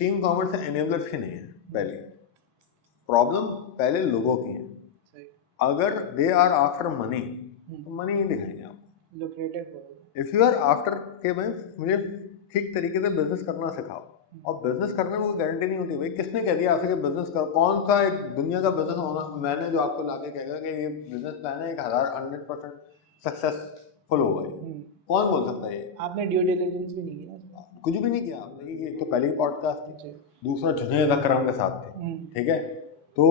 Extreme commerce enablers की नहीं है। पहली प्रॉब्लम पहले लोगों की है। अगर दे आर आफ्टर मनी तो मनी ही दिखाएंगे आपको, lucrative. If you are after के भाई मुझे ठीक तरीके से बिजनेस करना सिखाओ, और बिजनेस करने में कोई गारंटी नहीं होती। भाई किसने कह दिया आपसे कि बिजनेस कर, कौन सा एक दुनिया का बिजनेस होना मैंने जो आपको लाके कहेगा कि ये बिजनेस प्लान है 100% सक्सेसफुल होगा, कौन बोल सकता है? ये आपने ड्यू डिलिजेंस भी नहीं किया, कुछ भी नहीं किया आपने। ये तो पहली पॉडकास्ट थी, दूसरा जुनैद अकरम के साथ थे, ठीक है। तो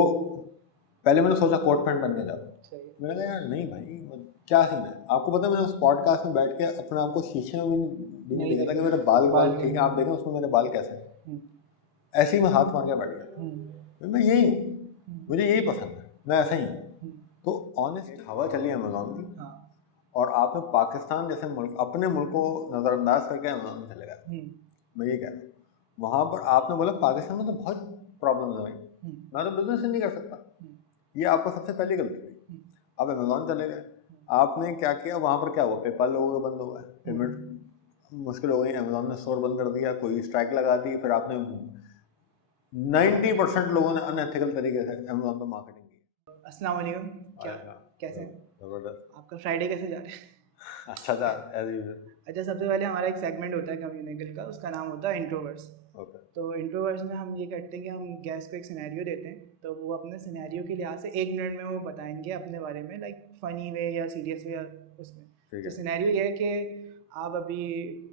पहले मैंने सोचा कोट पैंट पहन के जाऊँ, मैंने कहा यार नहीं भाई क्या सीन है। आपको पता है मैंने उस पॉडकास्ट में बैठ के अपने आप को शीशे में भी नहीं देखा था कि मेरे बाल ठीक है, आप देखें उसमें मेरे बाल कैसे हैं, ऐसे ही मैं हाथ मार के बैठ गया। मैं यही हूँ, मुझे यही पसंद है, मैं ऐसा ही हूँ। तो ऑनेस्ट हवा चली अमेज़ॉन की, और आपने पाकिस्तान जैसे मुल्क, अपने मुल्क को नज़रअंदाज करके अमेज़ॉन में चले गए। मैं ये कह रहा हूँ, वहाँ पर आपने बोला पाकिस्तान में तो बहुत प्रॉब्लम है भाई, मैं तो बिजनेस ही नहीं कर सकता, ये आपको सबसे पहली गलती थी। आप अमेज़ॉन चले गए, आपने क्या किया वहाँ पर? क्या हुआ? पेपाल लोगों का बंद हुआ है, पेमेंट मुश्किल हो गई, अमेज़ॉन ने स्टोर बंद कर दिया, कोई स्ट्राइक लगा दी, फिर आपने 90% लोगों ने अनएथिकल तरीके से अमेज़ॉन पर मार्केटिंग की। अस्सलाम वालेकुम, क्या कैसे हैं? ज़बरदस्त। आपका फ्राइडे कैसे जा रहा है? अच्छा था एज यूजुअल। अच्छा, सबसे पहले हमारा एक सेगमेंट होता है कम्युनिकल का, उसका नाम होता है इंट्रोवर्स। तो इंट्रोवर्स में हम ये करते हैं कि हम गेस्ट को एक सिनेरियो देते हैं, तो वो अपने सिनेरियो के लिहाज से 1 मिनट में वो बताएंगे अपने बारे में, लाइक फ़नी वे या सीरियस वे या उसमें। तो सिनेरियो ये है कि आप अभी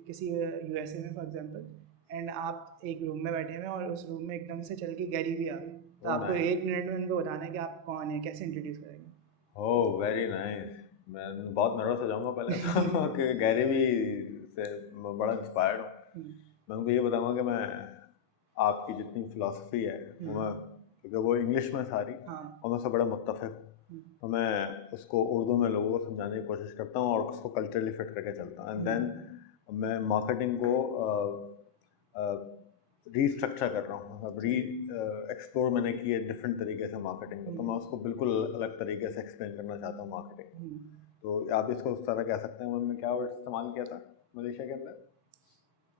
किसी यूएसए में फॉर एग्जांपल, एंड आप एक रूम में बैठे हुए हैं और उस रूम में एकदम से चल के गैरी भी आ गए, तो आपको 1 मिनट में उनको बताना है कि आप कौन है, कैसे इंट्रोड्यूस करेंगे। Oh very nice. मैं बहुत नर्वस हो जाऊंगा पहले तो कि गैरी भी से मैं बड़ा इंस्पायर्ड हूँ। मैं उनको ये बताऊंगा कि मैं आपकी जितनी फ़िलासफ़ी है वो मैं, क्योंकि वो इंग्लिश में सारी, और मैं उससे बड़ा मुत्तफ़िक़ हूँ, तो मैं उसको उर्दू में लोगों को समझाने की कोशिश करता हूँ और उसको कल्चरली फिट करके चलता हूँ। एंड देन मैं मार्केटिंग को रीस्ट्रक्चर कर रहा हूँ, मतलब एक्सप्लोर मैंने की है डिफरेंट तरीके से मार्केटिंग को, तो मैं उसको बिल्कुल अलग तरीके से एक्सप्लेन करना चाहता हूँ मार्केटिंग। तो आप इसको उस तरह कह सकते हैं। उन्होंने क्या वर्ड इस्तेमाल किया था मलेशिया के अंदर?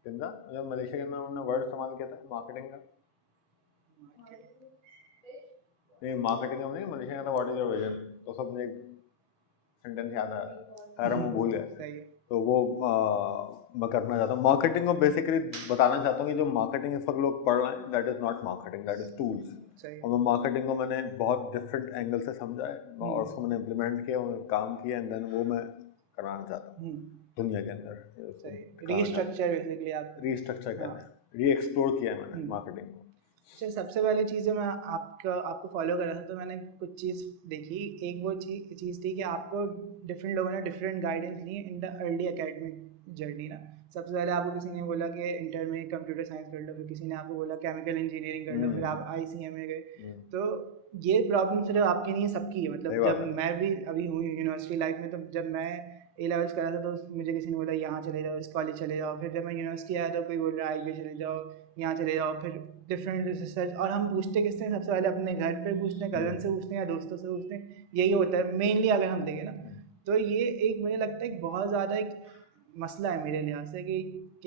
किंदा जब मलेशिया के अंदर उन्होंने वर्ड इस्तेमाल किया था मार्केटिंग का, नहीं मार्केटिंग का नहीं, मलेशिया का था व्हाट इज योर विजन, तो सब एक सेंटेंस याद आया, खैर मैं भूल गया। तो वो मैं करना चाहता हूँ मार्केटिंग को बेसिकली बताना चाहता हूँ कि जो मार्केटिंग इस वक्त लोग पढ़ रहे हैं that is not marketing, that is tools. और मैं मार्केटिंग को मैंने बहुत डिफरेंट एंगल से समझा है और उसको मैंने इम्प्लीमेंट किया और काम किया, एंड देन वो मैं कराना चाहता हूँ दुनिया के अंदर। रीस्ट्रक्चर बेसिकली आप रीस्ट्रक्चर करना है, री एक्सप्लोर किया है मैंने मार्केटिंग को। अच्छा, सबसे पहले चीज़ जो मैं आपको फॉलो कर रहा था, तो मैंने कुछ चीज़ देखी। एक वो चीज़ थी कि आपको डिफरेंट लोगों ने डिफरेंट गाइडेंस ली in the early academic journey ना। सबसे पहले आपको किसी ने बोला कि इंटर में कंप्यूटर साइंस कर लो, फिर किसी ने आपको बोला केमिकल इंजीनियरिंग कर लो, फिर आप ICM में गए। तो ये प्रॉब्लम सिर्फ आपकी नहीं है, सबकी है। मतलब जब मैं भी अभी हूँ यूनिवर्सिटी लाइफ में, तो जब मैं A लेवल्स कर रहा था तो मुझे किसी ने बोला यहाँ चले जाओ, इस कॉलेज चले जाओ। फिर जब मैं यूनिवर्सिटी आया तो कोई बोल रहा है IB चले जाओ, यहाँ चले जाओ, फिर डिफरेंट रिसर्च। और हम पूछते किससे हैं? सबसे पहले अपने घर पे पूछते हैं, कज़न से पूछते हैं या दोस्तों से पूछते हैं। यही होता है मेनली अगर हम देखें ना। तो ये एक मुझे लगता है एक बहुत ज़्यादा एक मसला है मेरे लिहाज से कि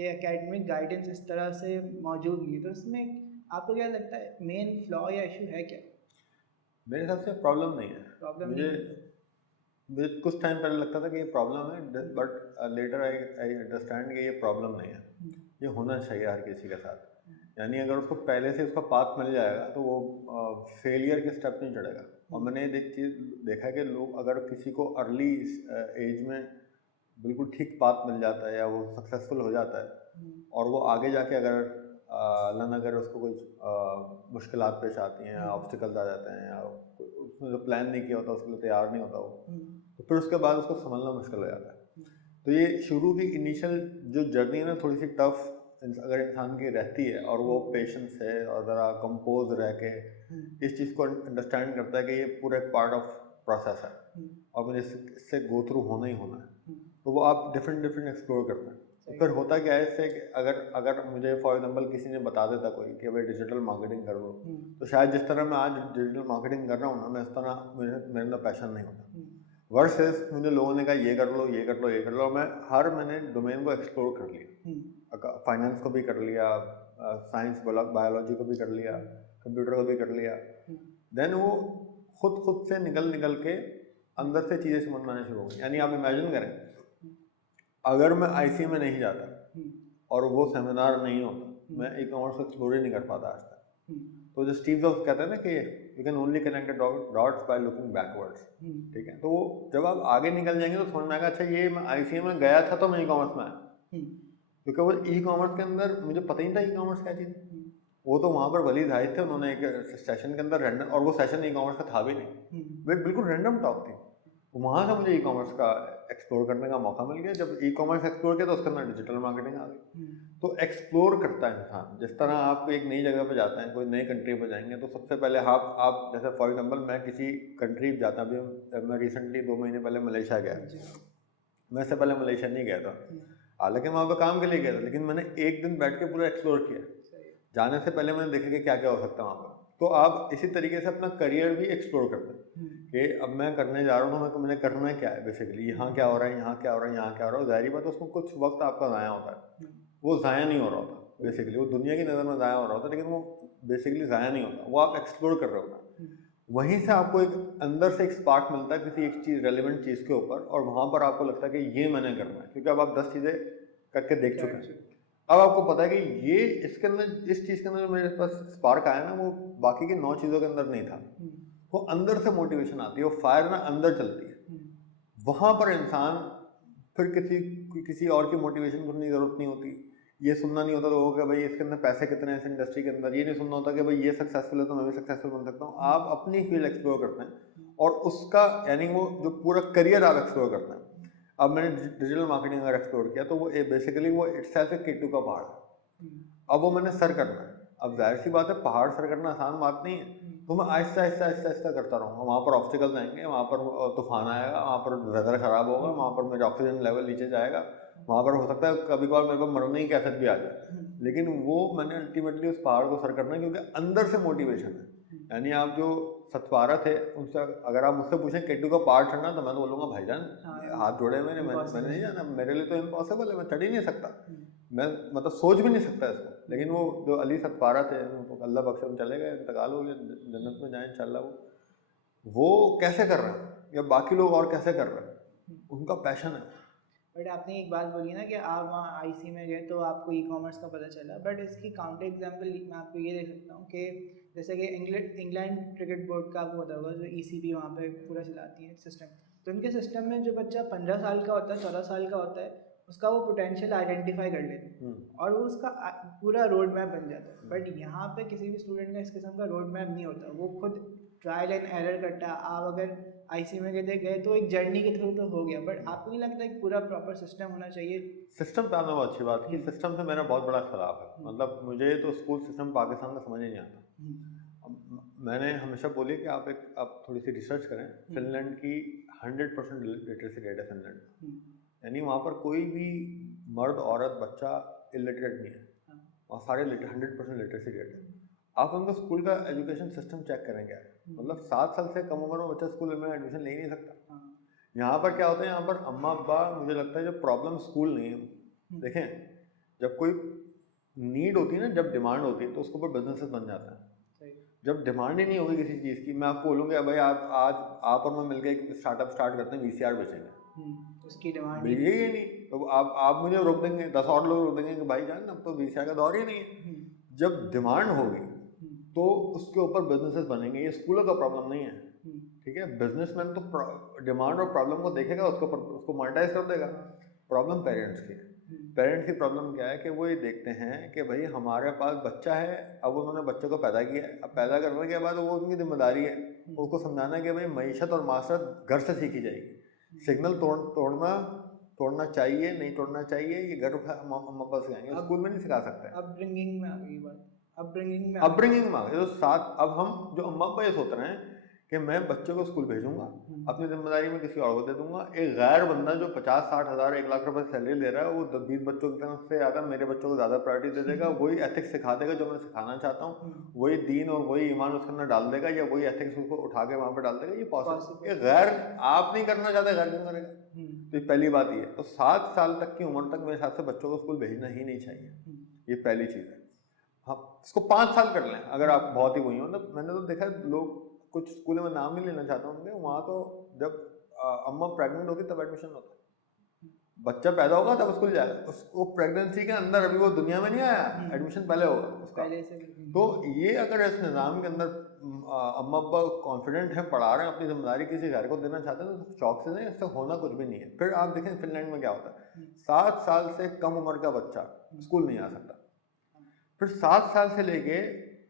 एकेडमिक गाइडेंस इस तरह से मौजूद नहीं है। तो इसमें आपको क्या लगता है मेन फ्लॉ या इशू है क्या? मेरे हिसाब से प्रॉब्लम नहीं है। मुझे कुछ टाइम पहले लगता था कि ये प्रॉब्लम है, बट लेटर आई अंडरस्टैंड कि ये प्रॉब्लम नहीं है, ये होना चाहिए हर किसी के साथ। यानी अगर उसको पहले से उसका पाथ मिल जाएगा तो वो फेलियर के स्टेप नहीं चढ़ेगा। और मैंने एक चीज़ देखा है कि लोग अगर किसी को अर्ली एज में बिल्कुल ठीक पाथ मिल जाता है या वो सक्सेसफुल हो जाता है और वो आगे जाके अगर अल्लाह न करे उसको कुछ मुश्किलात पेश आती हैं, ऑब्स्टिकल्स आ जाते हैं, या उसने जो प्लान नहीं किया होता उसके लिए तैयार नहीं होता वो, तो फिर उसके बाद उसको संभलना मुश्किल हो जाता है। तो ये शुरू की इनिशियल जो जर्नी है ना थोड़ी सी टफ अगर इंसान की रहती है और वो पेशेंस है और ज़रा कंपोज रह के इस चीज़ को अंडरस्टैंड करता है कि ये पूरा एक पार्ट ऑफ प्रोसेस है और मुझे इससे गो थ्रू होना ही होना है, तो वो आप डिफरेंट एक्सप्लोर करते हैं। तो फिर होता क्या है इससे कि अगर मुझे फॉर एग्जांपल किसी ने बता देता कोई कि भाई डिजिटल मार्केटिंग कर लो, तो शायद जिस तरह मैं आज डिजिटल मार्केटिंग कर रहा हूँ ना, मैं इस तरह मेरे अंदर पैशन नहीं होता। वर्सेस मुझे लोगों ने कहा ये कर लो ये कर लो ये कर लो, मैंने डोमेन को एक्सप्लोर कर लिया, फाइनेंस को भी कर लिया, साइंस बायोलॉजी को भी कर लिया, कंप्यूटर को भी कर लिया, देन वो खुद से निकल के अंदर से चीज़ें समझ में आनी शुरू हो गई। यानी आप इमेजिन करें, अगर मैं ICA में नहीं जाता और वो सेमिनार नहीं होता, मैं ई कॉमर्स को एक्सप्लोर ही नहीं कर पाता आज तक। तो जो स्टीव जॉब्स कहते हैं ना कि you can only connect dots by looking backwards, ठीक है। तो जब आप आगे निकल जाएंगे तो समझ में आएगा अच्छा ये मैं ICA में गया था तो मैं ई कॉमर्स में आया, क्योंकि वो ई कॉमर्स के अंदर मुझे पता ही नहीं था ई कॉमर्स क्या चीज़। वो तो वहाँ पर वलीद आए थे, उन्होंने एक सेशन के अंदर रैंडम, और वो सेशन ई कॉमर्स का था भी नहीं, वो एक बिल्कुल रैंडम टॉक थी। वहाँ से मुझे ई कॉमर्स का एक्सप्लोर करने का मौका मिल गया। जब ई कॉमर्स एक्सप्लोर किया तो उसके अंदर डिजिटल मार्केटिंग आ गई। तो एक्सप्लोर करता है इंसान, जिस तरह आप एक नई जगह पे जाते हैं, कोई नई कंट्री पे जाएंगे तो सबसे पहले आप जैसे फॉर एग्जांपल मैं किसी कंट्री जाता, अभी मैं रिसेंटली 2 महीने पहले मलेशिया गया। मैं इससे पहले मलेशिया नहीं गया था, हालांकि मैं वहाँ पर काम के लिए गया था, लेकिन मैंने एक दिन बैठ के पूरा एक्सप्लोर किया। जाने से पहले मैंने देखा कि क्या क्या हो सकता है वहाँ पर। तो आप इसी तरीके से अपना करियर भी एक्सप्लोर करते हैं कि अब मैं करने जा रहा हूँ तो मैंने करना क्या है बेसिकली, यहाँ क्या हो रहा है, यहाँ क्या हो रहा है, यहाँ क्या हो रहा है। जाहिर बात है उसमें कुछ वक्त आपका ज़ाया होता है, वो ज़ाया नहीं हो रहा होता बेसिकली, वो दुनिया की नज़र में ज़ाया हो रहा होता है, लेकिन वो बेसिकली ज़ाया नहीं होता, वो आप एक्सप्लोर कर रहे होता है। वहीं से आपको एक अंदर से एक स्पार्क मिलता है किसी एक चीज़, रेलिवेंट चीज़ के ऊपर, और वहाँ पर आपको लगता है कि ये मैंने करना है, क्योंकि अब आप 10 चीज़ें करके देख चुके हैं। अब आपको पता है कि ये इसके अंदर, इस चीज़ के अंदर जो मेरे पास स्पार्क आया ना, वो बाकी की 9 चीज़ों के अंदर नहीं था। वो अंदर से मोटिवेशन आती है, वो फायर ना अंदर चलती है। वहाँ पर इंसान फिर किसी और की मोटिवेशन की उतनी ज़रूरत नहीं होती। ये सुनना नहीं होता लोगों का भाई इसके अंदर पैसे कितने हैं इस इंडस्ट्री के अंदर, ये नहीं सुनना होता कि भाई ये सक्सेसफुल है तो मैं भी सक्सेसफुल बन सकता हूँ। आप अपनी फील्ड एक्सप्लोर करते हैं और उसका यानी वो जो पूरा करियर आप एक्सप्लोर करते हैं। अब मैंने डिजिटल मार्केटिंग अगर एक्सप्लोर किया तो वो बेसिकली वो इटसेल्फ एक केटू का पहाड़ है। अब वो मैंने सर करना है। अब जाहिर सी बात है पहाड़ सर करना आसान बात नहीं है, तो मैं आहिस्ता आहिस्ता आहिस्ता आहिस्ता करता रहूँगा। वहाँ पर ऑब्स्टिकल्स आएंगे, वहाँ पर तूफान आएगा, वहाँ पर वेदर ख़राब होगा, वहाँ पर मेरा ऑक्सीजन लेवल नीचे जाएगा, वहाँ पर हो सकता है कभी कभार मेरे को मरने की कैफियत भी आ जाए, लेकिन वो मैंने अल्टीमेटली उस पहाड़ को सर करना है, क्योंकि अंदर से मोटिवेशन है। यानी आप जो सतवारा थे उनसे अगर आप मुझसे पूछें केटू का पहाड़ चढ़ना, तो मैं तो बोलूँगा भाईजान हाथ जोड़े मैंने नहीं जाना, मेरे लिए तो इम्पॉसिबल है, मैं चढ़ ही नहीं सकता, मैं मतलब सोच भी नहीं सकता इसको। लेकिन वो जो अली सतवारा थे, उनको अल्लाह बख्शे, चले गए, इंतकाल हो गया, जन्नत में जाए इंशाल्लाह। वो कैसे कर रहे हैं या बाकी लोग और कैसे कर रहे हैं, उनका पैशन है। बट आपने एक बात बोली ना कि आप वहाँ IC में गए तो आपको ई कॉमर्स का पता चला, बट इसकी काउंटर एग्जांपल मैं आपको ये दे सकता हूँ कि जैसे कि इंग्लैंड क्रिकेट बोर्ड का आपको पता होगा, जो ECB वहाँ पे पूरा चलाती है सिस्टम, तो उनके सिस्टम में जो बच्चा 15 साल का होता है, 14 साल का होता है, उसका वो पोटेंशियल आइडेंटिफाई कर लेते हैं और वो उसका पूरा रोड मैप बन जाता है। बट यहाँ पे किसी भी स्टूडेंट का इस किस्म का रोड मैप नहीं होता, वो खुद ट्रायल एंड एरर करता है। आप अगर IC में गए तो एक जर्नी के थ्रू तो हो गया, बट आपको नहीं लगता एक पूरा प्रॉपर सिस्टम होना चाहिए? सिस्टम पे आना बहुत अच्छी बात की, सिस्टम से मेरा बहुत बड़ा खिलाफ है। मतलब मुझे तो स्कूल सिस्टम पाकिस्तान का समझ ही नहीं आता। मैंने हमेशा बोली कि आप थोड़ी सी रिसर्च करें। फिनलैंड की 100% लिटरेसी रेट है फिनलैंड, यानी वहाँ पर कोई भी मर्द औरत बच्चा इलिटरेट नहीं है, और सारे 100% लिटरेसी रेट है। आप उनका स्कूल का एजुकेशन सिस्टम चेक करेंगे, मतलब 7 साल से कम उम्र में बच्चा स्कूल में एडमिशन ले ही नहीं सकता। यहाँ पर क्या होता है, यहाँ पर अम्मा अब्बा, मुझे लगता है जो प्रॉब्लम स्कूल नहीं है। देखें, जब कोई नीड होती है ना, जब डिमांड होती है तो उसके ऊपर बिजनेसेस बन जाता है। जब डिमांड ही नहीं होगी किसी चीज़ की, मैं आपको बोलूँगा भाई आप और मैं मिलकर एक स्टार्टअप स्टार्ट करते हैं, VCR बेचेंगे, उसकी डिमांड ही नहीं, तो आप मुझे रोक देंगे, 10 और लोग रोक देंगे कि भाई जान अब तो VCR का दौर ही नहीं है। जब डिमांड होगी तो उसके ऊपर बिजनेसेस बनेंगे। ये स्कूलों का प्रॉब्लम नहीं है, ठीक है। बिजनेसमैन तो डिमांड और प्रॉब्लम को देखेगा, उसको मोनेटाइज कर देगा। प्रॉब्लम पेरेंट्स की है। पेरेंट्स की प्रॉब्लम क्या है कि वो ये देखते हैं कि भाई हमारे पास बच्चा है, अब उन्होंने बच्चे को पैदा किया, अब पैदा करने के बाद वो उनकी जिम्मेदारी है उसको समझाना कि भाई मईशत और माशरत घर से सीखी जाएगी। सिग्नल तोड़ना चाहिए, नहीं तोड़ना चाहिए, ये घर अम्मा पापा सिखाएंगे, स्कूल में नहीं सिखा सकते। अपब्रिंगिंग में आ गई बात, अपब्रिंगिंग में आ गई। तो साथ अब हम जो अम्मा पापा ये सोच रहे हैं कि मैं बच्चे को स्कूल भेजूंगा, अपनी जिम्मेदारी में किसी और को दे दूंगा। एक गैर बंदा जो 50-60 हज़ार 1 लाख रुपए सैलरी ले रहा है, वो 20 बच्चों की तरफ से ज़्यादा मेरे बच्चों को ज़्यादा प्रायोरिटी दे देगा, वही एथिक्स सिखा देगा जो मैं सिखाना चाहता हूँ, वही दीन और वही ईमान उसके अंदर डाल देगा, या वही एथिक्स उसको उठा के वहाँ पर डाल देगा। ये पॉसिबल, ये गैर आप नहीं करना चाहते, गैर क्यों करेगा? तो पहली बात ये। तो 7 साल तक की उम्र तक मेरे हिसाब से बच्चों को स्कूल भेजना ही नहीं चाहिए, ये पहली चीज़ है। हाँ, इसको 5 साल कर लें अगर आप बहुत ही वही हो। मतलब मैंने तो देखा है लोग, कुछ स्कूलों में नाम नहीं लेना चाहता हूँ उनके, वहाँ तो जब अम्मा प्रेग्नेंट होती तब एडमिशन होता है। बच्चा पैदा होगा तब स्कूल जाएगा, उसको प्रेगनेंसी के अंदर, अभी वो दुनिया में नहीं आया, एडमिशन पहले होगा उसका। पहले से तो ये अगर इस निज़ाम के अंदर अम्मा अब्बा कॉन्फिडेंट हैं, पढ़ा रहे हैं, अपनी जिम्मेदारी किसी घर को देना चाहते हैं, तो शौक से नहीं, इससे होना कुछ भी नहीं है। फिर आप देखें फिनलैंड में क्या होता है, 7 साल से कम उम्र का बच्चा स्कूल नहीं आ सकता। फिर 7 साल से लेके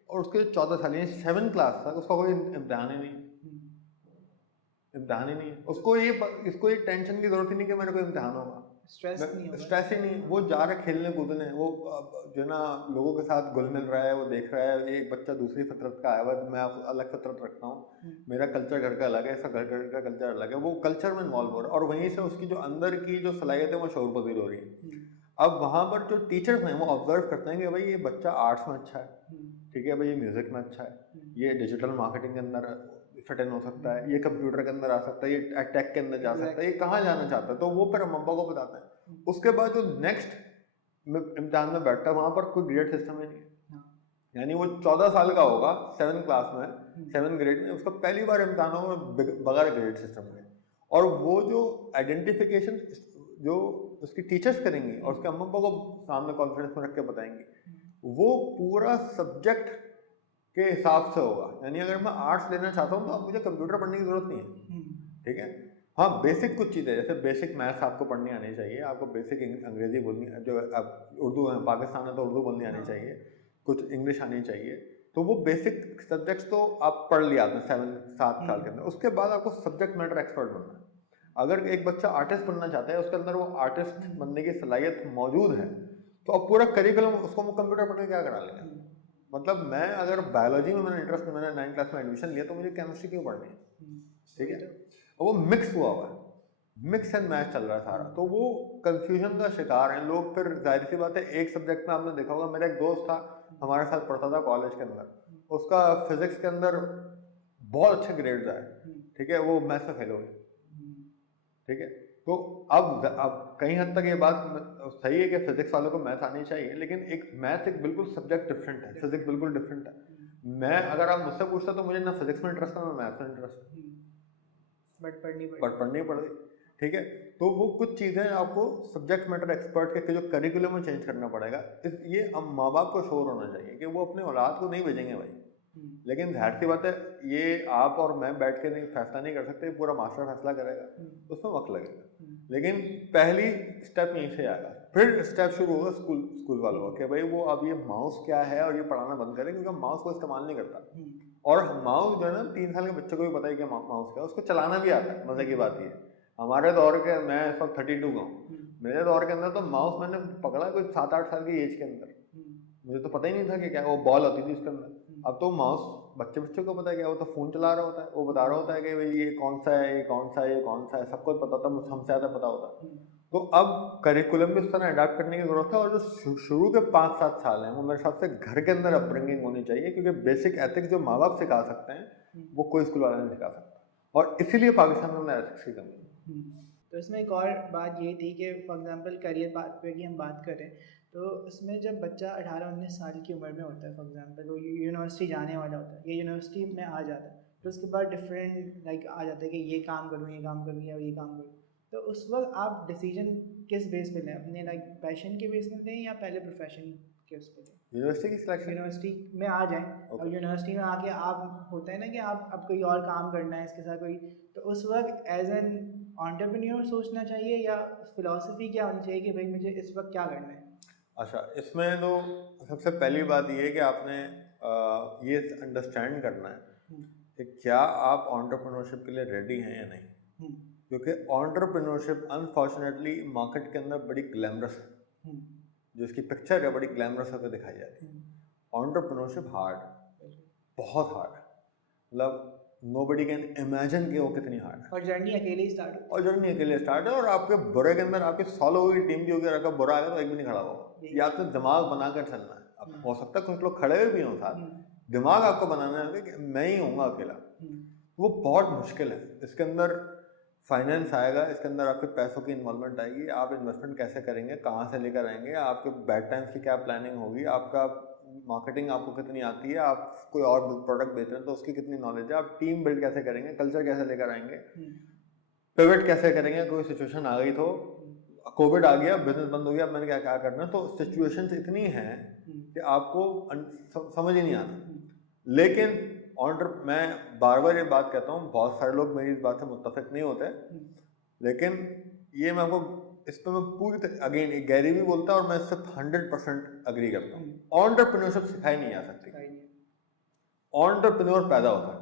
और उसके 14 साल यानी 7 क्लास तक उसका कोई इम्तहान ही नहीं है, इम्तहान ही नहीं है उसको। इसको ये टेंशन की जरूरत ही नहीं कि मेरे को इम्तहान होगा, स्ट्रेस नहीं होगा, स्ट्रेस ही नहीं। वो जा रहा है खेलने कूदने, वो जो ना लोगों के साथ घुल मिल रहा है, वो देख रहा है एक बच्चा दूसरी फितरत का आया हुआ है, मैं अलग फितरत रखता हूँ, मेरा कल्चर घर का अलग है, ऐसा घर का कल्चर अलग है, वो कल्चर में इन्वॉल्व हो रहा है और वहीं से उसकी जो अंदर की जो सलाहियत है वो शऊर पजीर हो रही है। अब वहाँ पर जो टीचर्स हैं वो ऑब्जर्व करते हैं कि भाई ये बच्चा आर्ट्स में अच्छा है, ठीक है भाई, ये म्यूजिक में अच्छा है, ये डिजिटल मार्केटिंग के अंदर फिट इन हो सकता है, ये कंप्यूटर के अंदर आ सकता है, ये टेक के अंदर जा सकता है, ये कहाँ जाना चाहता है, तो वो फिर अम्मा को बताते हैं। उसके बाद जो नेक्स्ट इम्तिहान में बैठता है वहाँ पर कोई ग्रेड सिस्टम ही नहीं है, यानी वो 14 साल का होगा 7 क्लास में, 7 ग्रेड में उसका पहली बार इम्तिहान होगा बगैर ग्रेड सिस्टम के। और वो जो आइडेंटिफिकेशन जो उसकी टीचर्स करेंगी और उसके अम्मा को सामने कॉन्फिडेंस में रख के बताएंगी, वो पूरा सब्जेक्ट के हिसाब से होगा। यानी अगर मैं आर्ट्स लेना चाहता हूँ तो अब मुझे कंप्यूटर पढ़ने की जरूरत नहीं है, ठीक है। हाँ, बेसिक कुछ चीज़ें जैसे बेसिक मैथ्स आपको पढ़नी आनी चाहिए, आपको बेसिक अंग्रेजी बोलनी, जो अब उर्दू है, पाकिस्तान है तो उर्दू बोलनी आनी चाहिए, कुछ इंग्लिश आनी चाहिए, तो वो बेसिक सब्जेक्ट्स तो आप पढ़ लिया आपने 7 साल के अंदर। उसके बाद आपको सब्जेक्ट मैटर एक्सपर्ट बनना है। अगर एक बच्चा आर्टिस्ट बनना चाहता है, उसके अंदर वो आर्टिस्ट बनने की सलाहियत मौजूद है, तो अब पूरा करिकुलम उसको कंप्यूटर पढ़ के क्या करा लेगा। मतलब मैं अगर बायोलॉजी में मैंने इंटरेस्ट, मैंने 9 क्लास में एडमिशन लिया, तो मुझे केमिस्ट्री क्यों पढ़नी है, ठीक है। और वो मिक्स हुआ हुआ है, मिक्स एंड मैच चल रहा है सारा, तो वो कंफ्यूजन का शिकार हैं लोग। फिर जाहिर सी बात है, एक सब्जेक्ट में आपने देखा होगा, मेरा एक दोस्त था हमारे साथ पढ़ता था कॉलेज के अंदर, उसका फिजिक्स के अंदर बहुत अच्छे ग्रेड्स आए, ठीक है, वो मैथ्स में फेल हो गया, ठीक है। तो अब कहीं हद तक ये बात सही है कि फिजिक्स वालों को मैथ आनी चाहिए, लेकिन एक मैथ एक बिल्कुल सब्जेक्ट डिफरेंट है, फिजिक्स बिल्कुल डिफरेंट है। मैं अगर आप मुझसे पूछते तो मुझे ना फिजिक्स में इंटरेस्ट है ना मैथ्स में इंटरेस्ट है, बट पढ़नी पड़ेगी, ठीक है। तो वो कुछ चीज़ें आपको सब्जेक्ट मैटर एक्सपर्ट के जो करिकुलम में चेंज करना पड़ेगा। ये अब माँ बाप को शोर होना चाहिए कि वो अपने औलाद को नहीं भेजेंगे भाई, लेकिन जाहिर सी बात है ये आप और मैं बैठ के नहीं फैसला नहीं कर सकते, पूरा मास्टर फैसला करेगा, उसमें वक्त लगेगा। लेकिन पहली स्टेप यहीं से आएगा, फिर स्टेप शुरू होगा स्कूल वालों का कि भाई वो अब ये माउस क्या है और ये पढ़ाना बंद करें, क्योंकि माउस को इस्तेमाल नहीं करता। और माउस जो है ना 3 साल के बच्चे को भी पता है कि माउस क्या है, उसको चलाना भी आता है। मजे की बात ये, हमारे दौर के, मैं इस वक्त 32 का हूँ, मेरे दौर के अंदर तो माउस मैंने पकड़ा कोई 7-8 साल की एज के अंदर, मुझे तो पता ही नहीं था कि क्या वो बॉल होती थी उसके अंदर। अब तो माउस बच्चे को पता है क्या, वो तो फ़ोन चला रहा होता है, वो बता रहा होता है कि भाई ये कौन सा है, ये कौन सा है, ये कौन सा है, सबको पता होता है, हमसे ज़्यादा पता होता है। तो अब करिकुलम भी उस तरह अडाप्ट करने की ज़रूरत है। और जो शुरू के 5-7 साल हैं वो मेरे हिसाब से घर के अंदर अपब्रिंगिंग होनी चाहिए, क्योंकि बेसिक एथिक्स जो माँ बाप सिखा सकते हैं वो कोई स्कूल वाला नहीं सिखा सकता, और इसीलिए पाकिस्तान में एथिक्स की कमी है। तो इसमें एक और बात ये थी कि फॉर एग्जांपल करियर पाथ पे की हम बात करें, तो उसमें जब बच्चा 18-19 साल की उम्र में होता है, फॉर एग्जांपल वो यूनिवर्सिटी जाने वाला होता है, ये यूनिवर्सिटी में आ जाता है, फिर उसके बाद डिफरेंट लाइक आ जाता है कि ये काम करूँ, ये काम करूँ, या ये काम करूँ, तो उस वक्त आप डिसीजन किस बेस पे लें, अपने लाइक पैशन के बेस में लें या पहले प्रोफेशन के उस पर लें? यूनिवर्सिटी की सिलेक्शन, यूनिवर्सिटी में आ जाएं और यूनिवर्सिटी में आके आप होता है ना कि आप अब कोई और काम करना है इसके साथ कोई, तो उस वक्त एज एन एंटरप्रेन्योर सोचना चाहिए या फिलॉसफी क्या होनी चाहिए कि भाई मुझे इस वक्त क्या करना है? अच्छा, इसमें तो सबसे पहली बात ये है कि आपने ये अंडरस्टैंड करना है कि क्या आप एंटरप्रेन्योरशिप के लिए रेडी हैं या नहीं। क्योंकि एंटरप्रेन्योरशिप अनफॉर्चुनेटली मार्केट के अंदर बड़ी ग्लैमरस है, जो इसकी पिक्चर है बड़ी ग्लैमरस होकर दिखाई जाती है। एंटरप्रेन्योरशिप हार्ड, बहुत हार्ड है, मतलब नोबडी कैन इमेजिन कि वो कितनी हार्ड है। और जर्नी अकेले ही स्टार्ट हो, और जर्नी अकेले स्टार्ट है, और आपके बुरे के अंदर आपकी 100 लोगों की टीम भी होगी, अगर आपका बुरा आएगा तो एक भी नहीं खड़ा होगा। ये आपको दिमाग बनाकर चलना है। अब हो सकता है कुछ लोग खड़े हुए भी हों साथ, दिमाग आपको बनाना है कि मैं ही हूँगा अकेला, वो बहुत मुश्किल है। इसके अंदर फाइनेंस आएगा, इसके अंदर आपके पैसों की इन्वॉल्वमेंट आएगी, आप इन्वेस्टमेंट कैसे करेंगे, कहाँ से लेकर आएंगे, आपके बैड टाइम्स की क्या प्लानिंग होगी, आपका मार्केटिंग आपको कितनी आती है, आप कोई और प्रोडक्ट बेच रहे हैं तो उसकी कितनी नॉलेज है, आप टीम बिल्ड कैसे करेंगे, कल्चर कैसे लेकर आएंगे, पिवट कैसे करेंगे, कोई सिचुएशन आ गई तो कोविड आ गया, बिजनेस बंद हो गया, अब मैंने क्या क्या करना है, तो सिचुएशंस इतनी हैं कि आपको समझ ही नहीं आता। लेकिन मैं बार बार ये बात कहता हूँ, बहुत सारे लोग मेरी इस बात से मुत्तफिक नहीं होते, लेकिन ये मैं आपको इस पर मैं पूरी अगेन गैरी भी बोलता है और मैं इससे 100% अग्री करता हूँ। एंटरप्रेन्योरशिप सिखाई नहीं आ सकती, एंटरप्रेन्योर पैदा होता है,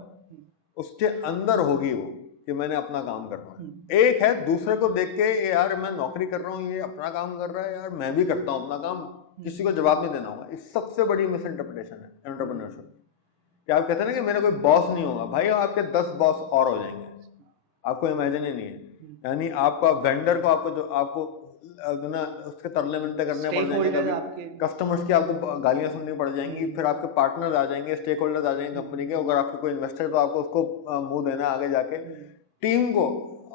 उसके अंदर होगी वो कि मैंने अपना काम करना है। एक है दूसरे को देख के यार मैं नौकरी कर रहा हूँ, ये अपना काम कर रहा है, यार मैं भी करता हूँ अपना काम, किसी को जवाब नहीं देना होगा। इस सबसे बड़ी मिस इंटरप्रिटेशन है एंटरप्रेन्योरशिप कि आप कहते हैं ना कि मेरा कोई बॉस नहीं होगा, भाई आपके 10 बॉस और हो जाएंगे, आपको इमेजिन ही नहीं है। यानी आपका वेंडर को आपको ना उसके तरले मिलते करने पड़ जाएंगे, कस्टमर्स की आपको गालियां सुननी पड़ जाएंगी, फिर आपके पार्टनर्स आ जाएंगे, स्टेक होल्डर्स आ जाएंगे कंपनी के, अगर आपके कोई इन्वेस्टर तो आपको उसको मुंह देना आगे जाके। टीम को,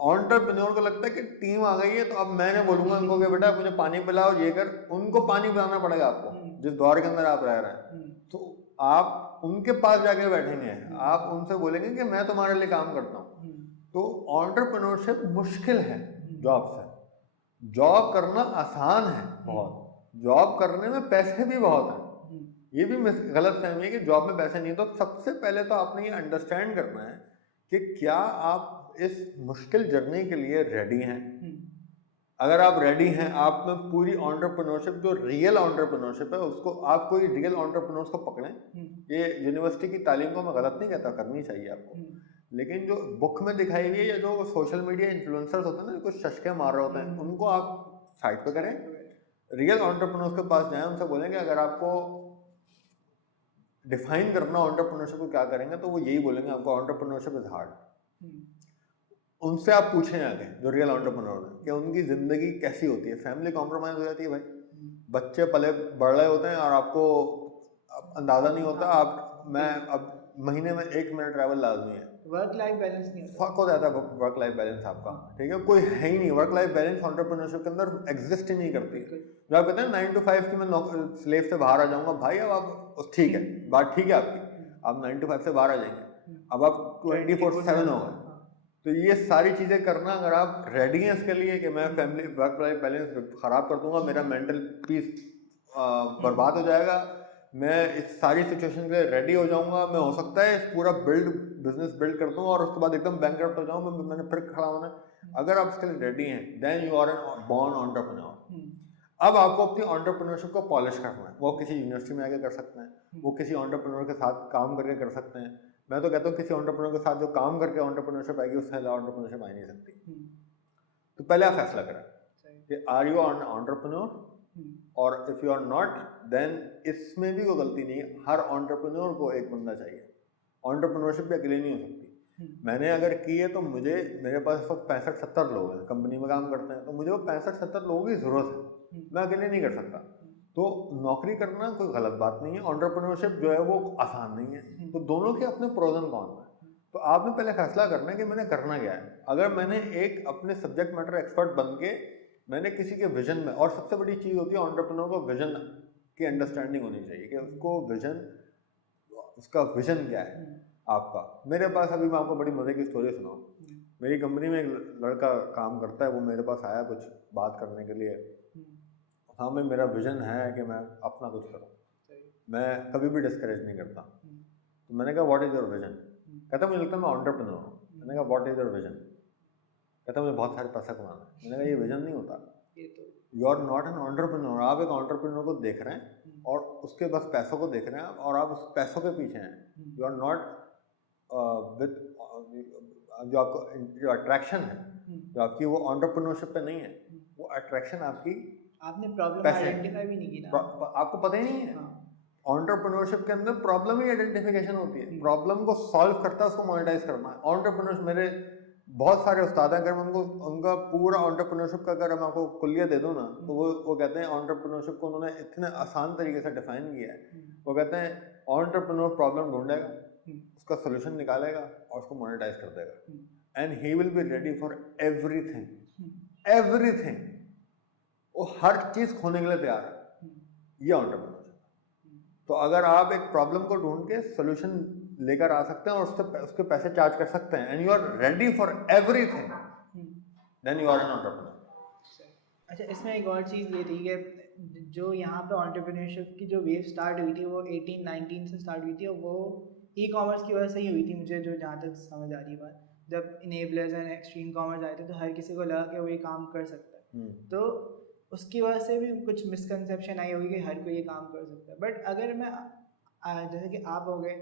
एंटरप्रेन्योर को लगता है कि टीम आ गई है तो अब मैंने बोलूंगा उनको कि बेटा मुझे पानी पिलाओ, ये कर, उनको पानी पिलाना पड़ेगा आपको जिस दौर के अंदर आप रह रहे हैं। तो आप उनके पास जाके बैठेंगे, आप उनसे बोलेंगे कि मैं तुम्हारे लिए काम करता हूँ। तो एंटरप्रेन्योरशिप मुश्किल है जॉब से। जॉब करना आसान है बहुत, जॉब करने में पैसे भी बहुत हैं, ये भी गलत फहमी है कि जॉब में पैसे नहीं। तो सबसे पहले तो आपने ये अंडरस्टैंड करना है कि क्या आप इस मुश्किल जर्नी के लिए रेडी हैं। अगर आप रेडी हैं, आप में पूरी एंटरप्रेन्योरशिप, जो रियल एंटरप्रेन्योरशिप है उसको, आप कोई रियल एंटरप्रेन्योर्स को पकड़ें। ये यूनिवर्सिटी की तालीम को मैं गलत नहीं कहता, करनी चाहिए आपको, लेकिन जो बुक में दिखाई हुई है या जो सोशल मीडिया इन्फ्लुएंसर्स होते हैं ना, कुछ चस्के मार रहे होते हैं, उनको आप साइड पे करें। रियल एंटरप्रेन्योर्स के पास जाएं, उनसे बोलेंगे अगर आपको डिफाइन करना एंटरप्रेन्योरशिप को क्या करेंगे, तो वो यही बोलेंगे आपको एंटरप्रेन्योरशिप इज हार्ड। उनसे आप पूछें आगे जो रियल एंटरप्रेन्योर है कि उनकी जिंदगी कैसी होती है। फैमिली कॉम्प्रोमाइज हो जाती है भाई, बच्चे पले बढ़ रहे होते हैं और आपको अंदाजा नहीं होता। मैं अब महीने में 1 मिनट ट्रैवल लाजमी है, वर्क लाइफ बैलेंस नहीं होता, फक हो जाता है वर्क लाइफ बैलेंस आपका, ठीक है, कोई है ही नहीं। वर्क लाइफ बैलेंस एंटरप्रेन्योरशिप के अंदर एग्जिस्ट ही नहीं करती। जो आप कहते हैं 9 to 5 की मैं स्लेव से बाहर आ जाऊंगा, भाई अब आप ठीक है, बात ठीक है आपकी, आप 9 to 5 से बाहर आ जाएंगे, अब आप 24/7 हो गए। तो ये सारी चीजें करना, अगर आप रेडी हैं इसके लिए कि मैं फैमिली वर्क लाइफ बैलेंस खराब कर दूंगा, मेरा मेंटल पीस बर्बाद हो जाएगा, मैं इस सारी सिचुएशन के लिए रेडी हो जाऊंगा, मैं हो सकता है इस पूरा बिजनेस बिल्ड कर दूंगा और उसके बाद एकदम बैंकरप्ट हो जाऊंगा, मैंने फिर खड़ा होना है। अगर आप इसके लिए रेडी हैं, then you are an born entrepreneur. अब आपको अपनी एंटरप्रेन्योरशिप को पॉलिश करना है। वो किसी यूनिवर्सिटी में आके कर सकते हैं, वो किसी एंटरप्रेन्योर के साथ काम करके कर सकते हैं। मैं तो कहता हूँ किसी एंटरप्रेन्योर के साथ जो काम करके एंटरप्रेन्योरशिप आएगी, उससे ज़्यादा एंटरप्रेन्योरशिप आ नहीं सकती। तो पहले आप फैसला करें कि आर यू एन एंटरप्रेन्योर, और if you are not, then इसमें भी कोई गलती नहीं है। हर एंटरप्रेन्योर को एक बंदा चाहिए, एंटरप्रेन्योरशिप भी अकेले नहीं हो सकती। मैंने अगर की है तो मेरे पास इस वक्त 65-70 लोग हैं, कंपनी में काम करते हैं, तो मुझे वो 65-70 लोगों की जरूरत है, मैं अकेले नहीं कर सकता। तो नौकरी करना कोई गलत बात नहीं है, एंटरप्रेन्योरशिप जो है वो आसान नहीं है। तो दोनों के अपने प्रोज एंड कॉन्स हैं। तो आपने पहले फैसला करना है कि मैंने करना क्या है। अगर मैंने एक अपने सब्जेक्ट मैटर एक्सपर्ट बन के मैंने किसी के विजन में, और सबसे बड़ी चीज़ होती है एंटरप्रेन्योर को विजन की अंडरस्टैंडिंग होनी चाहिए कि उसको विजन, उसका विजन क्या है आपका। मेरे पास अभी मैं आपको बड़ी मजे की स्टोरी सुनाऊं। मेरी कंपनी में एक लड़का काम करता है, वो मेरे पास आया कुछ बात करने के लिए। हाँ, मैं मेरा विजन है कि मैं अपना कुछ करूँ, मैं कभी भी डिस्करेज नहीं करता। तो मैंने कहा व्हाट इज़ योर विजन? कहता मुझे लगता है मैं एंटरप्रेन्योर हूँ। मैंने कहा व्हाट इज़ योर विजन? कहता मुझे बहुत सारे पैसा कमाना है। मैंने कहा ये विजन नहीं होता, you are not an entrepreneur. आप एक एंटरप्रेन्योर को देख रहे हैं और उसके बस पैसों को देख रहे हैं और आप उस पैसों के पीछे हैं। यू आर नॉट विद जो आपको जो अट्रैक्शन है, जो आपकी वो एंटरप्रेन्योरशिप पे नहीं है, वो अट्रैक्शन आपकी, आपने प्रॉब्लम आइडेंटिफाई भी नहीं की ना, आपको पता ही नहीं है। एंटरप्रेन्योरशिप के अंदर प्रॉब्लम ही आइडेंटिफिकेशन होती है, प्रॉब्लम को सॉल्व करता है, उसको मोनेटाइज करना है। एंटरप्रेन्योर्स, मेरे बहुत सारे उस्ताद हैं, अगर मैं उनको उनका पूरा एंटरप्रेन्योरशिप का अगर मैं आपको कुल्लिया दे दूँ ना, तो वो कहते हैं एंटरप्रेन्योरशिप को उन्होंने इतने आसान तरीके से डिफाइन किया है। वो कहते हैं एंटरप्रेन्योर प्रॉब्लम ढूंढेगा, उसका सोल्यूशन निकालेगा और उसको मोनेटाइज कर देगा, and he will be ready for everything. Everything, वो हर चीज खोने के लिए तैयार है। ये एंटरप्रेन्योरशिप। तो अगर आप एक प्रॉब्लम को ढूंढ के सोल्यूशन लेकर आ सकते हैं और उसके पैसे चार्ज कर सकते हैं and you are ready for everything, then you are an entrepreneur. अच्छा, इसमें एक और चीज़ ये थी कि जो यहाँ पे एंटरप्रेन्योरशिप की जो वेव स्टार्ट हुई थी वो 18-19 से स्टार्ट हुई थी, और वो ई कॉमर्स की वजह से ही हुई थी, मुझे जो जहाँ तक समझ आ रही है बात। जब इनेबलर्स एंड एक्सट्रीम कॉमर्स आए थे तो हर किसी को लगा कि वो ये काम कर सकता है, तो उसकी वजह से भी कुछ मिसकंसेप्शन आई होगी कि हर कोई ये काम कर सकता है। बट अगर मैं जैसे कि आप हो गए,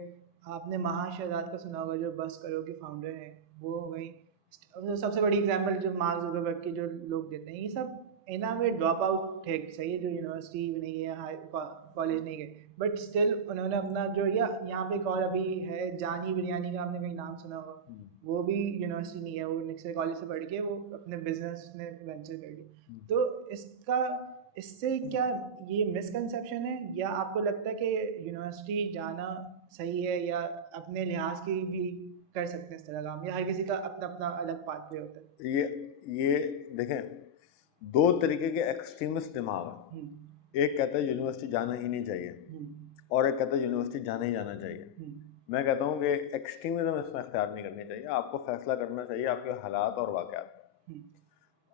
आपने महाशहजाद का सुना होगा जो बस करो के फाउंडर हैं, वो हो गई सबसे बड़ी एग्जांपल जो मार्क जुकरबर्ग के जो लोग देते हैं, ये सब इना में ड्रॉप आउट थे, सही है, जो यूनिवर्सिटी नहीं है, हाई कॉलेज नहीं गए, बट स्टिल उन्होंने अपना जो यहाँ पे एक और अभी है जानी बिरयानी का, आपने कहीं नाम सुना होगा, वो भी यूनिवर्सिटी नहीं है, वो निक्सर कॉलेज से पढ़ के वो अपने बिजनेस में वेंचर कर लिया। तो इससे क्या ये मिसकंसेप्शन है, या आपको लगता है कि यूनिवर्सिटी जाना सही है, या अपने लिहाज की भी कर सकते हैं इस तरह काम, या हर किसी का अपना अपना अलग पाथवे होता है? ये देखें, दो तरीके के एक्सट्रीमिस्ट दिमाग है। एक कहता है यूनिवर्सिटी जाना ही नहीं चाहिए, और एक कहता है यूनिवर्सिटी जाना ही जाना चाहिए। मैं कहता हूँ कि एक्सट्रीमिज्म इसमें अख्तियार नहीं करनी चाहिए, आपको फैसला करना चाहिए आपके हालात और वाक़यात।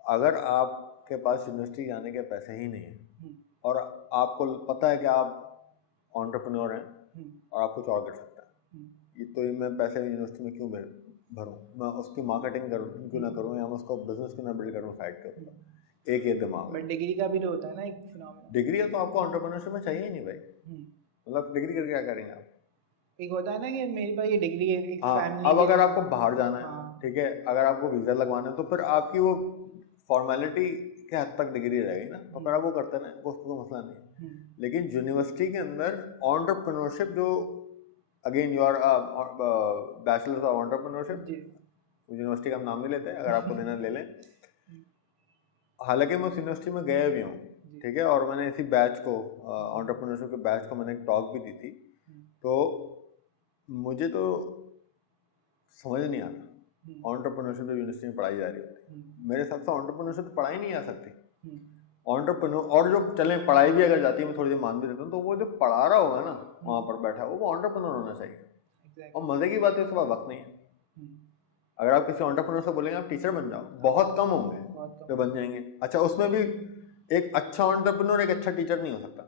अगर आपके पास यूनिवर्सिटी जाने के पैसे ही नहीं हैं और आपको पता है कि आप एंटरप्रेन्योर हैं और आप कुछ और कर सकते हैं, ये तो मैं पैसे यूनिवर्सिटी में क्यों भरूँ, मैं उसकी मार्केटिंग क्यों ना करूँ, या मैं उसको बिजनेस क्यों ना बिल्ड करूँ साइड के ऊपर। एक ये दिमाग। बट डिग्री का भी तो होता है ना एक फिनोमेना। डिग्री है तो आपको एंटरप्रेन्योरशिप में चाहिए ही नहीं भाई, मतलब डिग्री करके क्या करेंगे आप? एक होता है ना कि मेरे पास ये डिग्री है, एक फैमिली। अब अगर आपको बाहर जाना है, ठीक है, अगर आपको वीज़ा लगवाना है तो फिर आपकी वो फॉर्मेलिटी के हद तक डिग्री रहेगी ना, तो फिर आप वो करते हैं, उसको कोई मसला नहीं। लेकिन यूनिवर्सिटी के अंदर एंटरप्रेन्योरशिप जो again you are bachelors of entrepreneurship, university का हम नाम नहीं लेते, अगर आपको देना ले लें। हालांकि मैं उस यूनिवर्सिटी में गया भी हूँ, ठीक है, और मैंने इसी बैच को एंटरप्रेन्योरशिप के बैच को मैंने एक टॉक भी दी थी, तो मुझे तो समझ नहीं आता एंटरप्रेन्योरशिप जो यूनिवर्सिटी में पढ़ाई जा रही होती, मेरे हिसाब से एंटरप्रेन्योरशिप तो पढ़ाई नहीं आ सकती। एंटरप्रेन्योर, और जो चले पढ़ाई भी अगर जाती है, मैं थोड़ी देर मान भी देता हूँ, तो वो जो पढ़ा रहा होगा ना वहाँ पर बैठा, वो एंटरप्रेन्योर होना चाहिए। और मजे की बात है, उसके पास वक्त नहीं है। अगर आप किसी एंटरप्रेन्योर से बोलेंगे आप टीचर बन जाओ, बहुत कम होंगे जो बन जाएंगे। अच्छा, उसमें भी एक अच्छा एंटरप्रेन्योर एक अच्छा टीचर नहीं हो सकता,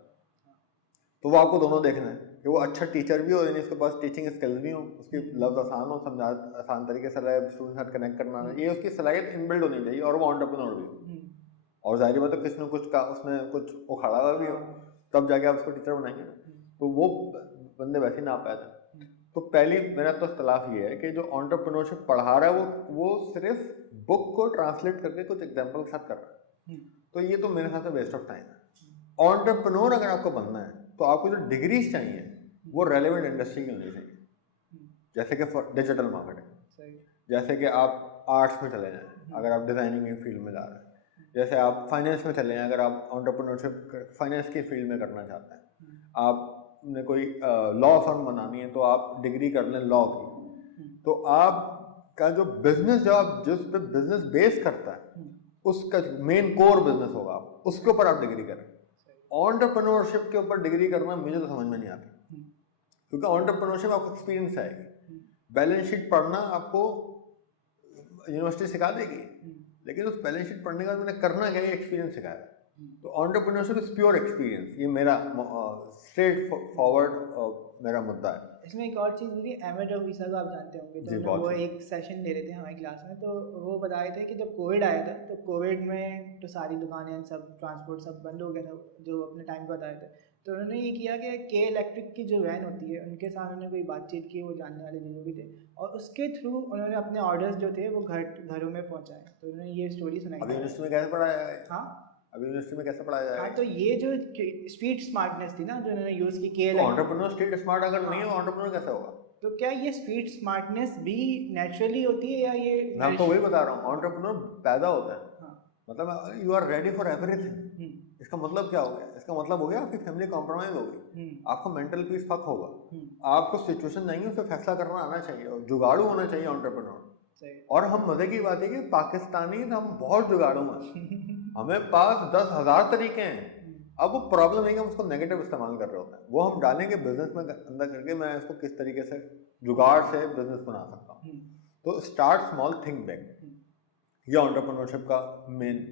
तो वो आपको दोनों देखना है कि वो अच्छा टीचर भी हो, यानी उसके पास टीचिंग स्किल्स भी हो, उसकी लफ्ज़ आसान हो, समझा आसान तरीके से स्टूडेंट के साथ कनेक्ट करना है, ये उसकी सलाहियत इनबिल्ड होनी चाहिए, और वो एंटरप्रेन्योर भी हो। और जाहिर बात है किसी ने कुछ का उसने कुछ उखाड़ा हुआ भी हो, तब जाके आप उसको टीचर बनाएंगे ना, तो वो बंदे वैसे ना आ पाए थे। तो पहली मेरा तो इख्तलाफ ये है कि जो एंटरप्रेन्योरशिप पढ़ा रहा है वो सिर्फ बुक को ट्रांसलेट करके कुछ एग्जाम्पल के साथ कर रहा है, तो ये तो मेरे ख्याल से वेस्ट ऑफ टाइम है। एंटरप्रेन्योर अगर आपको बनना है तो आपको जो डिग्रीज चाहिए वो रेलेवेंट इंडस्ट्री की होनी चाहिए, जैसे कि डिजिटल मार्केटिंग, जैसे कि आप आर्ट्स में चले जाएँ अगर आप डिज़ाइनिंग की फील्ड में जा रहे हैं, जैसे आप फाइनेंस में चले जाएँ अगर आप एंटरप्रेन्योरशिप फाइनेंस की फील्ड में करना चाहते हैं, आपने कोई लॉ फर्म बनानी है तो आप डिग्री कर लें लॉ की, तो आपका जो बिजनेस, जो आप जिस पे बिजनेस बेस करता है उसका मेन कोर बिजनेस होगा, आप उसके ऊपर आप डिग्री करें। एंटरप्रेन्योरशिप के ऊपर डिग्री करना मुझे तो समझ में नहीं आता, क्योंकि एंटरप्रेन्योरशिप आपको एक्सपीरियंस आएगी, बैलेंस शीट पढ़ना आपको यूनिवर्सिटी सिखा देगी, लेकिन उस बैलेंस शीट पढ़ने के बाद मैंने करना क्या, ये एक्सपीरियंस सिखाया। तो एंटरप्रेन्योरशिप इज प्योर एक्सपीरियंस, ये मेरा स्ट्रेट फॉरवर्ड मेरा मुद्दा है। इसमें एक और चीज़ थी, अहमद रफीसा का आप जानते होंगे, तो वो एक सेशन ले रहे थे हमारी क्लास में, तो वो बता रहे थे कि जब कोविड आया था तो कोविड में तो सारी दुकानें सब ट्रांसपोर्ट सब बंद हो गया था, जो अपने टाइम पर बताए थे, तो उन्होंने ये किया कि के इलेक्ट्रिक की जो वैन होती है उनके साथ उन्होंने कोई बातचीत की, वो जानने वाले जो भी थे, और उसके थ्रू उन्होंने अपने ऑर्डर्स जो थे वो घरों में पहुँचाए। तो उन्होंने ये स्टोरी सुनाई। अभी यूनिवर्सिटी में कैसे पढ़ाया है? हाँ, अभी यूनिवर्सिटी में कैसे पढ़ाया जाएगा? हाँ, तो ये जो स्ट्रीट स्मार्टनेस थी ना जो उन्होंने यूज़ की, के एंटरप्रेन्योर स्ट्रीट स्मार्ट अगर नहीं हो एंटरप्रेन्योर कैसे होगा? तो क्या ये स्ट्रीट स्मार्टनेस भी नेचुरली होती है, या ये मैं आपको वही बता रहा हूँ, एंटरप्रेन्योर पैदा होता है, मतलब you are ready for everything. इसका मतलब क्या हो गया? इसका मतलब हो गया आपकी फैमिली कॉम्प्रोमाइज होगी, आपको मेंटल पीस फक होगा, आपको सिचुएशन नहीं है उसे फैसला करना आना चाहिए, और जुगाड़ू होना चाहिए एंटरप्रेन्योर। और हम मजे की बात है कि पाकिस्तानी हम बहुत जुगाड़ू हैं, हमें पास 10,000 तरीके हैं अब वो प्रॉब्लम है कि हम उसको नेगेटिव इस्तेमाल कर रहे होते हैं, वो हम डालेंगे बिजनेस में अंदर करके मैं इसको किस तरीके से जुगाड़ से बिजनेस बना सकता हूँ। तो स्टार्ट स्मॉल थिंक बिग, ये एंटरप्रेन्योरशिप का मेन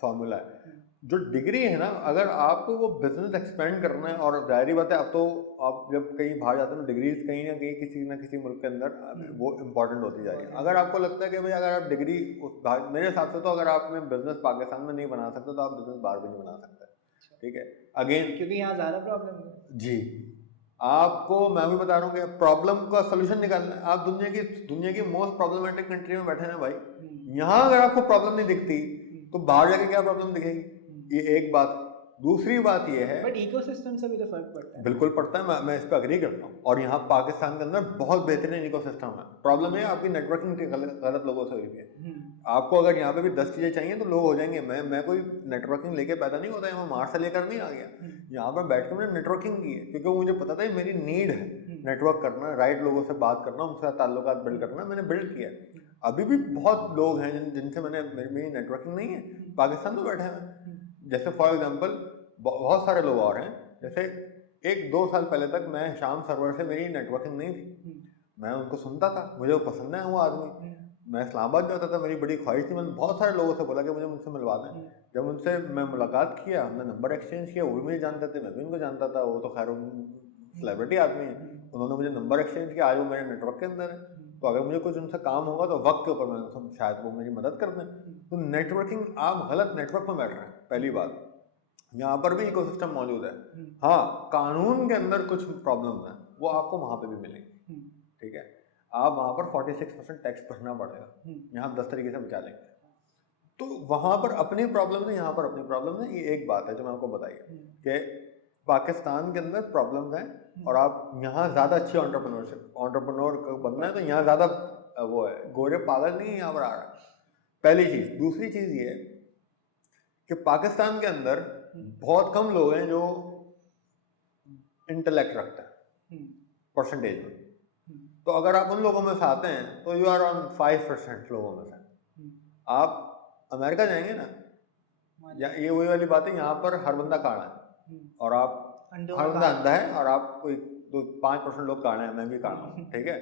फॉर्मूला है। जो डिग्री है ना, अगर आपको वो बिजनेस एक्सपेंड करना है, और जाहिर बात है अब तो आप जब कहीं बाहर जाते हो डिग्रीज कहीं ना किसी मुल्क के अंदर वो इम्पोर्टेंट होती जा रही है। अगर आपको लगता है कि भाई अगर आप डिग्री मेरे हिसाब से तो अगर आपने बिजनेस पाकिस्तान में नहीं बना सकते तो आप बिजनेस बाहर भी नहीं बना सकते, ठीक है। अगेन क्योंकि यहाँ ज़्यादा प्रॉब्लम है जी, आपको मैं भी बता रहा हूँ कि प्रॉब्लम का सोल्यूशन निकालना है। आप दुनिया की मोस्ट प्रॉब्लमेटिक कंट्री में बैठे हैं भाई, यहाँ अगर आपको प्रॉब्लम नहीं दिखती तो बाहर जाके क्या प्रॉब्लम दिखेगी, ये एक बात। दूसरी बात ये है, बट इकोसिस्टम से भी तो फर्क पड़ता है। बिल्कुल पड़ता है, मैं इस पर अग्री करता हूँ। और यहाँ पाकिस्तान के अंदर बहुत बेहतरीन इकोसिस्टम है। प्रॉब्लम है आपकी नेटवर्किंग की गलत लोगों से हुई है। आपको अगर यहाँ पे भी 10 चीजें चाहिए तो लोग हो जाएंगे। मैं कोई नेटवर्किंग लेके पैदा नहीं होता है, मैं मार्च से लेकर नहीं आ गया। यहाँ पर बैठ के मैंने नेटवर्किंग की है क्योंकि मुझे पता था मेरी नीड है नेटवर्क करना, राइट लोगों से बात करना, उनके साथ ताल्लुकात बिल्ड करना, मैंने बिल्ड किया। अभी भी बहुत लोग हैं जिनसे मेरी नेटवर्किंग नहीं है, पाकिस्तान में बैठे हैं। जैसे फॉर एग्जाम्पल बहुत सारे लोग और हैं, जैसे 1-2 साल पहले तक मैं शाम सर्वर से मेरी नेटवर्किंग नहीं थी, मैं उनको सुनता था, मुझे वो पसंद है वो आदमी। मैं इस्लामाबाद जाता था, मेरी बड़ी ख्वाहिश थी, मैंने बहुत सारे लोगों से बोला कि मुझे मुझसे मिलवा दें। जब उनसे मैं मुलाकात किया, हमने नंबर एक्सचेंज किया, वो भी मुझे जानते थे, मैं भी उनको जानता था, वो तो खैर सेलिब्रिटी आदमी है, उन्होंने मुझे नंबर एक्सचेंज किया, आज वो मेरे नेटवर्क के अंदर है। तो अगर मुझे कुछ उनसे काम होगा तो वक्त के ऊपर मैं शायद वो मेरी मदद कर दें। तो नेटवर्किंग, आप गलत नेटवर्क में बैठ रहे हैं, पहली बात। यहाँ पर भी इकोसिस्टम मौजूद है, हाँ कानून के अंदर कुछ प्रॉब्लम्स हैं, वो आपको वहाँ पे भी मिलेंगे, ठीक है। आप वहाँ पर 46% टैक्स भरना पड़ेगा, यहाँ 10 तरीके से बचा लेंगे। तो वहाँ पर अपनी प्रॉब्लम है, यहाँ पर अपनी प्रॉब्लम है। ये एक बात है जो मैं आपको बताई कि पाकिस्तान के अंदर प्रॉब्लम्स हैं और आप यहाँ ज़्यादा अच्छी एंटरप्रेन्योर बनना है तो यहाँ ज़्यादा वो है, गोरे पागल नहीं यहाँ पर आ रहा। पहली चीज़। दूसरी चीज़ ये है कि पाकिस्तान के अंदर बहुत कम लोग हैं जो इंटेलेक्ट रखते हैं परसेंटेज में। तो अगर आप उन लोगों में से आते हैं तो यू आर ऑन 5% लोगों में से। आप अमेरिका जाएंगे ना, या ये वही वाली बात है, यहाँ पर हर बंदा काड़ा है और आप हर बंदा अंधा है और आप कोई 5% लोग काड़े हैं, मैं भी काड़ा हूँ, ठीक है।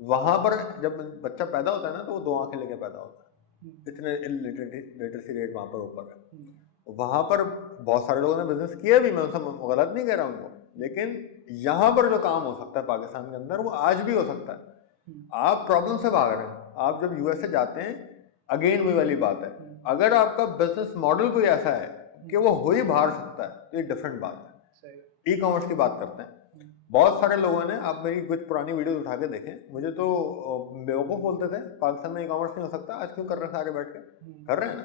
वहाँ पर जब बच्चा पैदा होता है ना तो वो 2 आंखें लेके पैदा होता है, इतने लिटरेसी रेट वहाँ पर ऊपर है। वहाँ पर बहुत सारे लोगों ने बिजनेस किया भी, मैं उनसे गलत नहीं कह रहा उनको, लेकिन यहाँ पर जो काम हो सकता है पाकिस्तान के अंदर वो आज भी हो सकता है। आप प्रॉब्लम से भाग रहे हैं। आप जब यूएसए जाते हैं, अगेन वही वाली बात है, अगर आपका बिजनेस मॉडल कोई ऐसा है कि वो हो ही बाहर सकता है तो ये डिफरेंट बात है। ई कॉमर्स की बात करते हैं, बहुत सारे लोगों ने, आप मेरी कुछ पुरानी वीडियो उठा के देखें, मुझे तो बेवकूफ़ बोलते थे पाकिस्तान में ई कॉमर्स नहीं हो सकता, आज क्यों कर रहे हैं सारे बैठ के, कर रहे हैं ना।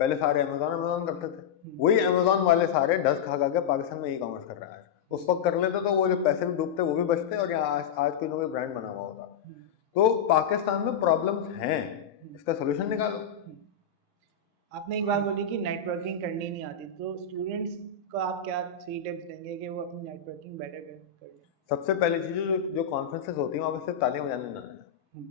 पहले सारे अमेजोन करते थे, वही अमेजोन वाले सारे डस्ट खा के पाकिस्तान में ई कॉमर्स कर रहे हैं। उस वक्त कर लेते तो वो जो पैसे भी डूबते वो भी बचते और यहाँ आज कोई ना कोई ब्रांड बना हुआ होता। तो पाकिस्तान में प्रॉब्लम्स हैं, इसका सोल्यूशन निकालो। आपने एक बात बोली कि नेटवर्किंग करनी नहीं आती, तो स्टूडेंट्स को आप क्या 3 टिप्स देंगे कि वो अपनी नेटवर्किंग बेटर कर? सबसे पहली चीज़ जो कॉन्फ्रेंसेस होती हैं वहाँ पर सिर्फ तालियां बजाने ना है,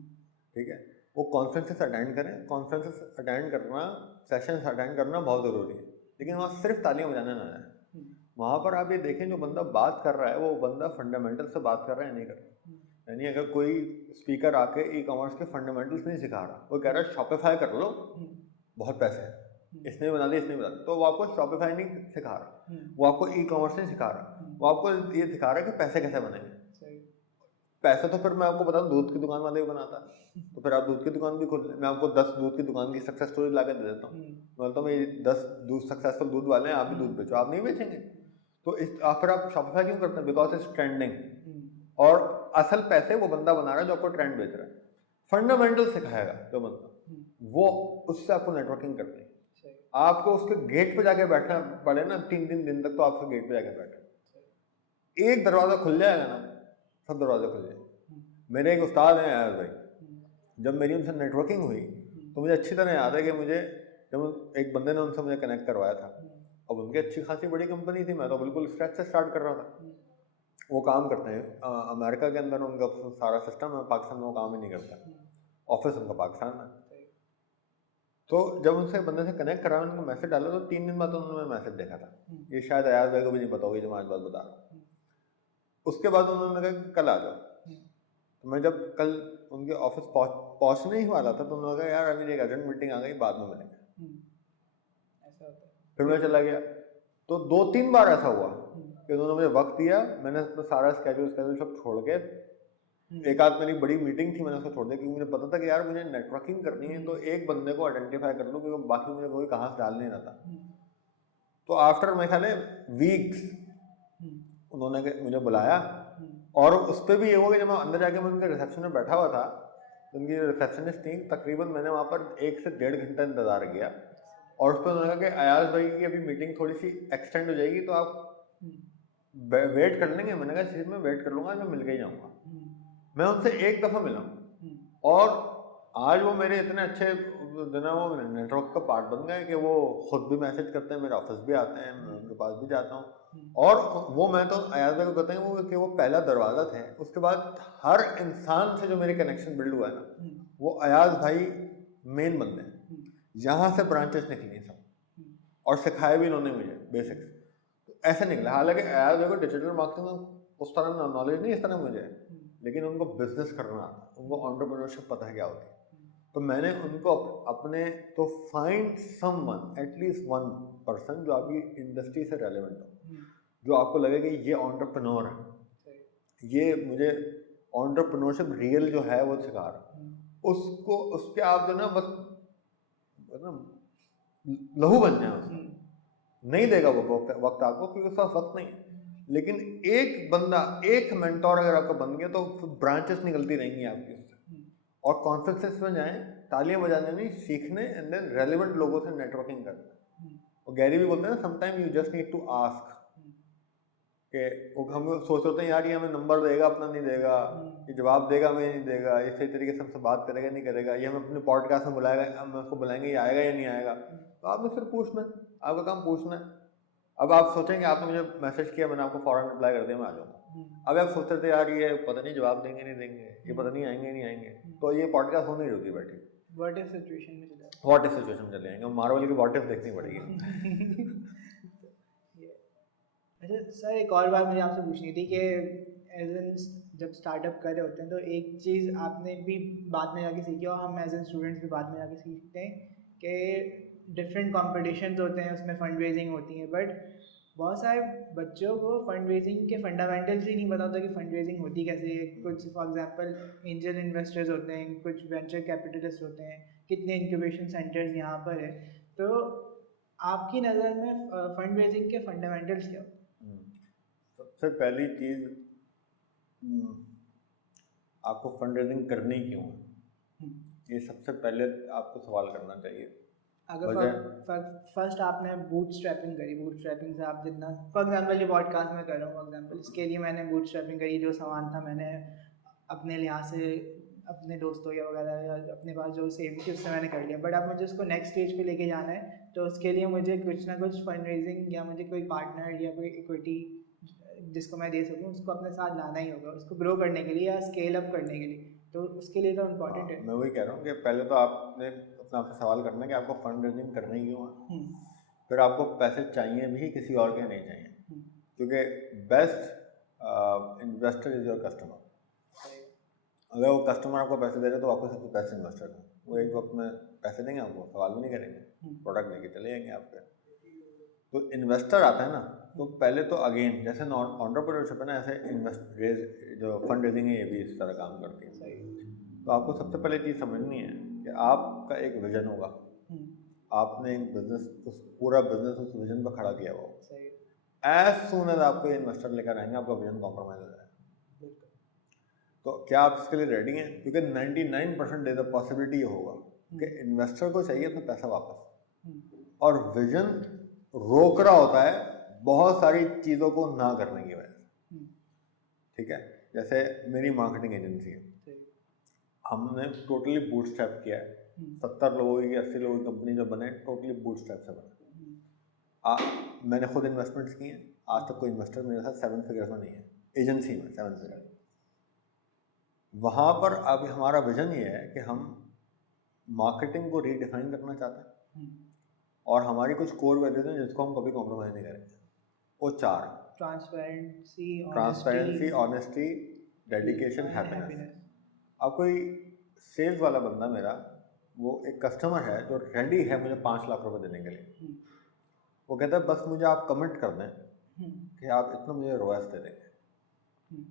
ठीक है। वो कॉन्फ्रेंसेस अटेंड करें, कॉन्फ्रेंसेस अटेंड करना, सेशंस अटेंड करना बहुत ज़रूरी है, लेकिन वहाँ सिर्फ तालियां बजाने ना है। वहाँ पर आप ये देखें जो बंदा बात कर रहा है वो बंदा फंडामेंटल से बात कर रहा है नहीं कर रहा। यानी अगर कोई स्पीकर आके ई कॉमर्स के फंडामेंटल्स नहीं सिखा रहा, वो कह रहा है शॉपिफाई कर लो, बहुत पैसे हैं, इसने बना दिया इसने बना दिया, तो वो आपको शॉपिफाई नहीं सिखा रहा, वो आपको ई कॉमर्स नहीं सिखा रहा, वो आपको ये सिखा रहा है कि पैसे कैसे बनेंगे। पैसे तो फिर मैं आपको बताऊं दूध की दुकान वाले भी बनाता है, तो फिर आप दूध की दुकान भी खोल लें। मैं आपको 10 दूध की दुकान की सक्सेस स्टोरी ला के दे देता हूँ, मैं बोलता हूँ ये 10 सक्सेसफुल दूध वाले हैं, आप भी दूध बेचो, आप नहीं बेचेंगे तो फिर आप शॉपिफाई क्यों करते हैं? बिकॉज इट्स ट्रेंडिंग, और असल पैसे वो बंदा बना रहा है जो आपको ट्रेंड बेच रहा है। फंडामेंटल सिखाएगा जो बंदा, वो उससे आपको नेटवर्किंग करनी है। आपको उसके गेट पे जाके बैठना पड़े ना 3 दिन तक, तो आपके गेट पे जाके बैठे, एक दरवाजा खुल जाएगा ना सब दरवाजे खुल जाए। मेरे एक उस्ताद हैं आयाज भाई, जब मेरी उनसे नेटवर्किंग हुई तो मुझे अच्छी तरह याद है कि मुझे जब एक बंदे ने उनसे मुझे कनेक्ट करवाया था, अब उनकी अच्छी खासी बड़ी कंपनी थी, मैं तो बिल्कुल स्क्रैच से स्टार्ट कर रहा था। वो काम करते हैं अमेरिका के अंदर, उनका सारा सिस्टम है, पाकिस्तान में वो काम ही नहीं करता, ऑफिस उनका पाकिस्तान में। तो जब उनसे बंदे से कनेक्ट करा, उनको मैसेज डाला, तो 3 दिन बाद तो उन्होंने मैसेज देखा था। ये शायद अयाज भाई को भी नहीं पता होगी जो मैं आज बात बता रहा हूँ। उसके बाद उन्होंने कहा कि कल आ जाओ। तो मैं जब कल उनके ऑफिस पहुँचने ही वाला था तो उन्होंने कहा यार अभी एक अर्जेंट मीटिंग आ गई, बाद में मिलेंगे। ऐसा होता है। फिर मैं चला गया। तो 2-3 बार ऐसा हुआ कि उन्होंने मुझे वक्त दिया, मैंने अपना सारा स्केड्यूल सब छोड़ के, एक आध मेरी बड़ी मीटिंग थी मैंने उसको छोड़ दिया, क्योंकि मुझे पता था कि यार मुझे नेटवर्किंग करनी है, तो एक बंदे को आइडेंटिफाई कर लूँ, क्योंकि बाकी मुझे कोई कहाँ से डाल नहीं रहा था। तो आफ्टर मेरे ख्याल है वीक्स उन्होंने मुझे बुलाया, और उस पर भी ये हुआ कि जब मैं अंदर जाके मैं उनके रिसेप्शन में बैठा हुआ था, उनकी रिसेप्शनिस्ट थी, तकरीबन मैंने वहाँ पर 1 से 1.5 घंटा इंतज़ार किया, और उस पर उन्होंने कहा कि अयाज भाई की अभी मीटिंग थोड़ी सी एक्सटेंड हो जाएगी, तो आप वेट कर लेंगे। मैंने कहा सिर्फ मैं वेट कर लूँगा, मैं मिल के ही जाऊँगा। मैं उनसे एक दफ़ा मिला, और आज वो मेरे इतने अच्छे जो ना वो नेटवर्क का पार्ट बन गए कि वो खुद भी मैसेज करते हैं, मेरे ऑफिस भी आते हैं, मैं उनके पास भी जाता हूँ, और वो मैं तो अयाज भाई को कहते हैं वो कि वो पहला दरवाज़ा थे। उसके बाद हर इंसान से जो मेरी कनेक्शन बिल्ड हुआ है ना, वो अयाज भाई मेन बंदे हैं। यहाँ से ब्रांचेस निकली सब, और सिखाया भी इन्होंने मुझे बेसिक्स, तो ऐसे निकला। हालांकि अयाज भाई को डिजिटल मार्केटिंग में उस तरह नॉलेज नहीं, इस तरह मुझे, लेकिन उनको बिजनेस करना आता, उनको एंटरप्रेन्योरशिप पता है क्या होती है। तो मैंने उनको अपने तो find someone, at least one person जो आपकी इंडस्ट्री से रेलेवेंट हो, जो आपको लगे कि ये एंटरप्रेन्योर है, ये मुझे एंटरप्रेन्योरशिप रियल जो है वो सिखा रहा, उसको उसके आप जो ना बस लहू बन जाए उसका। नहीं देगा वो वक्त आपको, क्योंकि उसका वक्त नहीं है। लेकिन एक बंदा, एक मेंटोर अगर आपका बन गया, तो ब्रांचेस निकलती रहेंगी आपकी उससे, और कॉन्फ्रेंसेस में जाएं, तालियां बजाने नहीं, सीखने, एंड देन रेलेवेंट लोगों से नेटवर्किंग करना। और गैरी भी बोलते हैं ना, sometime you just need to ask, कि हम सोच रहे हैं यार ये हमें नंबर देगा, अपना नहीं देगा, ये जवाब देगा, हमें नहीं देगा, ये सही तरीके से हमसे बात करेगा नहीं करेगा, ये हमें अपने पॉडकास्ट में बुलाएगा, हम उसको बुलाएंगे, ये आएगा या नहीं आएगा। तो आपने सिर्फ पूछना है, आपका काम पूछना है। अब आप सोचेंगे आपने मुझे मैसेज किया, मैंने आपको फौरन रिप्लाई कर दिया, मैं आ जाऊँगा। अब आप सोचते थे यार ये पता नहीं जवाब देंगे नहीं देंगे, ये पता नहीं आएंगे नहीं आएंगे, तो ये पॉडकास्ट होने ही होती बैठी। व्हाट इफ सिचुएशन में चले व्हाट इफ सिचुएशन में चले जाएंगे, मार्वल की व्हाट इफ देखनी पड़ेगी। अच्छा सर, एक और बात मुझे आपसे पूछनी थी कि एज एन जब स्टार्टअप कर रहे होते हैं, तो एक चीज़ आपने भी बाद में जाके सीखी, और हम एज एन स्टूडेंट्स भी बाद में जाके सीखते हैं कि डिफरेंट कॉम्पिटिशन्स होते हैं, उसमें फंड रेजिंग होती है, बट बहुत सारे बच्चों को फंड रेजिंग के फंडामेंटल्स ही नहीं पता होता कि फंड रेजिंग होती कैसे है। कुछ फॉर एग्जांपल एंजल इन्वेस्टर्स होते हैं, कुछ वेंचर कैपिटलिस्ट होते हैं, कितने इंक्यूबेशन सेंटर्स यहाँ पर है। तो आपकी नज़र में फंड रेजिंग के फंडामेंटल्स क्या होते हैं? सबसे पहली चीज़, आपको फंड रेजिंग करनी क्यों है, ये सबसे पहले आपको सवाल करना चाहिए। अगर फर्स्ट आपने बूट स्ट्रैपिंग करी, बूट स्ट्रैपिंग से आप जितना, फॉर एग्जांपल ये पॉडकास्ट में कर रहा हूँ, फॉर एग्जांपल इसके लिए मैंने बूट स्ट्रैपिंग करी, जो सामान था मैंने अपने लिहाज से अपने दोस्तों या वगैरह या अपने पास जो सेव थी उससे मैंने कर लिया। बट अब मुझे उसको नेक्स्ट स्टेज पे लेके जाना है, तो उसके लिए मुझे कुछ ना कुछ फंड रेजिंग या मुझे कोई पार्टनर या कोई इक्विटी जिसको मैं दे सकूँ, उसको अपने साथ लाना ही होगा, उसको ग्रो करने के लिए या स्केल अप करने के लिए। तो उसके लिए तो इम्पोर्टेंट है। मैं वही कह रहा हूँ कि पहले तो आपने अपने आपसे सवाल करना है कि आपको फंड रेजिंग करनी क्यों है, फिर आपको पैसे चाहिए भी किसी और के नहीं चाहिए, क्योंकि best investor is your customer. अगर वो कस्टमर आपको पैसे दे रहे तो आपको सबसे बेस्ट इन्वेस्टर है, वो एक वक्त में पैसे देंगे, आपको सवाल भी नहीं करेंगे, प्रोडक्ट लेके चले जाएंगे आपके। तो इन्वेस्टर आता है ना, तो पहले तो अगेन जैसे एंटरप्रेन्योरशिप है ना, ऐसे जो फंड रेजिंग है ये भी इस तरह काम करती है। तो आपको सबसे पहले चीज़ समझनी है कि आपका एक विजन होगा, आपने एक बिजनेस, उस पूरा बिजनेस उस विजन पर खड़ा किया हुआ। एज सून एज आपको इन्वेस्टर लेकर आएंगे, आपका विजन कॉम्प्रोमाइज हो जाएगा। तो क्या आप इसके लिए रेडी हैं? क्योंकि 99% पॉसिबिलिटी ये होगा कि इन्वेस्टर को चाहिए अपना पैसा वापस, और विजन रोक रहा होता है बहुत सारी चीज़ों को ना करने की वजह से। ठीक है, जैसे मेरी मार्केटिंग एजेंसी है, हमने टोटली बूटस्ट्रैप किया है, 70 लोगों की 80 लोगों की कंपनी जो बने टोटली बूटस्ट्रैप से बने। मैंने खुद इन्वेस्टमेंट्स किए हैं, आज तक कोई इन्वेस्टर मेरे साथ 7 फिगर्स में नहीं है, एजेंसी में 7 फिगर। वहाँ पर अब हमारा विजन ये है कि हम मार्केटिंग को रीडिफाइन करना चाहते हैं, हम्म, और हमारी कुछ कोर वैल्यूज हैं जिसको हम कभी कॉम्प्रोमाइज़ नहीं करेंगे। वो 4: transparency, transparency, honesty honesty, dedication, and happiness. Happiness. अब कोई सेल्स वाला बंदा मेरा, वो एक कस्टमर है जो रेडी है मुझे 5 लाख रुपए देने के लिए। वो कहता है बस मुझे आप कमिट कर दें कि आप इतना मुझे रोएस दे देंगे,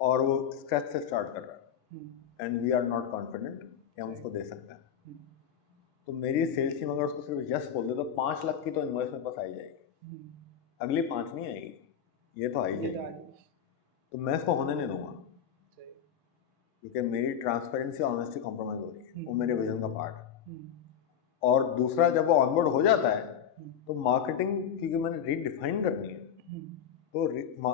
और वो स्क्रैच से स्टार्ट कर रहा है, and we are not confident कि हम उसको दे सकते हैं। तो मेरी सेल्स टीम अगर उसको सिर्फ यस बोल दे तो 5 लाख की तो इन्वॉइस मेरे पास आई जाएगी, अगली 5 नहीं आएगी, ये तो आई जाएगी। तो मैं इसको होने नहीं दूंगा, क्योंकि मेरी ट्रांसपेरेंसी, ऑनेस्टी कॉम्प्रोमाइज़ हो रही है, वो मेरे विजन का पार्ट है। और दूसरा, जब वो ऑनबोर्ड हो जाता है तो मार्केटिंग, क्योंकि मैंने रीडिफाइन करनी है, तो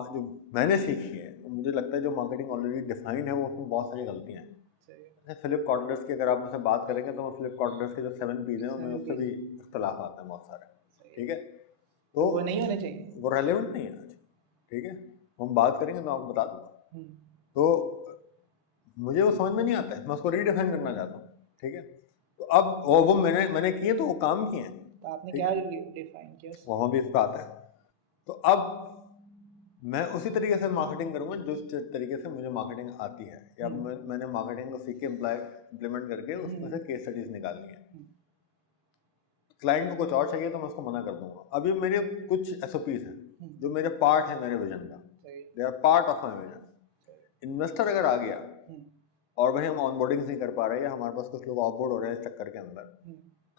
जो मैंने सीखी है, तो मुझे लगता है जो मार्केटिंग ऑलरेडी डिफाइन है वो उसमें बहुत सारी गलतियाँ हैं। जैसे फिलिप कॉटलर्स की अगर आप मुझसे बात करेंगे तो फिलिप कॉटलर्स के जो 7 P's हैं उनमें उससे भी इख्तलाफ आते हैं बहुत सारे, ठीक है। तो वो नहीं होने चाहिए, वो रेलेवेंट नहीं है आज, ठीक है। हम बात करेंगे तो आपको बता दूँगा। तो मुझे वो समझ में नहीं आता है, मैं उसको रीडिफाइन करना चाहता हूँ, ठीक है। तो अब वो मैंने किए, तो वो काम किए हैं, तो आपने क्या डिफाइन किया? वहाँ भी इस बात है। तो अब मैं उसी तरीके से मार्केटिंग करूँगा जिस तरीके से मुझे मार्केटिंग आती है, या मैंने मार्केटिंग को सीख के इम्प्लीमेंट करके उसमें से केस स्टडीज निकालनी है। क्लाइंट को कुछ और चाहिए तो मैं उसको मना कर दूंगा। अभी मेरे कुछ SOPs हैं जो मेरे पार्ट है मेरे विजन का, they are part of my vision. Investor अगर आ गया और भाई हम ऑनबोर्डिंग नहीं कर पा रहे हैं, हमारे पास कुछ लोग ऑफबोर्ड हो रहे हैं इस चक्कर के अंदर,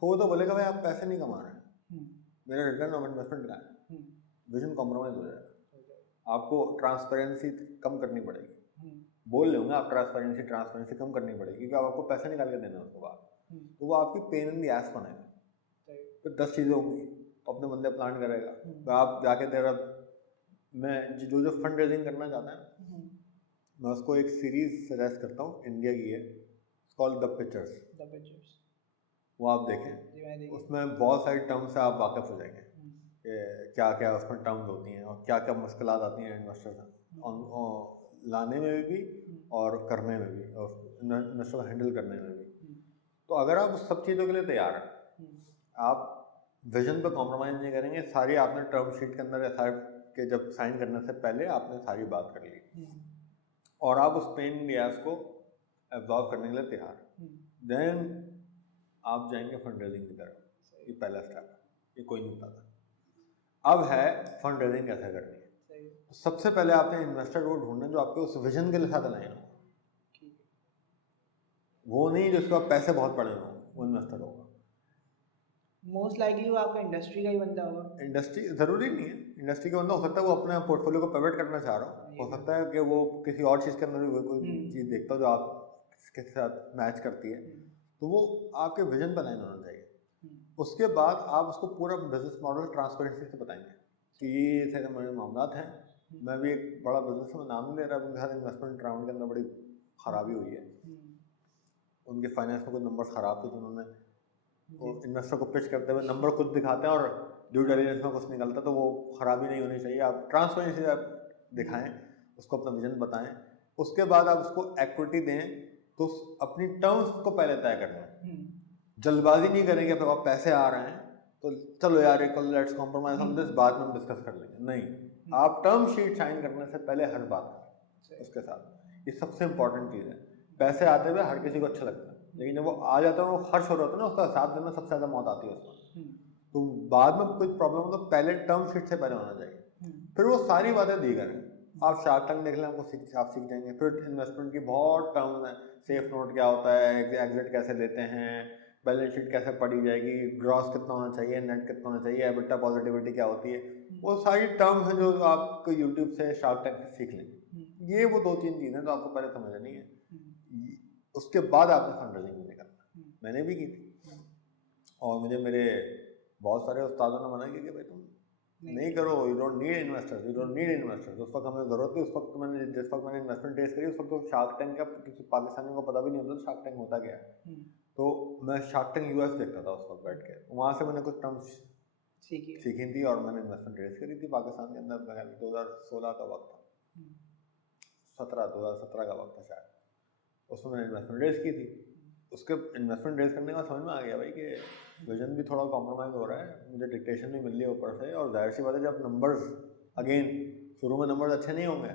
तो वो तो बोलेगा भाई आप पैसे नहीं कमा रहे हैं, मेरा रिटर्न ऑफ इन्वेस्टमेंट का है, विजन कॉम्प्रोमाइज हो जाएगा। आपको ट्रांसपेरेंसी कम करनी पड़ेगी, बोल लेंगे आप ट्रांसपेरेंसी कम करनी पड़ेगी, क्योंकि आप आपको पैसा निकाल के देना है उसके बाद, तो वो आपकी पेन इन दी एस बनेगा। फिर 10 चीज़ें होंगी, अपने बंदे प्लान करेगा, तो आप जाके तेरा, मैं जो जो फंड रेजिंग करना चाहता है मैं उसको एक सीरीज सजेस्ट करता हूँ, इंडिया की है, कॉल्ड द पिक्चर्स। वो आप देखें, उसमें बहुत सारी टर्म्स से आप वाकिफ हो जाएंगे कि क्या क्या उसमें टर्म्स होती हैं और क्या क्या मुश्किलात आती हैं इन्वेस्टर लाने में भी और करने में भी, और इन्वेस्टर हैंडल करने में भी। तो अगर आप उस सब चीज़ों के लिए तैयार हैं, आप विजन पे कॉम्प्रोमाइज़ नहीं करेंगे, सारी आपने टर्म शीट के अंदर एसआर के जब साइन करने से पहले आपने सारी बात कर ली, और आप उस पेन इन द एस को एब्जॉर्व करने के लिए तैयार, देन आप जाएंगे फंड रेजिंग की तरफ। ये पहला स्टेप है, ये कोई नहीं बताता। अब है फंड रेजिंग कैसे करनी है। तो सबसे पहले आपने इन्वेस्टर को ढूंढना जो आपके उस विजन के साथ अलाइन हो, वो नहीं जिसको आप पैसे बहुत पड़े हो, वो इन्वेस्टर होगा। मोस्ट लाइकली वो आपका इंडस्ट्री का ही बंदा होगा। इंडस्ट्री ज़रूरी नहीं है, इंडस्ट्री का बंदा हो सकता है वो अपने पोर्टफोलियो को पिवट करना चाह रहा हो सकता है कि वो किसी और चीज़ के अंदर भी कोई चीज़ देखता हो जो आपके साथ मैच करती है, तो वो आपके विजन पर लाइन होना चाहिए। उसके बाद आप उसको पूरा बिजनेस मॉडल ट्रांसपेरेंसी से बताएंगे कि ये सारे मेरे मामला हैं, मैं भी एक बड़ा बिजनेस में नाम नहीं ले रहा, उनके साथ इन्वेस्टमेंट राउंड के अंदर बड़ी खराबी हुई है, उनके फाइनेंस में कुछ नंबर ख़राब थे, तो उन्होंने वो इन्वेस्टर को पिच करते हुए नंबर खुद दिखाते हैं और ड्यू डिलिजेंस में कुछ निकलता, तो वो ख़राबी नहीं होनी चाहिए। आप ट्रांसपेरेंसी आप दिखाएं, उसको अपना विजन बताएं, उसके बाद आप उसको एक्विटी दें, तो अपनी टर्म्स को पहले तय करना है। जल्दबाजी नहीं करेंगे, फिर आप पैसे आ रहे हैं तो चलो यार एक लेट्स कॉम्प्रोमाइज हम दिस, बाद में हम डिस्कस कर लेंगे, नहीं, आप टर्म शीट साइन करने से पहले हर बात करें उसके साथ। ये सबसे इंपॉर्टेंट चीज़ है। पैसे आते हुए हर किसी को अच्छा लगता है, लेकिन जब वो आ जाता है, वो खर्च हो रहा होता है ना, उसका हिसाब देना सबसे ज़्यादा मौत आती है उसमें। तो बाद में कुछ प्रॉब्लम हो तो पहले टर्म शीट से पहले होना चाहिए, फिर वो सारी बातें दी करें। आप शार्क टैंक देख लें, आपको आप सीख जाएंगे। फिर इन्वेस्टमेंट की बहुत टर्म है, सेफ नोट क्या होता है, एग्जिट कैसे लेते हैं, बैलेंस शीट कैसे पढ़ी जाएगी, ग्रॉस कितना होना चाहिए, नेट कितना होना चाहिए, एबिटा पॉजिटिविटी क्या होती है, वो सारी टर्म्स हैं जो आपको यूट्यूब से शार्क टैंक से सीख लें। ये वो 2-3 चीज़ें तो आपको पहले समझनी है, उसके बाद आपने फंड रेजिंग में करना। मैंने भी की थी, और मुझे मेरे बहुत सारे उस्तादों ने मना किया कि भाई तुम नहीं करो, you don't need investors, you don't need investors. उस वक्त हमें ज़रूरत थी, उस वक्त मैंने जिस वक्त मैंने इन्वेस्टमेंट टेस्ट करी, उस वक्त तो शार्क टैंक का किसी पाकिस्तानी को पता भी नहीं होता शार्क टैंक होता क्या है। तो मैं शार्क टैंक US देखता था उस वक्त बैठ के, वहाँ से मैंने कुछ टर्म्स सीखी थी और मैंने इन्वेस्टमेंट रेस करी थी पाकिस्तान के अंदर। 2016 का वक्त था, 2017 का वक्त था शायद, उसमें मैंने इन्वेस्टमेंट रेस की थी। उसके इन्वेस्टमेंट रेज करने का समझ में आ गया भाई कि विजन भी थोड़ा कॉम्प्रोमाइज़ हो रहा है, मुझे डिक्टेशन भी मिल रही है ऊपर से, और जाहिर सी बात है जब नंबर्स अगेन शुरू में नंबर्स अच्छे नहीं होंगे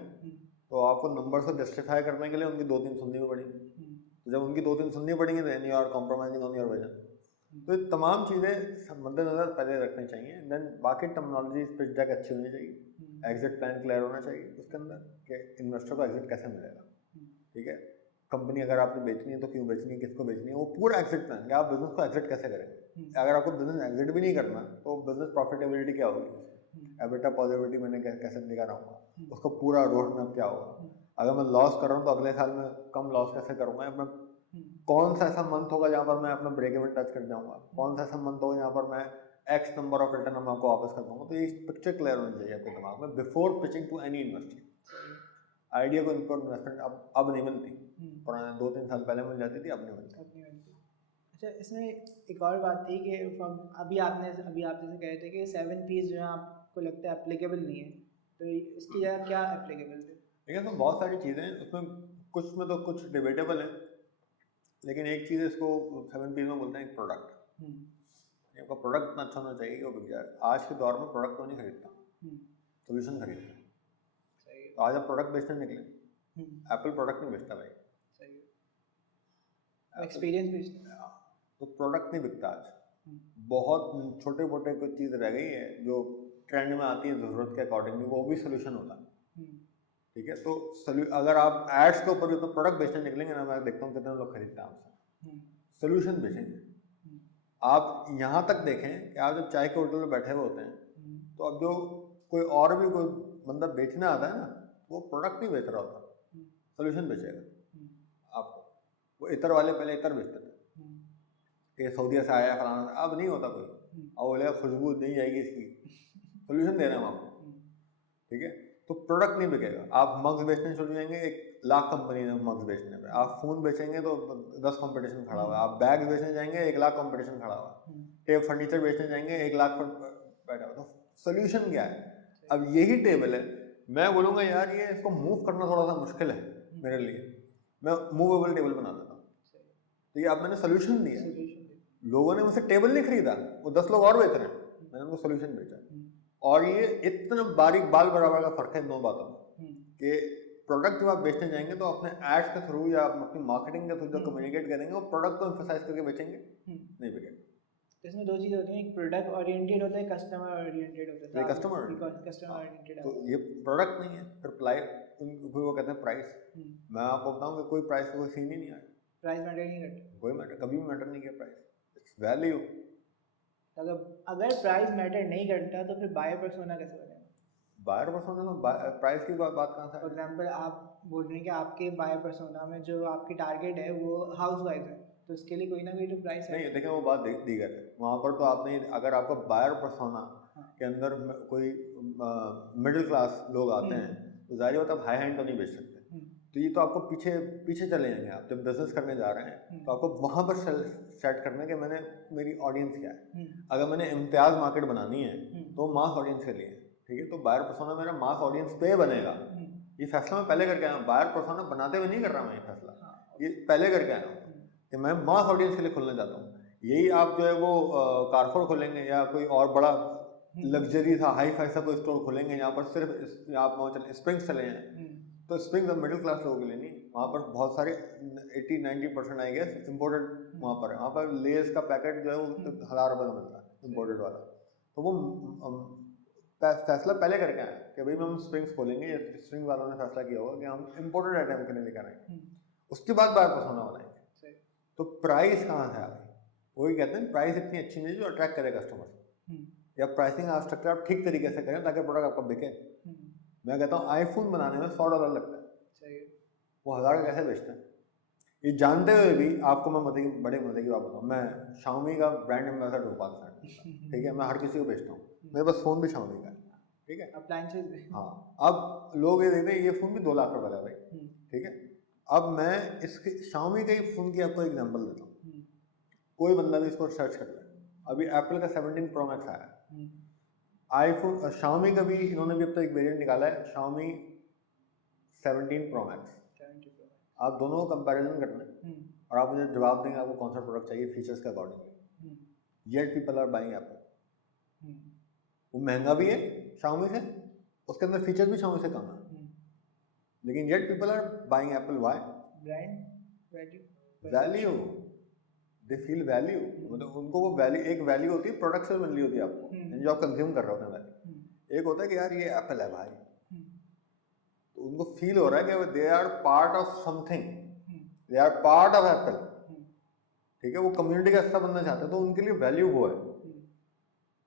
तो आपको नंबर्स को जस्टिफाई करने के लिए उनकी 2-3 सुननी भी पड़ेगी। तो जब उनकी 2-3 सुननी पड़ेंगी then you are compromising on your vision. तो ये तमाम चीज़ें मद्देनजर पहले रखनी चाहिए। देन बाकी टर्मिनोलॉजी पिच डेक अच्छी होनी चाहिए, एग्जिट प्लान क्लियर होना चाहिए उसके अंदर कि इन्वेस्टर को एग्जिट कैसे मिलेगा, ठीक है। कंपनी अगर आपने बेचनी है तो क्यों बेचनी है, किसको बेचनी है, वो पूरा एग्जिट प्लान कि आप बिजनेस को एग्जिट कैसे करेंगे। अगर आपको बिजनेस एग्जिट भी नहीं करना तो बिजनेस प्रॉफिटेबिलिटी क्या होगी, एबिटा पॉजिटिविटी मैंने कैसे लेकर आऊँगा, उसका पूरा रोड मैप क्या होगा। अगर मैं लॉस कर रहा हूँ तो अगले साल में कम लॉस कैसे करूँगा, मैं कौन सा ऐसा मंथ होगा जहाँ पर मैं अपना ब्रेक इवन टच कर जाऊँगा, कौन सा ऐसा मंथ होगा जहाँ पर मैं एक्स नंबर ऑफ रिटर्न मैं आपको वापस कर दूँगा। तो ये पिक्चर क्लियर होनी चाहिए आपके दिमाग में before pitching to any investor. Idea को इन्वेस्टमेंट अब नहीं मिलती, पुराने 2-3 साल पहले मिल जाती थी, अब नहीं मिलती। अच्छा, इसमें एक और बात थी कि अभी आप जैसे कह रहे थे कि 7 P's जो है आपको लगता है एप्लीकेबल नहीं है, तो इसकी जगह क्या एप्लीकेबल है? ठीक है, तो बहुत सारी चीज़ें हैं उसमें, कुछ में तो कुछ डिबेटेबल है, लेकिन एक चीज़ इसको 7 P's में बोलते हैं, एक प्रोडक्ट। आपका प्रोडक्ट इतना अच्छा होना चाहिए कि वो बिक जाए। आज के दौर में प्रोडक्ट तो नहीं खरीदता, सोल्यूशन खरीदता है। तो आज आप प्रोडक्ट बेचने निकले, एप्पल प्रोडक्ट नहीं बेचता भाई, एक्सपीरियंस बेचता, तो प्रोडक्ट नहीं बिकता आज। बहुत छोटे मोटे कुछ चीज़ रह गई है जो ट्रेंड में आती है ज़रूरत के अकॉर्डिंगली, वो भी सोल्यूशन होता है, ठीक है। तो अगर आप एड्स के ऊपर भी तो प्रोडक्ट बेचने निकलेंगे ना, मैं देखता हूँ कितने लोग खरीदते हैं आपसे, सोल्यूशन बेचेंगे। आप यहाँ तक देखें कि आप जब चाय के होटल में बैठे हुए होते हैं तो अब जो कोई और भी कोई बंदा बेचने आता है ना, वो प्रोडक्ट नहीं बेच रहा होता, सोल्यूशन बेचेगा आपको। वो इतर वाले पहले इतर बेचते थे कि सऊदीया से आया फलाना, अब नहीं होता कोई, अब बोलेगा खुशबू नहीं आएगी इसकी, सोल्यूशन दे रहे हैं हम आपको, ठीक है। तो प्रोडक्ट नहीं बिकेगा। आप मग्स बेचने शुरू जाएंगे, 1 लाख कंपनी है मग्स बेचने पे, आप फ़ोन बेचेंगे तो 10 कंपटीशन खड़ा हुआ है, आप बैग बेचने जाएंगे 1 लाख कंपटीशन खड़ा हुआ है, टेप फर्नीचर बेचने जाएंगे 1 लाख पर बैठा हुआ। तो सोल्यूशन क्या है? अब यही टेबल है, मैं बोलूँगा यार ये इसको मूव करना थोड़ा सा मुश्किल है मेरे लिए, मैं मूवेबल टेबल बना देता हूँ। तो ये अब मैंने सोल्यूशन दिया, लोगों ने मुझसे टेबल नहीं खरीदा, वो 10 लोग और बेच रहे हैं, मैंने उनको सोल्यूशन बेचा। और ये इतना बारीक बाल बराबर का फर्क है इन 2 बातों में कि प्रोडक्ट जब आप बेचने जाएंगे तो अपने एड्स के थ्रू या अपनी मार्केटिंग के थ्रू जो कम्युनिकेट करेंगे वो प्रोडक्ट को एम्फसाइज करके बेचेंगे, नहीं बिकेगा। तो इसमें 2 चीज़ होती हैं, एक प्रोडक्ट ओरिएंटेड होता है, कस्टमर ओरिएंटेड होता है। कस्टमर ओरिएंटेड, तो ये प्रोडक्ट नहीं है, फिर वो कहते हैं प्राइस। मैं आपको बताऊँ कि कोई प्राइस का कोई सीन ही नहीं आया, प्राइस मैटर नहीं करता, कोई मैटर कभी भी मैटर नहीं किया प्राइस, इट्स वैल्यू। अगर प्राइस मैटर नहीं करता तो फिर बायर पर्सोना कैसे बनेगा? बायर पर्सोना में प्राइस की बात कहाँ से? फॉर एग्जांपल आप बोल रहे हैं कि आपके बायर पर्सोना में जो आपकी टारगेट है वो हाउस वाइफ है, तो उसके लिए कोई ना कोई तो प्राइस है। नहीं, देखें वो बात दीगर है, वहाँ पर तो आपने, अगर आपका बायर पर्सोना के अंदर कोई मिडिल क्लास लोग आते हैं तो जाहिर होता है आप हाई हैंड तो नहीं बेच सकते। तो ये तो आपको पीछे चले जाएंगे। आप जब बिजनेस करने जा रहे हैं तो आपको वहाँ पर सेट करना है कि मेरी ऑडियंस क्या है। अगर मैंने इम्तियाज़ मार्केट बनानी है तो मास ऑडियंस के लिए, ठीक है, तो बायर पर्सोना मेरा मास ऑडियंस पे बनेगा। ये फैसला मैं पहले करके आया हूँ, बायर पर्सोना बनाते हुए नहीं कर रहा मैं, ये फैसला ये पहले करके आया हूँ कि मैं मास ऑडियंस के लिए खुलना चाहता हूँ। यही आप जो है वो कारफोर खोलेंगे या कोई और बड़ा लग्जरी था हाई फाई सा कोई स्टोर खोलेंगे यहाँ पर सिर्फ आप स्प्रिंग्स चले हैं, तो स्प्रिंग्स अब मिडिल क्लास लोगों के लिए नहीं, वहाँ पर बहुत सारे 80-90% आई गेस इम्पोर्टेड वहाँ पर है। वहाँ पर लेस का पैकेट जो है वो 1000 रुपये का मिलता है इम्पोर्टेड वाला। तो वो फैसला पहले करके आए कि भाई हम स्प्रिंग्स खोलेंगे, स्प्रिंग वालों ने फैसला किया होगा कि हम इम्पोर्टेड आइटम के लिए लेकर आएंगे, उसके बाद बायर पर्सोना बनाएंगे। तो प्राइस कहाँ से आ गई? वही कहते हैं प्राइस इतनी अच्छी नहीं जो अट्रैक्ट करे कस्टमर, या प्राइसिंग स्ट्रक्चर आप ठीक तरीके से करें ताकि प्रोडक्ट आपका बिके। मैं कहता हूँ आईफोन बनाने में $100 लगता है, वो 1000 का कैसे बेचते हैं? ये जानते हुए भी आपको मैं बड़े मजे की बात बताऊँ, मैं Xiaomi का ब्रांड एम्बेसडर हूँ पाकिस्तान, ठीक है, मैं हर किसी को बेचता हूँ, मेरे पास फ़ोन भी Xiaomi का है, ठीक है, अप्लायंसेस भी। हाँ, अब लोग ये देखते हैं ये फ़ोन भी 2 लाख रुपये का भाई, ठीक है। अब मैं इसके Xiaomi के फ़ोन की आपको एग्जाम्पल देता हूँ, कोई बंदा भी इसको सर्च कर ले। अभी एप्पल का 17 Pro Max आया, आईफोन Xiaomi का भी इन्होंने भी अब तक एक वेरिएंट निकाला है Xiaomi 17 Pro Max। आप दोनों को कंपैरिजन करना है और आप मुझे जवाब देंगे आपको कौन सा प्रोडक्ट चाहिए फीचर्स के accordingly, yet people are buying Apple. वो महंगा भी है Xiaomi से, उसके अंदर फीचर भी Xiaomi से कम है, लेकिन yet people are buying Apple. Why? Brand value, they feel value, मतलब उनको वो वैल्यू, एक वैल्यू होती है प्रोडक्ट से मिल रही होती है आपको, जो आप कंज्यूम कर रहे होते हैं वैल्यू। एक होता है कि यार ये एप्पल है भाई, तो उनको फील हो रहा है कि they are part of something, they are part of Apple, ठीक है, वो कम्युनिटी का हिस्सा बनना चाहते हैं, तो उनके लिए वैल्यू वो है।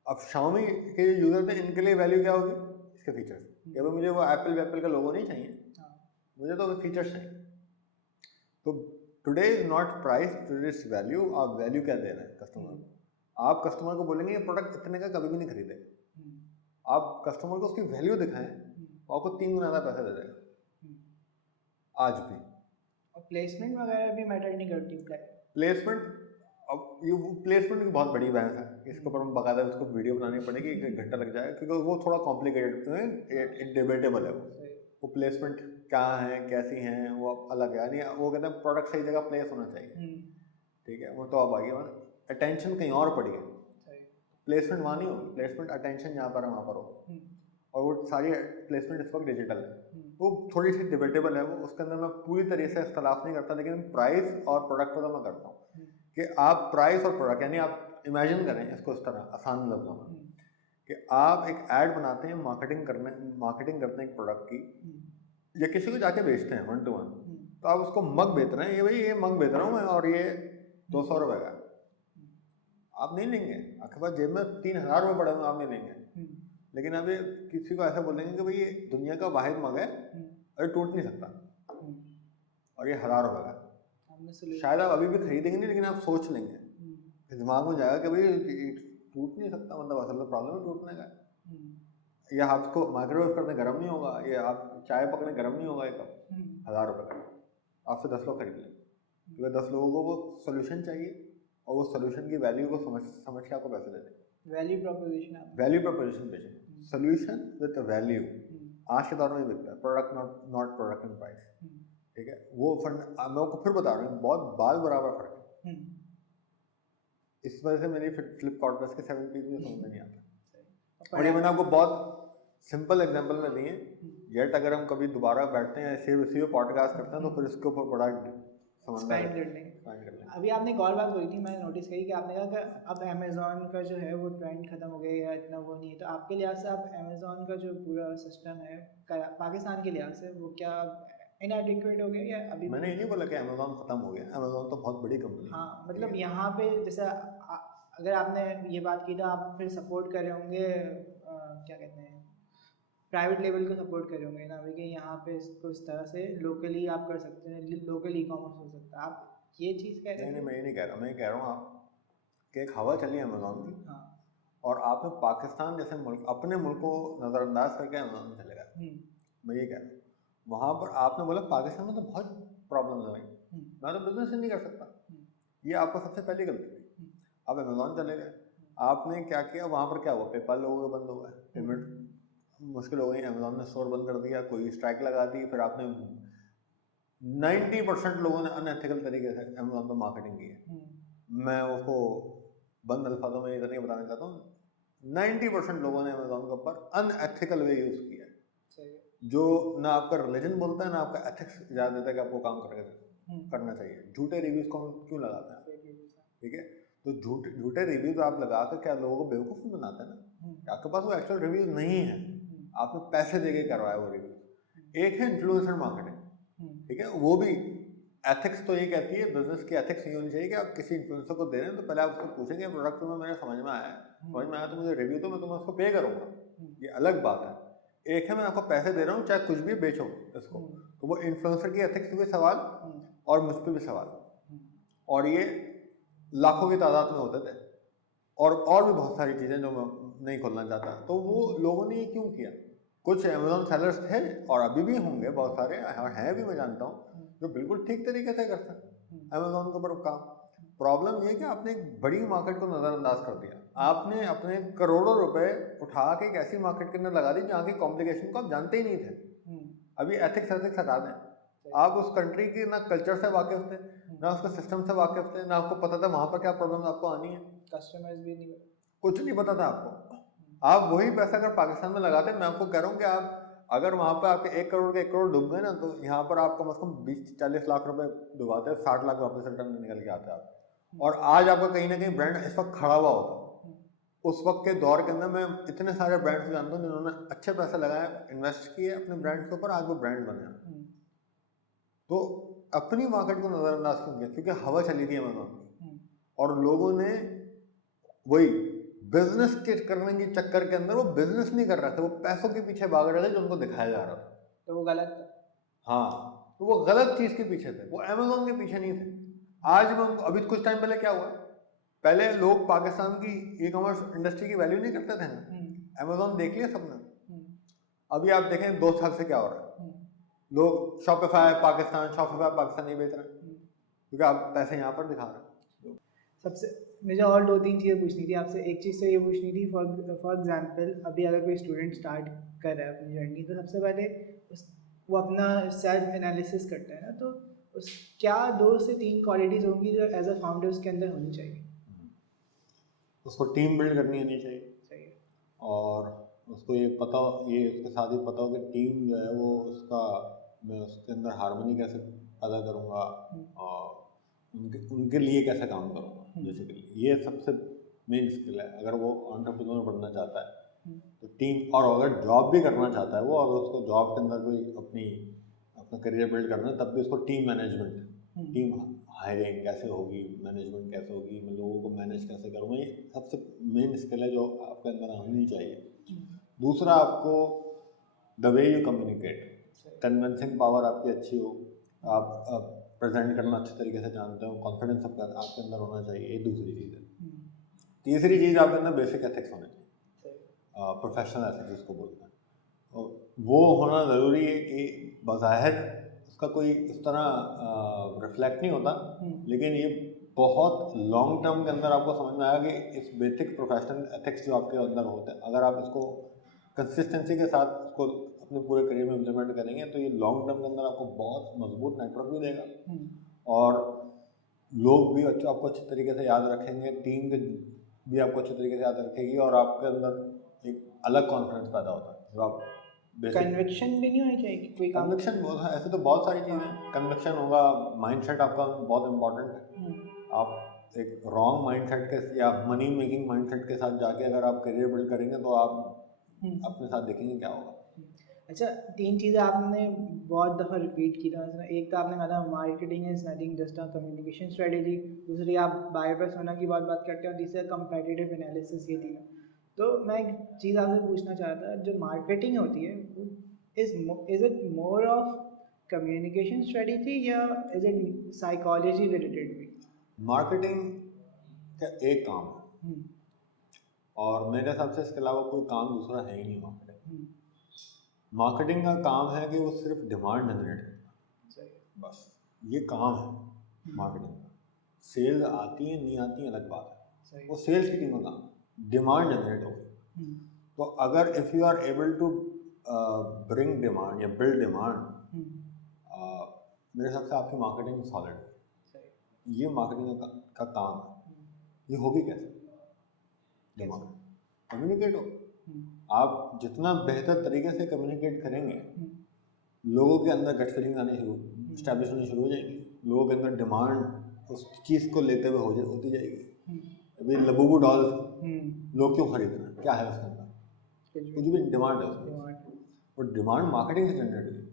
अब Xiaomi के यूजर थे, इनके लिए वैल्यू क्या होगी? इसके फीचर्स, कि भाई मुझे वो एप्पल का लोगो नहीं चाहिए, मुझे तो फीचर्स चाहिए। तो today is not price, today is value. आप वैल्यू क्या दे रहे हैं कस्टमर को? आप कस्टमर को बोलेंगे ये प्रोडक्ट इतने का कभी भी नहीं खरीदे, आप कस्टमर को उसकी वैल्यू दिखाएं, आपको 3 गुना ज़्यादा पैसा दे देगा आज भी। और प्लेसमेंट वगैरह भी मैटर नहीं करती। प्लेसमेंट, अब ये प्लेसमेंट की बहुत बड़ी बहस है, इसके ऊपर हम बाकायदा उसको वीडियो बनानी पड़ेगी, 1 घंटा लग जाएगा, क्योंकि वो थोड़ा कॉम्प्लिकेटेड है, डिबेटेबल है वो प्लेसमेंट क्या है, कैसी हैं, वो अलग है। यानी वो कहते हैं प्रोडक्ट सही जगह प्लेस होना चाहिए, ठीक है, वो तो अब आगे अटेंशन कहीं और पड़ी है, प्लेसमेंट वहाँ नहीं होगी, प्लेसमेंट अटेंशन जहाँ पर है वहाँ पर हो। और वो सारी प्लेसमेंट इस वक्त डिजिटल है, वो थोड़ी सी डिबेटेबल है, वो उसके अंदर मैं पूरी तरीके से इख्तलाफ नहीं करता, लेकिन प्राइस और प्रोडक्ट को तो मैं करता हूँ कि आप प्राइस और प्रोडक्ट, यानी आप इमेजिन करें इसको इस तरह आसान लफ्ज़ों में कि आप एक ऐड बनाते हैं, मार्केटिंग करते हैं एक प्रोडक्ट की, या किसी को जाके बेचते हैं 1 to 1, तो आप उसको मग बेच रहे हैं, ये भाई ये मग बेच रहा हूँ मैं और ये 200 रुपये का, आप नहीं लेंगे, आपके पास जेब में 3000 रुपये पड़े हुए, आप नहीं लेंगे। लेकिन अब ये किसी को ऐसा बोलेंगे कि भाई ये दुनिया का वाहिद मग है और ये टूट नहीं सकता और ये 1000 रुपये का, शायद आप अभी भी खरीदेंगे नहीं, लेकिन आप सोच लेंगे, दिमाग में जाएगा कि भाई टूट नहीं सकता, मतलब असल में प्रॉब्लम है टूटने का, या आपको माइक्रोवेव करने गर्म नहीं होगा, या आप चाय पकड़ने गर्म नहीं होगा, एक कप 1000 रुपये का, आपसे 10 लोग खरीद लें, क्योंकि 10 लोगों को वो सोल्यूशन चाहिए और वो सोल्यूशन की वैल्यू को समझ के आपको पैसे देते हैं। वैल्यू प्रपोजिशन बेचें, सोल्यूशन विद वैल्यू आज के दौर में बिकता है, product not product and price, ठीक है। वो फंड मैं आपको फिर बता रहा हूँ, बहुत बाल बराबर फर्क है। इस वजह से मेरी फ्लिपकार्ट पर इसके 7 पीस में समझ में नहीं आता। और ये मैंने आपको बहुत सिंपल एग्जांपल में दिए, येट अगर हम कभी दोबारा बैठते हैं ऐसे उसी पे पॉडकास्ट करते हैं तो फिर इसके ऊपर बड़ा समझना है। अभी आपने एक और बात बोली थी, मैंने नोटिस करी कि आपने कहा कि अब अमेज़ॉन का जो है वो ट्रेंड खत्म हो गया या इतना वो नहीं है, तो आपके लिहाज से आप अमेज़ॉन का जो पूरा सिस्टम है पाकिस्तान के लिहाज से वो क्या इनएडिक्वेट हो गया या अभी? मैंने ये नहीं बोला कि अमेज़ॉन खत्म हो गया, अमेज़ॉन तो बहुत बड़ी कंपनी है। हाँ, मतलब यहाँ पे जैसे अगर आपने ये बात की तो आप फिर सपोर्ट कर रहे होंगे क्या कहते हैं, प्राइवेट लेवल को सपोर्ट कर रहे होंगे ना, कि यहाँ पे इसको इस तरह से लोकली आप कर सकते हैं, लोकल ई-कॉमर्स हो सकता है, आप ये चीज़ कह रहे हैं? नहीं, मैं ये नहीं कह रहा, मैं ये कह रहा हूँ आप कि एक हवा चली अमेज़ॉन की, हाँ, और आपने पाकिस्तान जैसे मुल्क, अपने मुल्क को नज़रअंदाज करके अमेज़ॉन चले गए। मैं ये कह रहा हूँ, वहाँ पर आपने बोला पाकिस्तान में तो बहुत प्रॉब्लम है भाई, मैं तो बिजनेस ही नहीं कर सकता, ये आपको सबसे पहली गलती थी। आप अमेज़ॉन चले गए, आपने क्या किया, वहाँ पर क्या हुआ, पेपाल लोगों का बंद हुआ, पेमेंट मुश्किल हो गई, अमेज़ॉन ने स्टोर बंद कर दिया, कोई स्ट्राइक लगा दी, फिर आपने 90% लोगों ने अनएथिकल तरीके से अमेज़ॉन पर मार्केटिंग की है। मैं उसको बंद अल्फाजों में इधर नहीं बताना चाहता हूँ, 90% लोगों ने अमेज़ॉन के ऊपर अनएथिकल वे यूज़ किया है, जो ना आपका रिलीजन बोलता है ना आपका एथिक्स इजाज़त देता है कि आपको काम करना चाहिए। झूठे रिव्यूज़ को क्यों लगाते हैं, ठीक है, तो झूठे रिव्यूज़ आप लगा कर क्या लोगों को बेवकूफ़ बनाते हैं ना, आपके पास वो एक्चुअल रिव्यूज़ नहीं है, आपने पैसे दे के करवाया वो रिव्यूज़। एक है इन्फ्लुएंसर मार्केटिंग, ठीक है, वो भी एथिक्स तो ये कहती है, बिजनेस की एथिक्स ये होनी चाहिए कि आप किसी इन्फ्लुएंसर को दे रहे हैं तो पहले आप उसको पूछेंगे प्रोडक्ट में मेरे समझ में आया तो मुझे रिव्यू तो मैं तुम्हें उसको पे करूँगा, ये अलग बात है। एक है मैं आपको पैसे दे रहा हूँ चाहे कुछ भी बेचो इसको, तो वो इन्फ्लुएंसर की एथिक्स पे भी सवाल और मुझ पर भी सवाल, और ये लाखों की तादाद में होते थे, और भी बहुत सारी चीज़ें जो मैं नहीं खोलना चाहता। तो वो लोगों ने ये क्यों किया, कुछ अमेज़ॉन सेलर्स थे और अभी भी होंगे बहुत सारे, और हैं भी मैं जानता हूँ, जो बिल्कुल ठीक तरीके से करते हैं अमेज़ॉन के ऊपर काम। प्रॉब्लम ये है कि आपने एक बड़ी मार्केट को नज़रअंदाज कर दिया, आपने अपने करोड़ों रुपए उठा के एक ऐसी मार्केट के अंदर लगा दी जहाँ की कॉम्प्लिकेशन को आप जानते ही नहीं थे। अभी एथिक्स हटा दें, आप उस कंट्री के ना कल्चर से वाकिफ थे ना उसका सिस्टम से वाकिफ थे, ना आपको पता था वहाँ पर क्या प्रॉब्लम आपको आनी है, कस्टमर्स भी नहीं, कुछ नहीं पता था आपको। आप वही पैसा अगर पाकिस्तान में लगाते, मैं आपको कह रहा हूँ कि आप अगर वहाँ पर आपके 1 करोड़ के 1 करोड़ डूब गए ना, तो यहाँ पर आप कम से कम 20-40 लाख रुपए डुबाते, 60 लाख वापस रिटर्न निकल के आते आप। और आज आपका कहीं ना कहीं ब्रांड इस वक्त खड़ा हुआ होता। उस वक्त के दौर के अंदर मैं इतने सारे ब्रांड्स जानता हूँ जिन्होंने अच्छे पैसे लगाए, इन्वेस्ट किए अपने ब्रांड के ऊपर, आज वो ब्रांड बने। तो अपनी मार्केट को नज़रअंदाज क्यों किया? क्योंकि हवा चली थी अमेज़ॉन की, और लोगों ने वही बिजनेस के करने के चक्कर के अंदर वो बिजनेस नहीं कर रहे थे, वो पैसों के पीछे भाग रहे थे जो उनको दिखाया जा रहा था। तो वो गलत था। हाँ, तो वो गलत चीज़ के पीछे थे, वो अमेज़ॉन के पीछे नहीं थे। आज मैं अभी कुछ टाइम पहले क्या हुआ, पहले लोग पाकिस्तान की ई कॉमर्स इंडस्ट्री की वैल्यू नहीं करते थे, अमेज़ॉन देख लिया सबने। अभी आप देखें 2 साल से क्या हो रहा है, लोग शॉपिफाई पाकिस्तान नहीं बेच रहे क्योंकि आप पैसे यहाँ पर दिखा रहे हैं। सबसे मुझे और 2-3 चीज़ें पूछनी थी आपसे। एक चीज़ तो ये पूछनी थी, फॉर एग्जांपल अभी अगर कोई स्टूडेंट स्टार्ट कर रहा है अपनी जर्नी, तो सबसे पहले वो अपना सेल्फ एनालिसिस करता है ना, तो उस क्या 2 से 3 क्वालिटीज़ होंगी जो एज अ फाउंडर उसके अंदर होनी चाहिए? उसको टीम बिल्ड करनी आनी चाहिए। सही है। और उसको ये उसके साथ ही पता हो कि टीम जो है वो मैं उसके अंदर हार्मनी कैसे पैदा करूँगा और उनके लिए कैसे काम करूँगा। बेसिकली ये सबसे मेन स्किल है अगर वो एंटरप्रेन्योर बनना चाहता है तो टीम, और अगर जॉब भी करना चाहता है वो, और उसको जॉब के अंदर कोई अपना करियर बिल्ड करना है, तब भी उसको टीम मैनेजमेंट, टीम हायरिंग कैसे होगी, मैनेजमेंट कैसे होगी, मैं लोगों को मैनेज कैसे करूँगा, ये सबसे मेन स्किल है जो आपके अंदर होनी चाहिए। दूसरा, आपको the way you communicate, convincing power आपकी अच्छी हो, आप प्रेजेंट करना अच्छे तरीके से जानते हो, कॉन्फिडेंस आपके अंदर होना चाहिए, ये दूसरी चीज़ है। तीसरी चीज़ आपके अंदर बेसिक एथिक्स होने चाहिए, प्रोफेशनल एथिक्स जिसको बोलते हैं, वो होना ज़रूरी है कि बज़ाहिर उसका कोई इस तरह रिफ्लेक्ट नहीं होता, लेकिन ये बहुत लॉन्ग टर्म के अंदर आपको समझ में आया कि इस बेसिक प्रोफेशनल एथिक्स जो आपके अंदर होते हैं, अगर आप इसको कंसिस्टेंसी के साथ उसको अपने पूरे करियर में इम्प्लीमेंट करेंगे तो ये लॉन्ग टर्म के अंदर आपको बहुत मजबूत नेटवर्क भी देगा और लोग भी आपको अच्छे तरीके से याद रखेंगे, टीम भी आपको अच्छे तरीके से याद रखेगी और आपके अंदर एक अलग कॉन्फिडेंस पैदा होता है जो आप कन्विक्शन भी नहीं होनी चाहिए कोई काम। कन्विक्शन ऐसे तो बहुत सारी चीज़ें, कन्विक्शन होगा, माइंडसेट आपका बहुत इंपॉर्टेंट है। आप एक रॉन्ग माइंडसेट के या मनी मेकिंग माइंडसेट के साथ जाके अगर आप करियर बिल्ड करेंगे तो आप अपने साथ देखेंगे क्या होगा। अच्छा, 3 चीज़ें आपने बहुत दफ़ा रिपीट की था। एक तो आपने कहा marketing is nothing just a communication strategy, दूसरी आप बायर पर्सोना की बहुत करते हैं और तीसरा कंपेटिटिव एनालिसिस। ये तीनों। तो मैं एक चीज़ आपसे पूछना चाहता, जो मार्केटिंग होती है is it more of communication strategy या इज़ इट साइकोलॉजी रिलेटेड भी? मार्केटिंग का एक काम है और मेरे हिसाब से इसके अलावा कोई काम दूसरा है ही नहीं। मार्केटिंग का काम है कि वो सिर्फ डिमांड जनरेट करता है, बस ये काम है मार्केटिंग का। सेल्स आती है नहीं आती है अलग बात है, वो सेल्स की टीम का काम, डिमांड जनरेट हो गई। तो अगर if you are able to bring demand या बिल्ड डिमांड, मेरे हिसाब से आपकी मार्केटिंग सॉलिड है। ये मार्केटिंग का काम है। ये होगी कैसे? डिमांड कम्युनिकेट हो, आप जितना बेहतर तरीके से कम्युनिकेट करेंगे लोगों के अंदर गट फीलिंग आनी स्टैब्लिश होनी शुरू हो जाएगी, लोगों के अंदर डिमांड उस चीज़ को लेते हुए होती जाएगी। अभी लबूबू डॉल लोग क्यों खरीद रहे हैं, क्या है उसके अंदर? कुछ भी डिमांड है उसमें, और डिमांड मार्केटिंग से जनरेट हुई।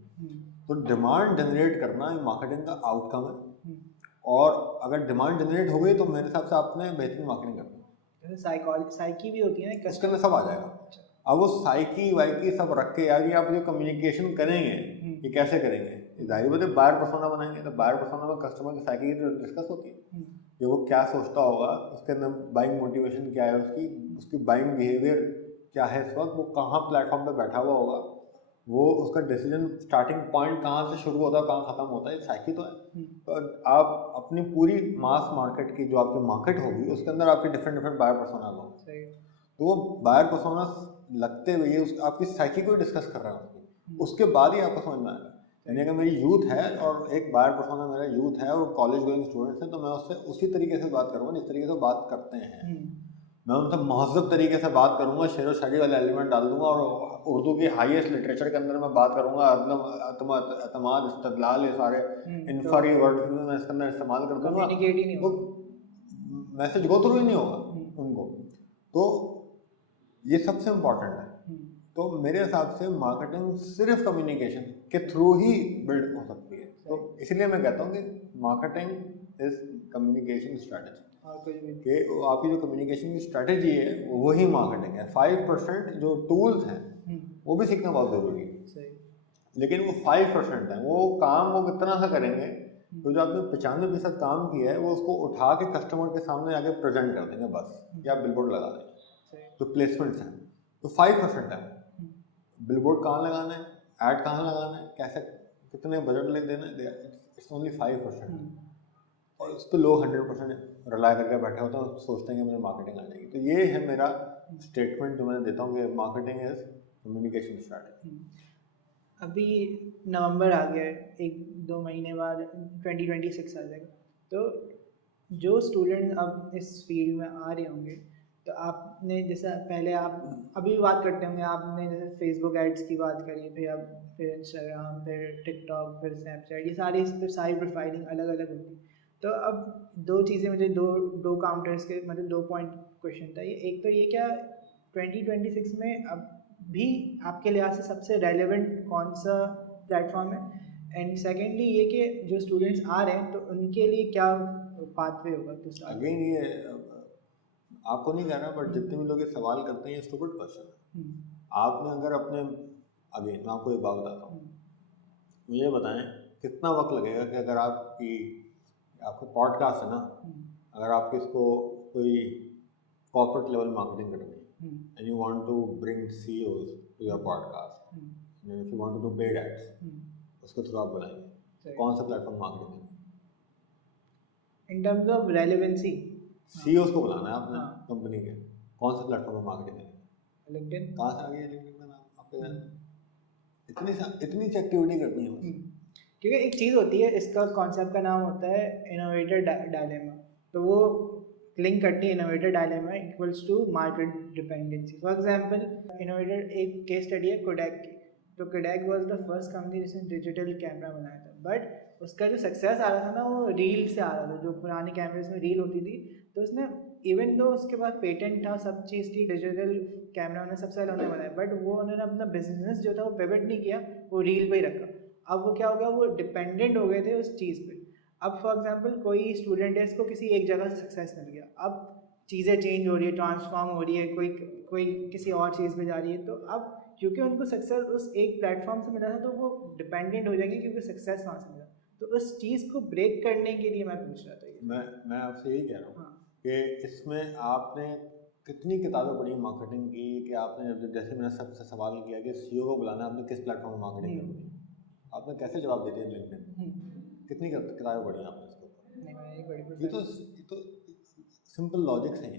तो डिमांड जनरेट करना मार्केटिंग का आउटकम है, और अगर डिमांड जनरेट हो गई तो मेरे हिसाब से आपने बेहतरीन मार्केटिंग करनी है। साइकी भी होती है ना, उसके अंदर सब आ जाएगा। अब वो साइकी वाइकी सब रख के यार, ये आप जो कम्युनिकेशन करेंगे ये कैसे करेंगे? जाहिर बात है बायर पर्सोना बनाएंगे, तो बायर पर्सोना में कस्टमर की साइकी की डिस्कस होती है कि वो क्या सोचता होगा, उसके अंदर बाइंग मोटिवेशन क्या है, उसकी बाइंग बिहेवियर क्या है, इस वक्त वो कहाँ प्लेटफॉर्म पे बैठा हुआ होगा, वो उसका डिसीजन स्टार्टिंग पॉइंट कहाँ से शुरू होता है कहाँ ख़त्म होता है, साइकी तो है। तो आप अपनी पूरी मास मार्केट की जो आपकी मार्केट होगी उसके अंदर आपके डिफरेंट बायर पर्सोना होंगे, तो वो बायर पर्सोना लगते हुए आपकी साइकी को डिस्कस कर रहा है उसके बाद ही आपको समझ में आएगा यानी अगर मेरी यूथ है और एक बायर पर्सोना मेरा यूथ है और कॉलेज गोइंग स्टूडेंट्स हैं, तो मैं उससे उसी तरीके से बात करूँगा जिस तरीके से बात करते हैं। मैं उनसे महज़ब तरीके से बात करूँगा, शेर व शायरी वाले एलिमेंट डाल दूँगा और उर्दू के हाईएस्ट लिटरेचर के अंदर मैं बात करूँगा, अतमाद, इस्तदलाल, ये सारे इन्फारी वर्ड्स भी मैं इसके अंदर इस्तेमाल कर दूँगा, कम्युनिकेट ही नहीं वो होगा, मैसेज गो थ्रू ही नहीं होगा उनको। तो ये सबसे इम्पॉर्टेंट है। तो मेरे हिसाब से मार्केटिंग सिर्फ कम्युनिकेशन के थ्रू ही बिल्ड हो सकती है। तो इसलिए मैं कहता हूँ कि मार्केटिंग इज कम्युनिकेशन स्ट्रैटेजी, कि आपकी जो कम्युनिकेशन की स्ट्रैटेजी है वही मार्केटिंग है। 5% जो टूल्स हैं वो भी सीखना बहुत ज़रूरी है, लेकिन वो 5% है। वो काम वो कितना सा करेंगे, तो जो आपने 95% काम किया है वो उसको उठा के कस्टमर के सामने आके प्रेजेंट कर देंगे बस, या बिलबोर्ड लगा देंगे। तो प्लेसमेंट्स हैं, तो 5% है। बिलबोर्ड कहाँ लगाना है, ऐड कहाँ लगाना है, कैसे, कितने बजट ले देना है, इट्स ओनली 5%। और उस पर लोग 100% रिलाय करके बैठे होते हैं और सोचते हैं कि मुझे मार्केटिंग आ जाएगी। तो ये है मेरा स्टेटमेंट जो मैंने देता हूँ कि मार्केटिंग इज कम्युनिकेशन स्ट्रैटेजी। अभी नवंबर आ गया है, 1-2 महीने बाद 2026 आ जाएगा। तो जो स्टूडेंट अब इस फील्ड में आ रहे होंगे, तो आपने जैसा पहले आप अभी भी बात करते होंगे, आपने जैसे फेसबुक एड्स की बात करी, फिर इंस्टाग्राम, फिर टिकटॉक, फिर स्नैपचैट, ये सारी इस पर सारी प्रोफाइलिंग अलग अलग होती है। तो अब दो चीज़ें मुझे दो काउंटर्स के मतलब 2 पॉइंट क्वेश्चन था। ये एक तो ये, क्या 2026 में अब भी आपके लिहाज से सबसे रेलेवेंट कौन सा प्लेटफॉर्म है, एंड सेकेंडली ये कि जो स्टूडेंट्स आ रहे हैं तो उनके लिए क्या पाथवे होगा तो स्टार्ट। अगेन ये आपको नहीं कह रहा, बट जितने भी लोग ये सवाल करते हैं ये स्टूपिड क्वेश्चन है। आपने अगर अपने, अगेन मैं आपको एक बात बताता हूँ, मुझे बताएं कितना वक्त लगेगा कि अगर आपको पॉडकास्ट है ना, अगर आपको इसको कोई कॉर्पोरेट लेवल मार्केटिंग करनी है and you want to bring CEOs to your podcast, if you want to do paid ads, उसके थ्रू आप बनाएंगे, कौन सा प्लेटफॉर्म मार्केटिंग है? In terms of relevancy CEOs को बुलाना है आपने कंपनी के, कौन सा प्लेटफॉर्म में मार्केटिंग है? लिंक्डइन। कहाँ से आ गया लिंक्डइन का नाम आपके? इतनी सी एक्टिविटी करनी है। क्योंकि एक चीज़ होती है, इसका कॉन्सेप्ट का नाम होता है इनोवेटर डायलेमा। तो वो लिंक करती है innovator dilemma equals to market dependency. For example, innovator एक केस स्टडी है कोडैक की। तो Kodak was the first company जिसने डिजिटल कैमरा बनाया था, बट उसका जो सक्सेस आ रहा था ना वो रील से आ रहा था। जो पुराने कैमरेज में रील होती थी, तो उसने इवन दो उसके पास पेटेंट था, सब चीज़ थी, डिजिटल कैमरा उन्होंने सबसे पहले उन्होंने बनाया, बट वो उन्होंने अपना बिजनेस जो था वो पिवट नहीं किया, वो रील पे ही रखा। अब वो क्या हो गया, वो डिपेंडेंट हो गए थे उस चीज़ पे। अब फॉर एग्जांपल कोई स्टूडेंट है, इसको किसी एक जगह से सक्सेस मिल गया, अब चीज़ें चेंज हो रही है, ट्रांसफॉर्म हो रही है, कोई किसी और चीज़ पे जा रही है। तो अब क्योंकि उनको सक्सेस उस एक प्लेटफॉर्म से मिला था, तो वो डिपेंडेंट हो जाएंगे क्योंकि सक्सेस वहाँ से मिला। तो उस चीज़ को ब्रेक करने के लिए मैं पूछ रहा था ये। मैं आपसे यही कह रहा हूँ कि इसमें आपने कितनी किताबें पढ़ी मार्केटिंग की, कि आपने जैसे मैंने सबसे सवाल किया कि CEO को बुलाना है, आपने किस प्लेटफॉर्म में मार्केटिंग करनी है, आपने कैसे जवाब देते हैं लिंक्डइन? कितनी किताबें पढ़ी आपने इसके ऊपर? ये तो सिंपल लॉजिक्स हैं।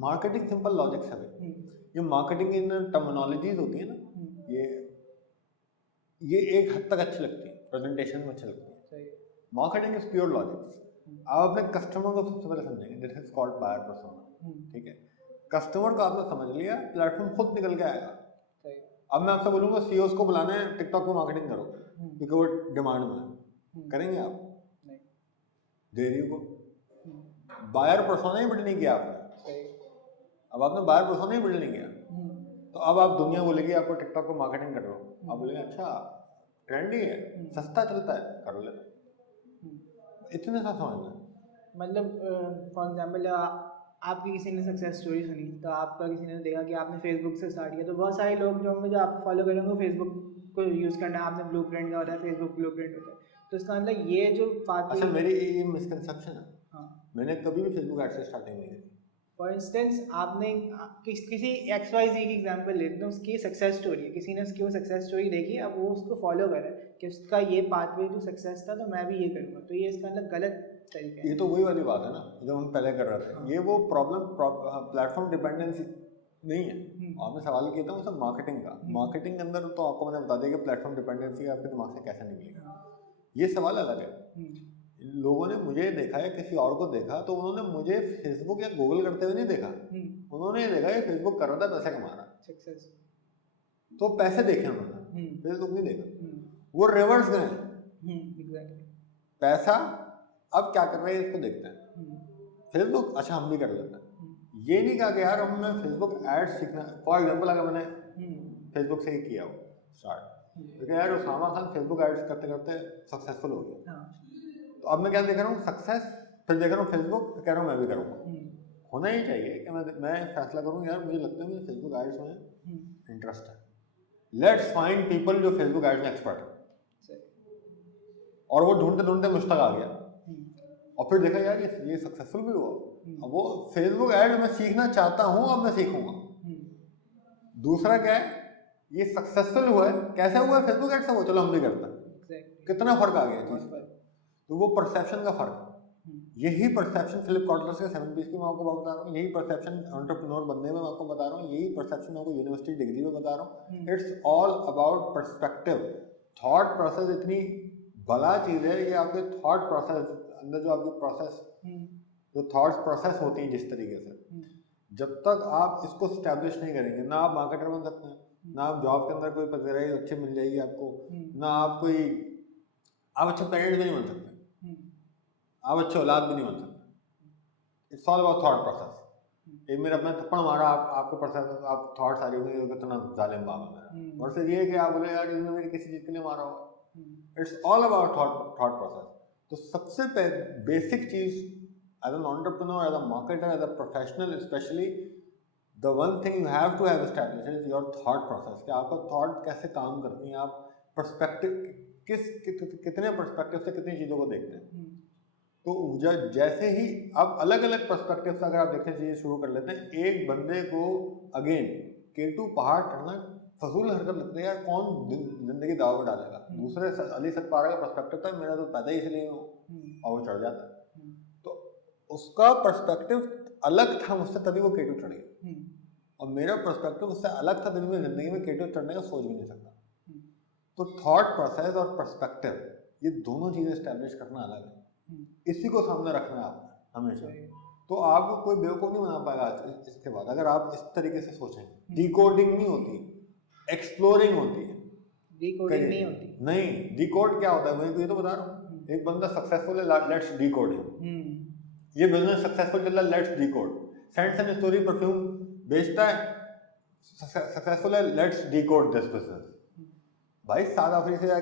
मार्केटिंग सिंपल लॉजिक्स है भाई। ये मार्केटिंग इन टर्मिनोलॉजीज होती है ना, ये एक हद तक अच्छी लगती है, प्रेजेंटेशन में अच्छी लगती है। Marketing is pure logics. आप अपने कस्टमर को सबसे पहले समझेंगे, this is called buyer persona. ठीक है, कस्टमर को आपने समझ लिया, प्लेटफॉर्म खुद निकल के आएगा। अब मैं आपसे बोलूँगा CEOs को बुलाना है, टिकटॉक पे मार्केटिंग करो, क्योंकि वो डिमांड में है, करेंगे आप? देरी को बायर पर्सोना ही बिल्ड नहीं किया आपने। अब आपने बायर पर्सोना ही बिल्ड नहीं किया, तो अब आप दुनिया बोलेगी आपको टिकटॉक पे मार्केटिंग कर लो, आप बोलेंगे अच्छा ट्रेंडी है, सस्ता चलता है, कर ले। इतने सा समझना। मतलब फॉर एग्जांपल, आपकी किसी ने सक्सेस स्टोरी सुनी, तो आपका किसी ने देखा कि आपने फेसबुक से स्टार्ट किया, तो बहुत सारे लोग जो होंगे जो आप फॉलो करेंगे फेसबुक को यूज़ करना है। आपने ब्लूप्रिंट का होता है, फेसबुक ब्लूप्रिंट होता है, तो इसका मतलब ये जो बात। अच्छा, मेरी ये मिसकंसेप्शन है। हाँ, मैंने कभी भी फेसबुक ऐड से स्टार्टिंग नहीं की। फॉर इंस्टेंस, आपने किसी XYZ की एग्जांपल लेते हैं, उसकी सक्सेस स्टोरी है, किसी ने उसकी वो सक्सेस स्टोरी देखी, अब वो उसको फॉलो कर रहा है कि उसका ये पाथवे टू सक्सेस था, तो मैं भी ये करूँगा। तो ये इसका मतलब गलत तरीका है। ये तो वही वाली बात है ना जो हम पहले कर रहे थे। ये वो प्रॉब्लम प्लेटफॉर्म डिपेंडेंसी नहीं है। आपने सवाल किया था मुझसे मार्केटिंग का, मार्केटिंग के अंदर तो आपको मैंने बता दिया कि प्लेटफॉर्म डिपेंडेंसी आपके दिमाग से कैसे निकलेगा, ये सवाल अलग है। लोगों ने मुझे देखा है, किसी और को देखा, तो उन्होंने मुझे फेसबुक या गूगल करते हुए नहीं देखा, उन्होंने ये देखा कि फेसबुक कर रहा था, पैसे कमा रहा, सक्सेस, तो पैसे देखे उन्होंने, फेसबुक नहीं देखा, वो रिवर्स गए, एग्जैक्टली, पैसा अब क्या कर रहे हैं इसको देखते हैं, फेसबुक अच्छा हम भी कर लेते हैं। ये नहीं कहा कि यार हमें फेसबुक एड्स सीखना, फॉर एग्जांपल अगर मैंने फेसबुक से ही किया हो स्टार्ट, तो क्या यार उसामा खान फेसबुक एड्स करते करते सक्सेसफुल हो गया, तो अब मैं क्या देख रहा हूँ सक्सेस, फिर देख रहा हूँ फेसबुक, तो कह रहा हूँ मैं भी करूँगा। होना ही चाहिए कि मैं फैसला करूँ यार मुझे लगता है मुझे फेसबुक एड्स में इंटरेस्ट है, लेट्स फाइंड पीपल जो फेसबुक एड्स में एक्सपर्ट है, और वो ढूंढते ढूंढते मुझ तक आ गया, और फिर देखा यार ये सक्सेसफुल भी हुआ। अब वो फेसबुक ऐड मैं सीखना चाहता हूँ, अब मैं सीखूंगा। दूसरा क्या है, ये सक्सेसफुल हुआ है, कैसे हुआ है फेसबुक ऐड से, वो चलो हम भी करते हैं, कितना फर्क आ गया चीज पर, तो वो परसेप्शन का फर्क है। यही परसेप्शन फिलिप कॉटलर के 7 P's की मैं आपको बता रहा हूँ, यही परसेप्शन एंटरप्रेन्योर बनने में मैं आपको बता रहा हूँ, यही परसेप्शन मैं आपको यूनिवर्सिटी डिग्री में बता रहा हूँ। It's all about perspective. Thought process इतनी बड़ा चीज है, ये आपके थॉट प्रोसेस अंदर जो आपकी प्रोसेस जो थॉट्स प्रोसेस होती हैं जिस तरीके से, जब तक आप इसको स्टैब्लिश नहीं करेंगे, ना आप मार्केटर बन सकते हैं, ना आप जॉब के अंदर कोई पगार अच्छी मिल जाएगी आपको, ना आप कोई आप अच्छे पेरेंट भी नहीं बन सकते, आप अच्छे औलाद भी नहीं बन सकते। It's all about thought process. एक मेरे अपने थप्पड़ मारा, आपके प्रोसेस आप थॉट्स आ रही होंगी कितना जालिम बाप है, और फिर ये कि आप बोले यार इन्होंने मेरी किसी चीज़ के लिए मारा होगा। It's all about thought process. तो सबसे basic cheese as an entrepreneur, as a marketer, as a professional especially, the one thing you have to have established is your thought process, कि आपका थॉट कैसे काम करती हैं, आप पर्सपेक्टिव कितने पर्सपेक्टिव से कितनी चीज़ों को देखते हैं। तो जैसे ही आप अलग अलग पर्सपेक्टिव से अगर आप देखना चीज़ें शुरू कर लेते हैं, एक बंदे को अगेन K2 पहाड़ चढ़ना फजूल हरकत लगती है यार, कौन जिंदगी दाव पर डालेगा। दूसरे अली सतपारा का पर्सपेक्टिव था मेरा तो पैदा ही इसलिए हो, और वो चढ़ जाता है, तो उसका पर्सपेक्टिव अलग था मुझसे, तभी वो K2 चढ़ गया, और मेरा पर्सपेक्टिव उससे अलग था, तभी मैं जिंदगी में K2 चढ़ने का सोच भी नहीं सकता। तो थॉट प्रोसेस और पर्सपेक्टिव, ये दोनों चीजें एस्टेब्लिश करना अलग है, इसी को सामने रखना है आपने हमेशा। तो आपको कोई बेवकूफ नहीं बना पाएगा इसके बाद, अगर आप इस तरीके से सोचेंगे। डिकोडिंग नहीं होती, एक्सप्लोरिंग होती है, डिकोडिंग नहीं होती। नहीं, डिकोड क्या होता है मैं ये तो बता रहा हूँ। एक बंदा सक्सेसफुल है, लेट्स डिकोड हिम। ये बिजनेस सक्सेसफुल चल रहा है, let's decode. Scents and story perfume बेचता है, सक्सेसफुल है, लेट्स डिकोड दिस बिजनेस। भाई साउथ अफ्रीका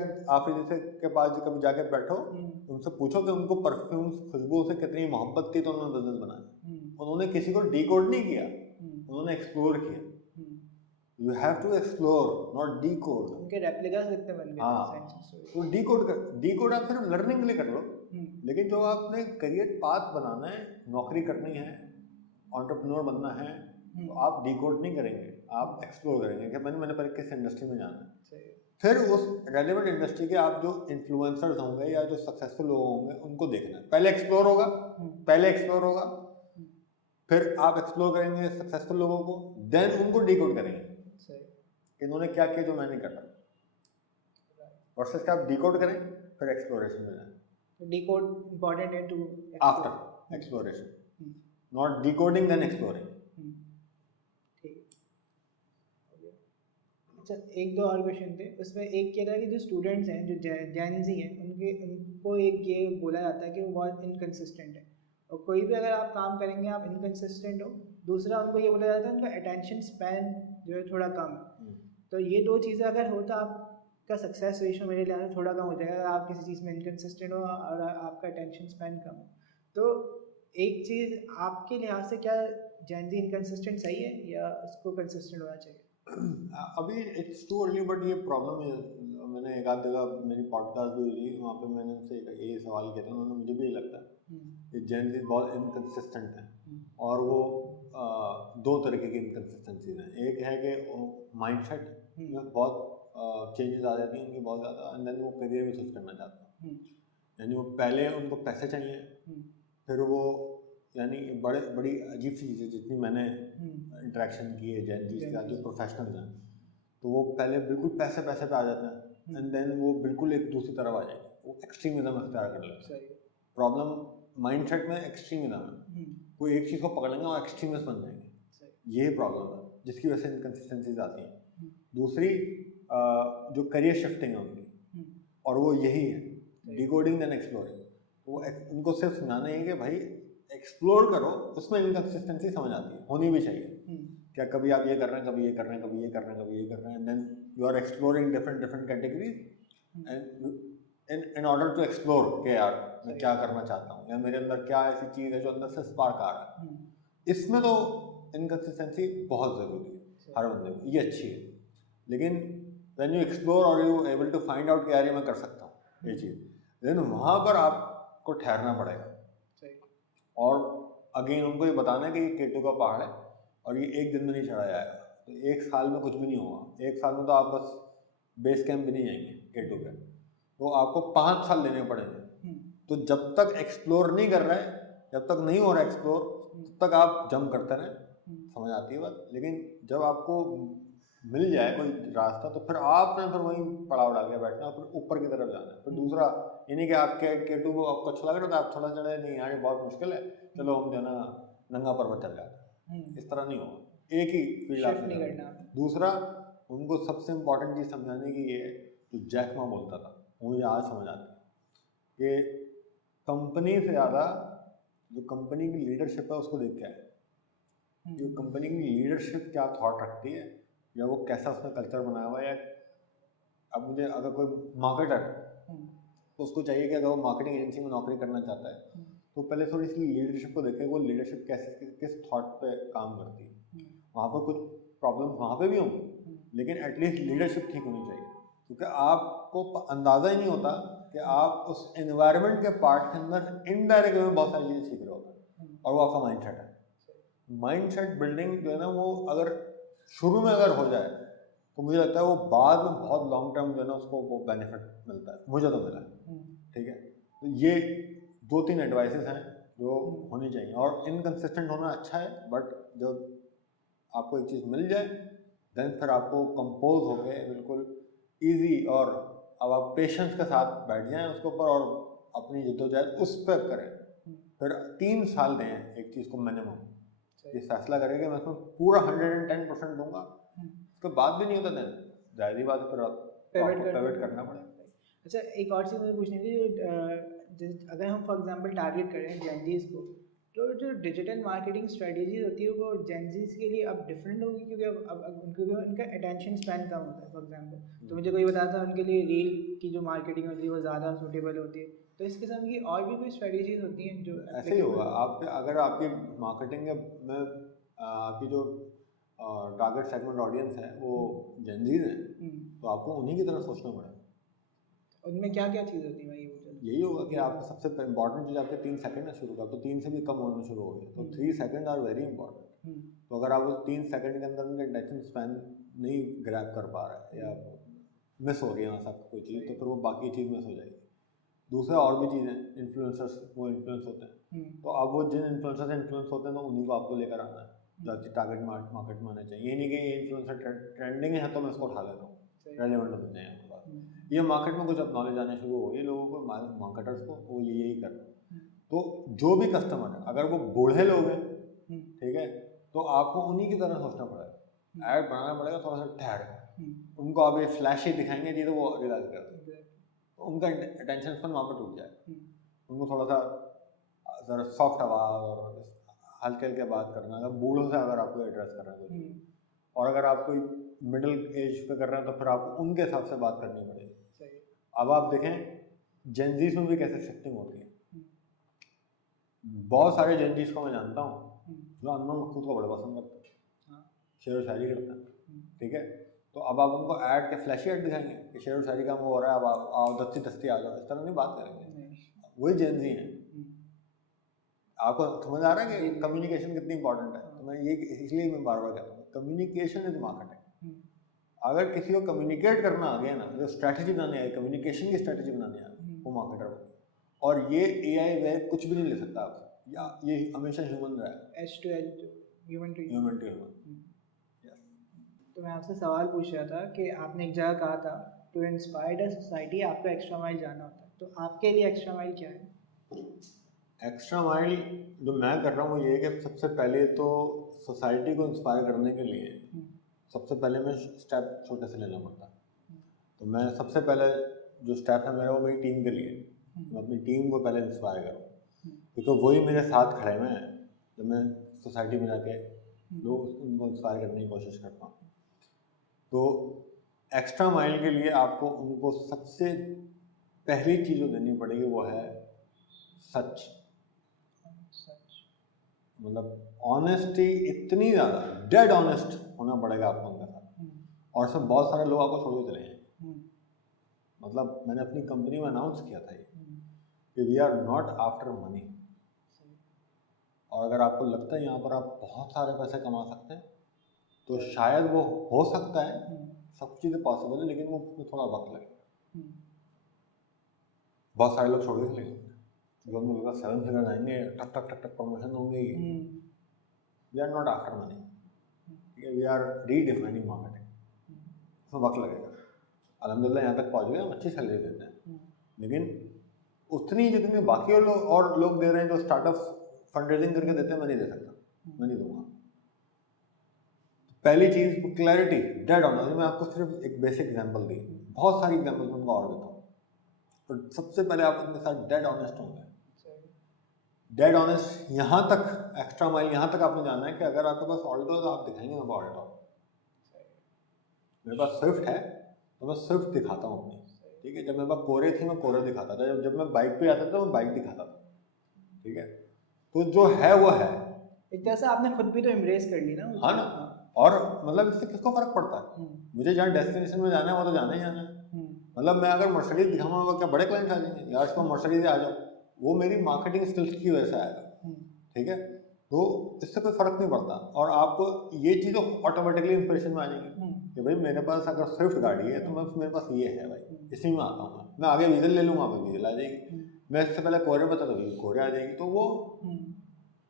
से के पास कभी जाके बैठो, उनसे पूछो कि उनको परफ्यूम खुशबू से कितनी मोहब्बत थी तो उन्होंने बिजनेस बनाया। उन्होंने किसी को डिकोड नहीं किया, उन्होंने एक्सप्लोर किया। You have to explore, not decode. उनके रेप्लिकास लिखते बन गए। हाँ, तो डिकोड आप सिर्फ लर्निंग के लिए कर लो, लेकिन जो आपने करियर पाथ बनाना है, नौकरी करनी है, एंटरप्रेन्योर बनना है, तो आप डिकोड नहीं करेंगे, आप एक्सप्लोर करेंगे कि मैंने पहले किस इंडस्ट्री में जाना है। फिर उस रेलेवेंट इंडस्ट्री के आप जो इन्फ्लुएंसर्स होंगे या जो सक्सेसफुल लोग होंगे उनको देखना है। पहले एक्सप्लोर होगा, फिर आप एक्सप्लोर करेंगे सक्सेसफुल लोगों को, देन उनको डिकोड करेंगे कि इन्होंने क्या किया जो मैं नहीं कर रहा। वर्सेस क्या आप डिकोड करें फिर एक्सप्लोरेशन में जाएं। डिकोड इंपॉर्टेंट है to after exploration, not decoding then exploring. अच्छा, एक दो और क्वेश्चन थे उसमें। एक कह रहा है कि जो स्टूडेंट्स हैं, जो जैन ज़ी हैं, उनको एक ये बोला जाता है कि वो बहुत इनकन्सिस्टेंट है, और कोई भी अगर आप काम करेंगे आप इनकन्सिस्टेंट हो। दूसरा उनको ये बोला जाता है उनका अटेंशन स्पैन जो है थोड़ा कम है। तो ये दो चीज़ें अगर हो तो आपका सक्सेस रेशियो मेरे लिहाज से थोड़ा कम हो जाएगा, अगर आप किसी चीज़ में इनकन्सिस्टेंट हो और आपका अटेंशन स्पैन कम हो। तो एक चीज़ आपके लिहाज से क्या जैन ज़ी इनकन्सिस्टेंट सही है या उसको कंसिस्टेंट होना चाहिए? अभी इट्स टू अर्ली, बट ये प्रॉब्लम है। मैंने एक आध जगह मेरी पॉडकास्ट भी हुई, वहाँ पे मैंने उनसे यही सवाल किया था, उन्होंने मुझे भी लगता है कि जैन ज़ी बहुत इनकन्सिस्टेंट है, और वो दो तरीके की इनकन्सिस्टेंसीज हैं। एक है कि माइंडसेट में बहुत चेंजेस आ जाती हैं उनकी बहुत ज़्यादा, एंड देन वो करियर भी स्विच करना चाहते हैं। यानी वो पहले उनको पैसे चाहिए, फिर वो यानी बड़ी अजीब सी चीज़ है, जितनी मैंने इंटरेक्शन की है जेन जी के साथ जो प्रोफेशनल्स हैं, तो वो पहले बिल्कुल पैसे पैसे पे आ जाते हैं एंड देन वो बिल्कुल एक दूसरी तरफ आ जाएंगे, वो एक्सट्रीमिज्म अख्तियार कर लेते हैं। प्रॉब्लम माइंडसेट में एक्सट्रीमिज्म है, कोई एक चीज़ को पकड़ लेंगे और एक्सट्रीमिस्ट बन जाएंगे, ये प्रॉब्लम है जिसकी वजह से इनकन्सिस्टेंसीज आती हैं। दूसरी जो करियर शिफ्टिंग है उनकी, और वो यही है डिकोडिंग एंड एक्सप्लोरिंग। वो उनको सिर्फ सुनाना है कि भाई एक्सप्लोर करो, उसमें इनकन्सिस्टेंसी समझ आती है, होनी भी चाहिए। क्या कभी आप ये कर रहे हैं, कभी ये कर रहे हैं, कभी ये कर रहे हैं, कभी ये कर रहे हैं, then you are exploring different categories and in order to explore के यार मैं क्या करना चाहता हूँ, या मेरे अंदर क्या ऐसी चीज़ है जो अंदर से स्पार्क आ रहा है। इसमें तो इनकन्सिस्टेंसी बहुत ज़रूरी है हर बंदे को, ये अच्छी है। लेकिन व्हेन यू एक्सप्लोर और you able to find out कि यार ये मैं कर सकता हूँ ये चीज़, देन वहाँ पर आपको ठहरना पड़ेगा। और अगेन उनको ये बताना है कि ये केटू का पहाड़ है और ये एक दिन में नहीं चढ़ा जाएगा, तो एक साल में कुछ भी नहीं होगा। एक साल में तो आप बस बेस कैंप भी नहीं जाएंगे केटू पे, तो आपको 5 साल लेने पड़ेंगे। तो जब तक एक्सप्लोर नहीं कर रहे हैं, जब तक नहीं हो रहा एक्सप्लोर, तब तक आप जंप करते रहें, समझ आती है बात। लेकिन जब आपको मिल जाए कोई रास्ता, तो फिर आपने फिर वहीं पड़ाव डाल के बैठना, फिर ऊपर की तरफ जाना है। फिर दूसरा ये नहीं कि आप केटू को आपको अच्छा लग रहा था, आप थोड़ा चढ़े, नहीं यार ये बहुत मुश्किल है, चलो हम जो है ना नंगा पर्वत चल जाते हैं, इस तरह नहीं होगा, एक ही फील्ड आप नहीं करना। दूसरा उनको सबसे इम्पोर्टेंट चीज़ समझाने की ये, जो जैक मा बोलता था, मुझे आज समझ आता है कि कंपनी से ज़्यादा जो कंपनी की लीडरशिप है उसको देख के आए, जो कंपनी की लीडरशिप क्या थॉट रखती है, या वो कैसा उसने कल्चर बनाया हुआ है। अब मुझे अगर कोई मार्केटर तो उसको चाहिए कि अगर वो मार्केटिंग एजेंसी में नौकरी करना चाहता है, तो पहले थोड़ी सी लीडरशिप को देखें, वो लीडरशिप कैसे किस थॉट पे काम करती है। वहाँ पर कुछ प्रॉब्लम वहाँ पे भी होंगी, लेकिन एटलीस्ट लीडरशिप ठीक होनी चाहिए, क्योंकि आपको अंदाज़ा ही नहीं होता कि आप उस एनवायरनमेंट के पार्ट के अंदर इनडायरेक्ट में बहुत सारी चीज़ें सीख रहे होते हैं, और वो आपका माइंडसेट है। माइंडसेट बिल्डिंग जो है ना, वो अगर शुरू में अगर हो जाए तो मुझे लगता है वो बाद में बहुत लॉन्ग टर्म जो है ना उसको वो बेनिफिट मिलता है, मुझे तो मिला है। ठीक है, तो ये 2-3 एडवाइसेस हैं जो होनी चाहिए। और इनकन्सिस्टेंट होना अच्छा है, बट जब आपको एक चीज़ मिल जाए, देन फिर आपको कंपोज होके बिल्कुल ईजी, और अब आप पेशेंस के साथ बैठ जाएं उसके ऊपर और अपनी जद्दोजहद उस पर करें। फिर 3 साल दें एक चीज़ को मिनिमम, ये फैसला करेंगे मैं उसमें पूरा 110% दूंगा, उसके बाद भी नहीं होता देन जाहिर सी बात है फिर आपको पिवट करना पड़ेगा। अच्छा, एक और चीज़ मुझे पूछनी थी, अगर हम फॉर एग्जांपल टारगेट करें जेनजीज को, तो जो डिजिटल मार्केटिंग स्ट्रेटजीज होती है वो जेनजीज के लिए अब डिफरेंट होगी, क्योंकि अब उनका अटेंशन स्पैन कम होता है। फॉर एग्जांपल तो मुझे कोई बताता है उनके लिए रील की जो मार्केटिंग होती है वो ज़्यादा सूटेबल होती है, तो इस किस्म की और भी कोई स्ट्रेटजीज होती हैं जो ऐसे ही होगा। आप अगर आपकी मार्केटिंग में आपकी जो टारगेट सेगमेंट ऑडियंस है वो जेनजीज हैं, तो आपको उन्हीं की तरह सोचना पड़ेगा। उनमें क्या क्या चीज़ होती है भाई? यही होगा कि आपका सबसे इंपॉर्टेंट चीज़ आपके 3 सेकंड है शुरू का, तो 3 से भी कम होना शुरू हो गया, तो 3 सेकंड आर वेरी इंपॉर्टेंट। तो अगर आप उस 3 सेकंड के अंदर उनका अटेंशन स्पैन नहीं ग्रैब कर पा रहे हैं, या मिस हो रही है वहाँ से कोई चीज़, तो फिर वो बाकी चीज़ मिस हो जाएगी। दूसरा और भी चीज़ें, इन्फ्लुएंसर्स वो इन्फ्लुएंस होते हैं, तो अब वो जिन इन्फ्लुएंसर से इन्फ्लुएंस होते हैं तो उन्हीं को आपको लेकर आना है, जो आपकी टारगेट मार्केट में आना चाहिए। ये नहीं कि ये इन्फ्लुएंसर ट्रेंडिंग है तो मैं इसको उठा लेता हूँ, रेलेवेंट होते हैं आपके पास। ये मार्केट में कुछ अब नॉलेज आने शुरू हो गई लोगों को, मार्केटर्स को, वो यही कर रहे हैं। तो जो भी कस्टमर है, अगर वो बूढ़े लोग हैं, ठीक है, तो आपको उन्हीं की तरह सोचना पड़ेगा, ऐड बनाना पड़ेगा थोड़ा सा ठहर। उनको आप ये फ्लैशी दिखाएंगे जी तो वो रियलाइज करते हैं, तो उनका अटेंशन स्पैन वहाँ पर टूट जाए। उनको थोड़ा सा ज़रा सॉफ्ट आवाज़ और हल्के हल्के बात करना, अगर बूढ़ों से अगर आपको एड्रेस करना है, और अगर आप कोई मिडिल एज पे कर रहे हैं तो फिर आपको उनके हिसाब से बात करनी पड़ेगी। अब आप देखें जेनजीस में भी कैसे शिफ्टिंग होती है। बहुत सारे जेनजीस को मैं जानता हूँ जो अनमोल मकसूद को बड़ा पसंद करते हैं, शेर व शायरी करते हैं, ठीक है, तो अब आप उनको ऐड के फ्लैशी ऐड दिखाएंगे कि शेर व शायरी का वो हो रहा है, अब आप दस्ती दस्ती आ जाओ, इस तरह नहीं बात करेंगे। वही जेनजी हैं। आपको समझ आ रहा है कि कम्युनिकेशन कितनी इंपॉर्टेंट है। तो मैं ये इसलिए मैं बार बार कहता हूँ, कम्युनिकेशन इज मार्केटिंग। अगर किसी को कम्युनिकेट करना आ गया ना, जो स्ट्रैटेजी बनाने आई, कम्युनिकेशन की स्ट्रैटेजी बनाने आ गई, वो मार्केटर बन गया। और ये AI वह कुछ भी नहीं ले सकता आपसे, या ये हमेशा ह्यूमन रहा है, H to H, human to human to human. तो मैं आपसे सवाल पूछ रहा था कि आपने एक जगह कहा था टू इंस्पायर द सोसाइटी आपको एक्स्ट्रा माइल जाना होता है, तो आपके लिए एक्स्ट्रा माइल क्या है? एक्स्ट्रा माइल जो मैं कर रहा हूँ वो ये है कि सबसे पहले तो सोसाइटी को इंस्पायर करने के लिए सबसे पहले मैं स्टेप छोटे से लेना पड़ता है। तो मैं सबसे पहले जो स्टेप है मेरा वो मेरी टीम के लिए, मैं अपनी टीम को पहले इंस्पायर करूँ, क्योंकि वही मेरे साथ खड़े हुए हैं जब मैं सोसाइटी में जाके लोग उनको इंस्पायर करने की कोशिश करता हूँ। तो एक्स्ट्रा माइल के लिए आपको उनको सबसे पहली चीज़ जो देनी पड़ेगी वो है सच, मतलब ऑनेस्टी, इतनी ज़्यादा डेड ऑनेस्ट होना पड़ेगा आपको उनके साथ। और सब बहुत सारे लोग आपको छोड़ के चले हैं, मतलब मैंने अपनी कंपनी में अनाउंस किया था ये कि we are not after money, और अगर आपको लगता है यहाँ पर आप बहुत सारे पैसे कमा सकते हैं तो शायद वो हो सकता है, सब चीज़ें पॉसिबल है, लेकिन वो उसमें थोड़ा वक्त लगेगा। बहुत सारे लोग छोड़ के चले गए, जो हमें लगा 7 फिगर आएंगे, टक टक टक टक प्रमोशन होंगे। We are not after money, ठीक है, वी आर रीडिफाइनिंग मार्केटिंग, उसमें वक्त लगेगा। अल्हम्दुलिल्लाह यहाँ तक पहुँच गए, हम अच्छी सैलरी देते हैं, लेकिन उतनी जितनी बाकी और लोग दे रहे हैं जो स्टार्टअप्स फंड रेजिंग करके देते हैं, मैं नहीं दे सकता, मैं नहीं दूंगा। पहली चीज़ क्लैरिटी, डेड ऑनेस्ट। मैं आपको सिर्फ एक बेसिक एग्जांपल दी, बहुत सारी एग्जांपल्स मैं उनको और देता हूँ, तो सबसे पहले आप उनके साथ डेड ऑनेस्ट होंगे। डेड ऑनेस्ट यहाँ तक, एक्स्ट्रा माइल यहाँ तक आपने जाना है कि अगर आपके पास ऑल्टो है तो आप दिखाएंगे मेरे पास ऑल्टो, मेरे पास स्विफ्ट है तो मैं स्विफ्ट दिखाता हूँ अपनी, ठीक है। जब मेरे पास कोरे थी मैं कोरे दिखाता था, जब मैं बाइक पे आता था मैं बाइक दिखाता था, ठीक है। तो जो है वो है, एक तरह से आपने खुद भी तो एम्ब्रेस कर ली ना। हाँ ना, और मतलब इससे किसको फर्क पड़ता है, मुझे जहाँ डेस्टिनेशन में जाना है वो तो जाना ही जाना है। मतलब मैं अगर मर्सिडीज दिखाऊंगा क्या बड़े क्लाइंट आ जाएंगे, यार इसको मर्सिडीज आ जाओ, वो मेरी मार्केटिंग स्किल्स की वजह से आएगा, ठीक है। तो इससे कोई फर्क नहीं पड़ता, और आपको ये चीज़ ऑटोमेटिकली इंप्रेशन में आ जाएगी कि भाई मेरे पास अगर स्विफ्ट गाड़ी है तो मैं मेरे पास ये है भाई, इसी में आता हूँ मैं आगे वीजल ले लूँगा, वहाँ वीजल आ जाएगी, मैं इससे पहले कोरे बता तो कोरे आ जाएगी। तो वो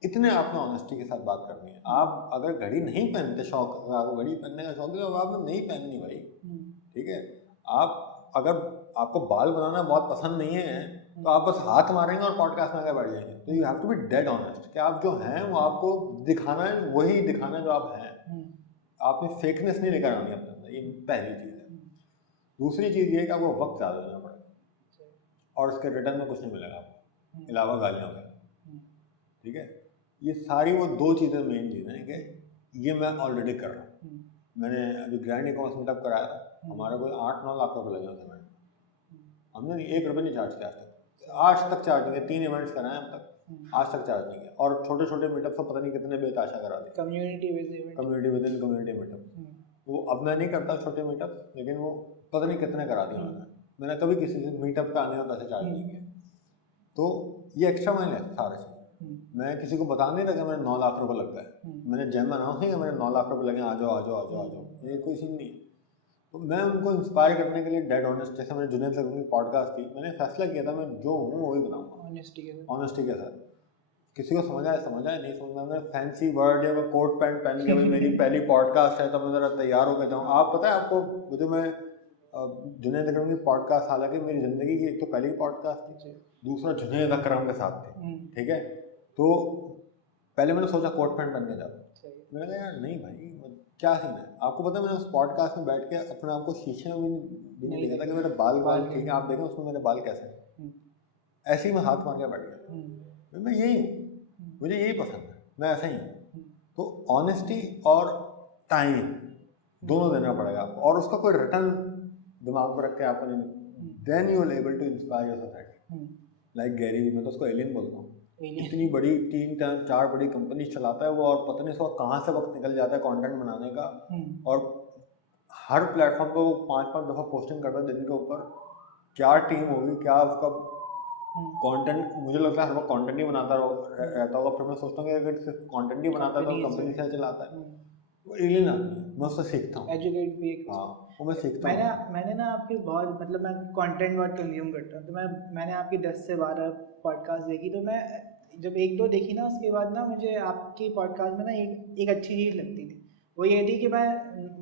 इतने आपने ऑनेस्टी के साथ बात करनी है। आप अगर घड़ी नहीं पहनते, शौक, अगर आपको घड़ी पहनने का शौक है तो आपने नहीं पहननी भाई, ठीक है। आप अगर आपको बाल बनाना बहुत पसंद नहीं है तो आप बस हाथ मारेंगे और पॉडकास्ट में आगे बढ़ जाएंगे। तो you have to be dead honest कि आप जो हैं वो आपको दिखाना है, वही दिखाना है जो आप हैं, आपने फेकनेस नहीं लेकर आनी अपने अंदर, ये पहली चीज़ है। दूसरी चीज़ ये है कि आपको वक्त ज़्यादा देना पड़ेगा और उसके रिटर्न में कुछ नहीं मिलेगा आपको अलावा गालियाँ वगैरह, ठीक है। ये सारी वो दो चीज़ें मेन चीज़ें हैं कि ये मैं ऑलरेडी कर रहा हूँ। मैंने अभी ग्रैंड इकॉमर्स मीटअप कराया था, हमारा कोई 8-9 लाख रुपए लगे उस इवेंट में, हमने 1 रुपये नहीं चार्ज किया आज तक चार्ज नहीं किया, 3 इवेंट्स कराए अब तक, आज तक चार्ज नहीं किया। और छोटे छोटे मीटअप तो पता नहीं कितने बेताशा करा दी, community within community meetup, वो अब मैं नहीं करता छोटे मीटअप, लेकिन वो पता नहीं कितने करा दिए मैंने कभी किसी से मीटअप पे आने का पैसे चार्ज नहीं किया। तो ये एक्स्ट्रा माइल है सारे से। मैं किसी को बता नहीं लगा मेरे 9 लाख रुपए लग गए, मैंने जैम अनाउंस नहीं किया मेरे 9 लाख रुपए लगे, आ जाओ आ जाओ आ जाओ आ जाओ, ये कोई सीन नहीं है। तो मैं उनको इंस्पायर करने के लिए डेड ऑनेस्ट, जैसे मैंने जुनैद लखनवी की पॉडकास्ट थी, मैंने फैसला किया था मैं जो हूँ वही बनाऊंगा ऑनेस्टी के साथ। किसी को समझ आए, नहीं समझ में फैंसी वर्ड या मैं कोट पैंट पहन के मेरी पहली पॉडकास्ट है तो मैं ज़रा तैयार होकर जाऊँ। आप पता है आपको, जो मैं जुनैद अकरम की पॉडकास्ट, हालांकि मेरी ज़िंदगी की एक तो पहली पॉडकास्ट थी, दूसरा जुनैद अकरम के साथ थी, ठीक है। तो पहले मैंने सोचा कोट पैंट पहन के जाऊँ, मैंने कहा यार नहीं भाई क्या सीन है। आपको पता है मैंने उस पॉडकास्ट में बैठ के अपने आप को शीशे में भी नहीं देखा था कि मेरे बाल ठीक है, आप देखें उसमें मेरे बाल कैसे हैं, ऐसे ही मैं हाथ मार के बैठ गया, मैं यही हूँ, मुझे यही पसंद है, मैं ऐसा ही हूँ। तो ऑनेस्टी और टाइम दोनों देना पड़ेगा आपको, और उसका कोई रिटर्न दिमाग में रख के आपको नहीं, then you will able to inspire your society. Like Gary Vee, मैं तो उसको एलियन बोलता हूँ, इतनी बड़ी 3-4 बड़ी कंपनी चलाता है वो, और पता नहीं उसको कहाँ से वक्त निकल जाता है कंटेंट बनाने का, और हर प्लेटफॉर्म पे वो 5-5 दफ़ा पोस्टिंग करता है दिन के ऊपर। क्या टीम होगी, क्या उसका कंटेंट, मुझे लगता है हर वक्त कंटेंट ही बनाता रहता होगा। फिर मैं सोचता हूँ कि अगर सिर्फ कंटेंट ही बनाता है तो कंपनी से चलाता है, वो एलियन आदमी है, मैं उससे सीखता हूँ, एजुकेट भी एक, हाँ वो मैं सीखता हूँ। मैंने ना आपकी बहुत, मतलब मैं कंटेंट बहुत कंज्यूम करता हूँ, तो मैंने आपकी 10 से 12 पॉडकास्ट देखी, तो मैं जब एक दो देखी ना उसके बाद ना मुझे आपकी पॉडकास्ट में ना एक अच्छी चीज़ लगती थी। वो ये थी कि मैं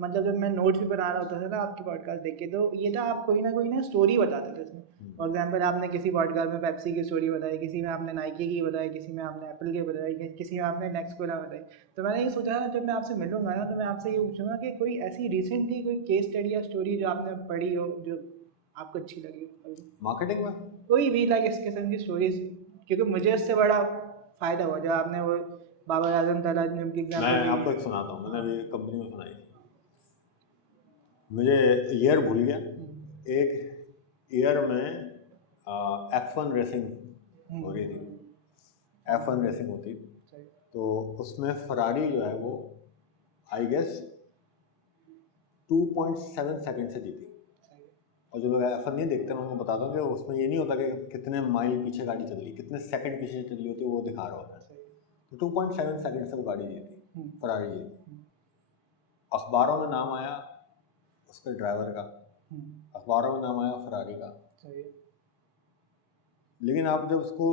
मतलब जब मैं नोट्स भी बना रहा होता था ना आपकी पॉडकास्ट देख के, तो ये था आप कोई ना स्टोरी बताते थे उसमें। फॉर एग्जाम्पल आपने किसी पॉडकास्ट में पेप्सी की स्टोरी बताई, किसी में आपने नाइकी की बताई, किसी में आपने एप्पल की बताई, किसी में आपने नेक्सटकोला बताई। तो मैंने ये सोचा जब मैं आपसे मिलूंगा ना तो मैं आपसे ये पूछूंगा कि कोई ऐसी रिसेंटली कोई केस स्टडी या स्टोरी जो आपने पढ़ी हो जो आपको अच्छी लगी हो, मार्केटिंग में कोई भी लाइक इस किस्म की स्टोरीज, क्योंकि मुझे इससे बड़ा फ़ायदा हुआ जब आपने वो बाबर आजम तराजम की मैं एग्जाम्पल आपको एक सुनाता हूँ, मैंने अभी कंपनी में सुनाई, मुझे ईयर भूल गया। एक ईयर में F1 रेसिंग हो रही थी, F1 रेसिंग होती, तो उसमें फरारी जो है वो आई गेस 2.7 सेकंड से जीती। और जो लोग F1 नहीं देखते मैं उनको बता दूँ कि उसमें ये नहीं होता कि कितने माइल पीछे गाड़ी चल रही, कितने सेकंड पीछे चल रही होती है वो दिखा रहा होता है। तो 2.7 सेकंड से वो गाड़ी जीती, फरारी जीती। अखबारों में नाम आया उसके ड्राइवर का, अखबारों में नाम आया फरारी का, लेकिन आप जब उसको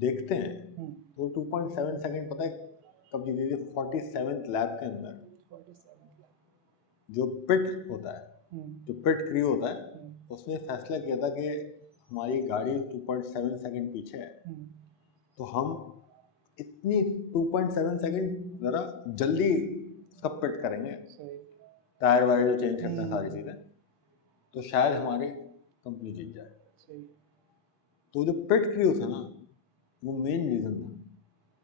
देखते हैं तो 2.7 सेकंड पता है कब जीती थी? 47th लैप के अंदर जो पिट होता है, जो पिट क्रू होता है, उसने फैसला किया था कि हमारी गाड़ी 2.7 सेकंड पीछे है, तो हम इतनी 2.7 सेकंड ज़रा जल्दी उसका पिट करेंगे, टायर वायर जो चेंज करते हैं सारी चीज़ें, तो शायद हमारी कंपनी जीत जाए। तो जो पिट क्रू था ना वो मेन रीज़न था,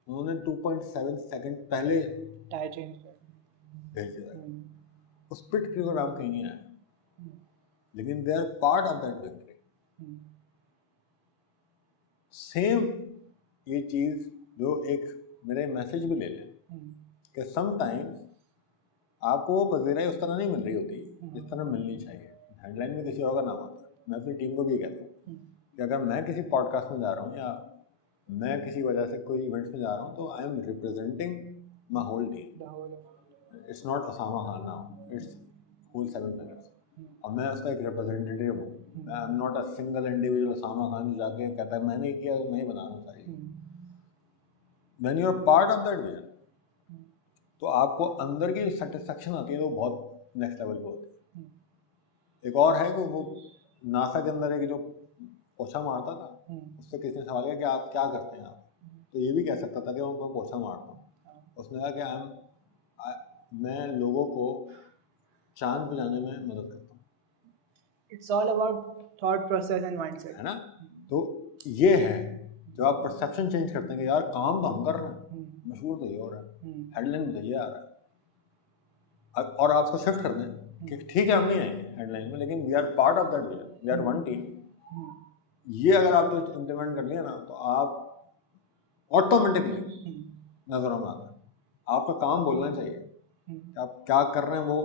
उन्होंने 2.7 सेकंड पहले टायर चेंज भेज दिया। उस पिट क्रू का नाम कहीं नहीं आया, लेकिन they are part of that victory. Same ये चीज़ जो एक मेरे मैसेज भी ले लें कि समटाइम्स आपको वो पजीराई उस तरह नहीं मिल रही होती जिस तरह मिलनी चाहिए। हेडलाइन में किसी और का नाम आता है। मैं अपनी टीम को भी ये कहता हूँ कि अगर मैं किसी पॉडकास्ट में जा रहा हूँ या मैं किसी वजह से कोई इवेंट्स में जा रहा हूँ तो I am representing my whole team. It's not Asama Khan now, it's whole 7 figures. अब मैं उसका एक रिप्रेजेंटेटिव हूँ, I am not a single individual Asama Khan जो जाके कहता है मैंने किया तो मैं ही बना रहा हूँ सारी। When you are part of that vision तो आपको अंदर की जो सेटिस्फेक्शन आती है वो बहुत नेक्स्ट लेवल पे होती है। एक और है कि वो नासा के अंदर एक जो पोछा मारता था, उससे किसी ने सवाल किया कि आप क्या करते हैं आप, तो ये भी कह सकता था कि मैं पोछा मारता हूँ। उसने कहा कि मैं लोगों को चांद पे जाने में मदद करता हूँ। It's all about thought process and mindset, है ना? तो ये है जब आप परसेप्शन चेंज करते हैं कि यार काम तो हम कर रहे हैं, मशहूर तो ये हो रहा है, हेडलाइन तो ये आ रहा है, और आप उसको शिफ्ट कर दें कि ठीक है हम नहीं आएंगे हेडलाइन में, लेकिन we are part of that vision, we are one team. ये अगर आप जो इम्प्लीमेंट कर लिया ना तो आप ऑटोमेटिकली नजरों में आता है। आपका काम बोलना चाहिए कि आप क्या कर रहे हैं वो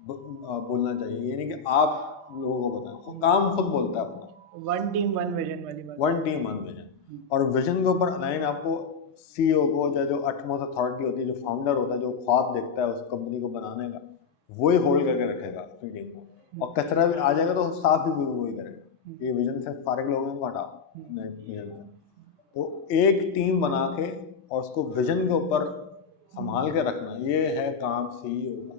बोलना चाहिए, ये नहीं कि आप लोगों को बताएं, काम खुद बोलता है अपना। वन टीम वन विजन वाली बात, वन टीम वन विजन। और विजन के ऊपर अलाइन आपको सीईओ को जो अटमोस्ट अथॉरिटी होती है, जो फाउंडर होता है, जो ख्वाब देखता है उस कंपनी को बनाने का, वो ही होल्ड करके रखेगा अपनी टीम को। और कचरा भी आ जाएगा तो साफ भी वही करेगा। ये विजन से फारिग लोगों को हटाओ विजन से, तो एक टीम बना के और उसको विजन के ऊपर संभाल के रखना, ये है काम सीईओ का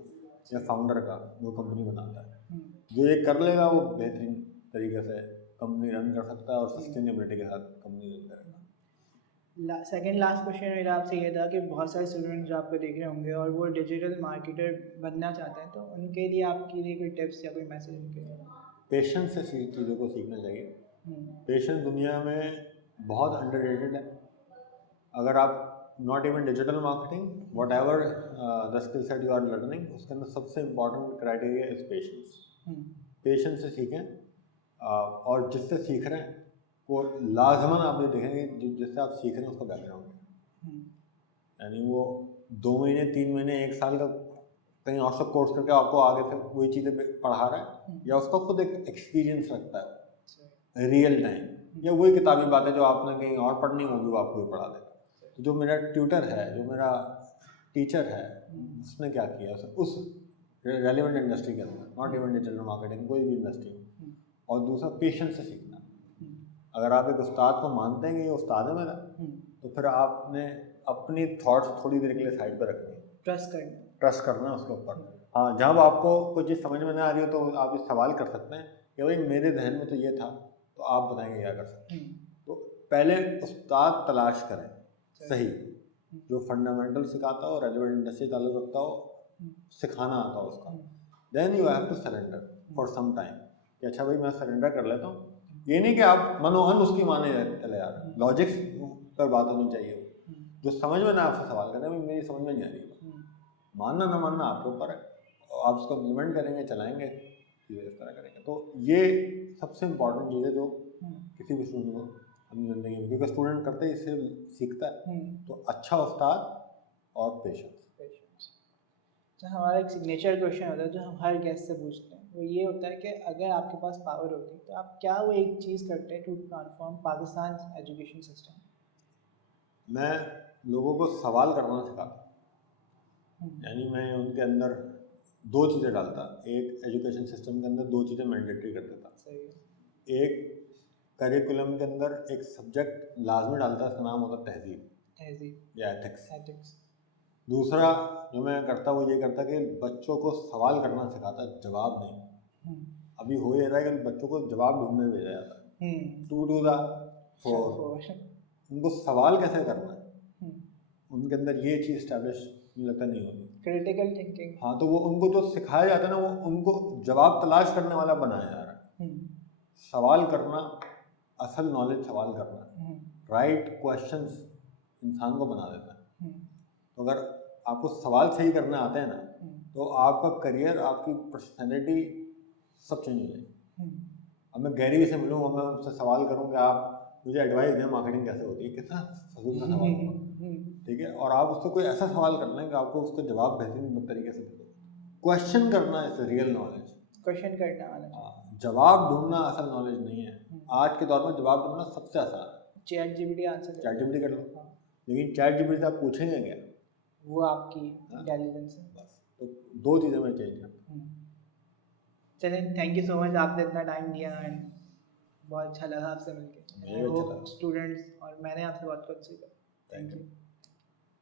या फाउंडर का जो कंपनी बनाता है। जो ये कर लेगा वो बेहतरीन तरीके से कंपनी रन कर सकता है और सस्टेनेबिलिटी के साथ कंपनी रन करेगा। सेकेंड लास्ट क्वेश्चन मेरा आपसे ये था कि बहुत सारे स्टूडेंट्स जो आपको देख रहे होंगे और वो डिजिटल मार्केटर बनना चाहते हैं, तो उनके लिए आपके लिए कोई टिप्स या कोई मैसेज उनके लिए? पेशेंस से चीज़ों को सीखना चाहिए। पेशेंस दुनिया में बहुत अंडररेटेड है। अगर आप not even digital marketing, whatever the skill set you are learning, उसके अंदर सबसे important criteria is patience. Patience से सीखें और जिससे सीख रहे हैं वो लाजमन आप ये देखेंगे जिससे आप सीख रहे हैं उसका बैकग्राउंड है, यानी वो 2 महीने 3 महीने 1 साल का कहीं और सब कोर्स करके आपको आगे से वही चीज़ें पढ़ा रहा है, या उसका खुद एक एक्सपीरियंस रखता है रियल टाइम, या वही किताबी बातें जो आपने कहीं और पढ़नी होगी वो आपको भी पढ़ा देगा। तो जो मेरा ट्यूटर है, जो मेरा टीचर है, उसने क्या किया उस रेलिवेंट इंडस्ट्री के अंदर, नॉट इवन डिजिटल मार्केटिंग, कोई भी इंडस्ट्री, और दूसरा पेशेंस से सीखना। अगर आप एक उस्ताद को मानते हैं कि ये उस्ताद है मेरा, तो फिर आपने अपनी थॉट्स थोड़ी देर के लिए साइड पर रखनी है, ट्रस्ट करना है उसके ऊपर। हाँ, जब आपको कोई चीज़ समझ में ना आ रही हो तो आप इस सवाल कर सकते हैं कि भाई मेरे जहन में तो ये था, तो आप बताएंगे क्या कर सकते हैं। तो पहले उस्ताद तलाश करें सही, जो फंडामेंटल सिखाता हो, रेलेवेंट इंडस्ट्री ताल्लुक रखता हो, सिखाना आता हो उसका। Then you have to surrender for some time कि अच्छा भाई मैं सरेंडर कर लेता हूँ। ये नहीं कि आप मनोहन उसकी माने चले यार, लॉजिक्स पर बात होनी चाहिए। जो समझ में ना आपसे सवाल करें, भाई मेरी समझ में नहीं आ रही, मानना ना मानना आपके ऊपर है, आप उसको इम्प्लीमेंट करेंगे, चलाएंगे, चीज़ें इस तरह करेंगे। तो ये सबसे इम्पॉर्टेंट चीज़ है जो किसी भी स्टूडेंट को अपनी ज़िंदगी में, क्योंकि स्टूडेंट करते ही इससे सीखता है। तो अच्छा उस्ताद और पेशेंस। तो हमारा एक सिग्नेचर क्वेश्चन होता है जो हम हर गेस्ट से पूछते हैं, वो ये होता है कि अगर आपके पास पावर होती तो आप क्या वो एक चीज़ करते हैं to transform Pakistan education system? मैं लोगों को सवाल करना सिखाता, यानी मैं उनके अंदर दो चीज़ें डालता। एक एजुकेशन सिस्टम के अंदर दो चीज़ें मैंडेटरी कर देता। एक करिकुलम के अंदर एक सब्जेक्ट लाजमी डालता, उसका नाम होता तहजीब या एथिक्स। दूसरा जो मैं करता वो ये करता कि बच्चों को सवाल करना सिखाता, जवाब नहीं। अभी हो ये रहा है कि बच्चों को जवाब ढूंढने भेजा जाता है, टू डू द फोर। उनको सवाल कैसे करना है, उनके अंदर ये चीज़ स्टैब्लिश लगता नहीं होती, क्रिटिकल थिंकिंग। हाँ, तो वो उनको जो सिखाया जाता है ना, वो उनको जवाब तलाश करने वाला बनाया जा रहा है। सवाल करना, असल नॉलेज सवाल करना, राइट क्वेश्चंस इंसान को बना देता है। तो अगर आपको सवाल सही करने आते हैं ना, तो आपका करियर, आपकी पर्सनैलिटी सब चेंज हो जाएगी। अब मैं गैरी से मिलूँ और मैं उससे सवाल करूँ कि आप मुझे एडवाइस दें मार्केटिंग कैसे होती है, कितना फजूल का सवाल होगा, ठीक है। और आप उससे कोई ऐसा सवाल कर लें कि आपको उसका जवाब बेहतरीन तरीके से दे। क्वेश्चन करना इज रियल नॉलेज, क्वेश्चन करना वाला। जवाब ढूंढना असल नॉलेज नहीं है। आज के दौर में जवाब ढूंढना सबसे आसान है, chat GPT answer, chat GPT कर लो। लेकिन चैट जीपीटी से आप पूछेंगे क्या, वो आपकी इंटेलिजेंस है। बस तो दो चीज़ें मैं चेंज करता हूँ। चलें, थैंक यू सो मच, आपने इतना टाइम दिया एंड बहुत अच्छा लगा आपसे मिलकर। स्टूडेंट्स और मैंने आपसे बहुत कुछ सीखा। Thank you.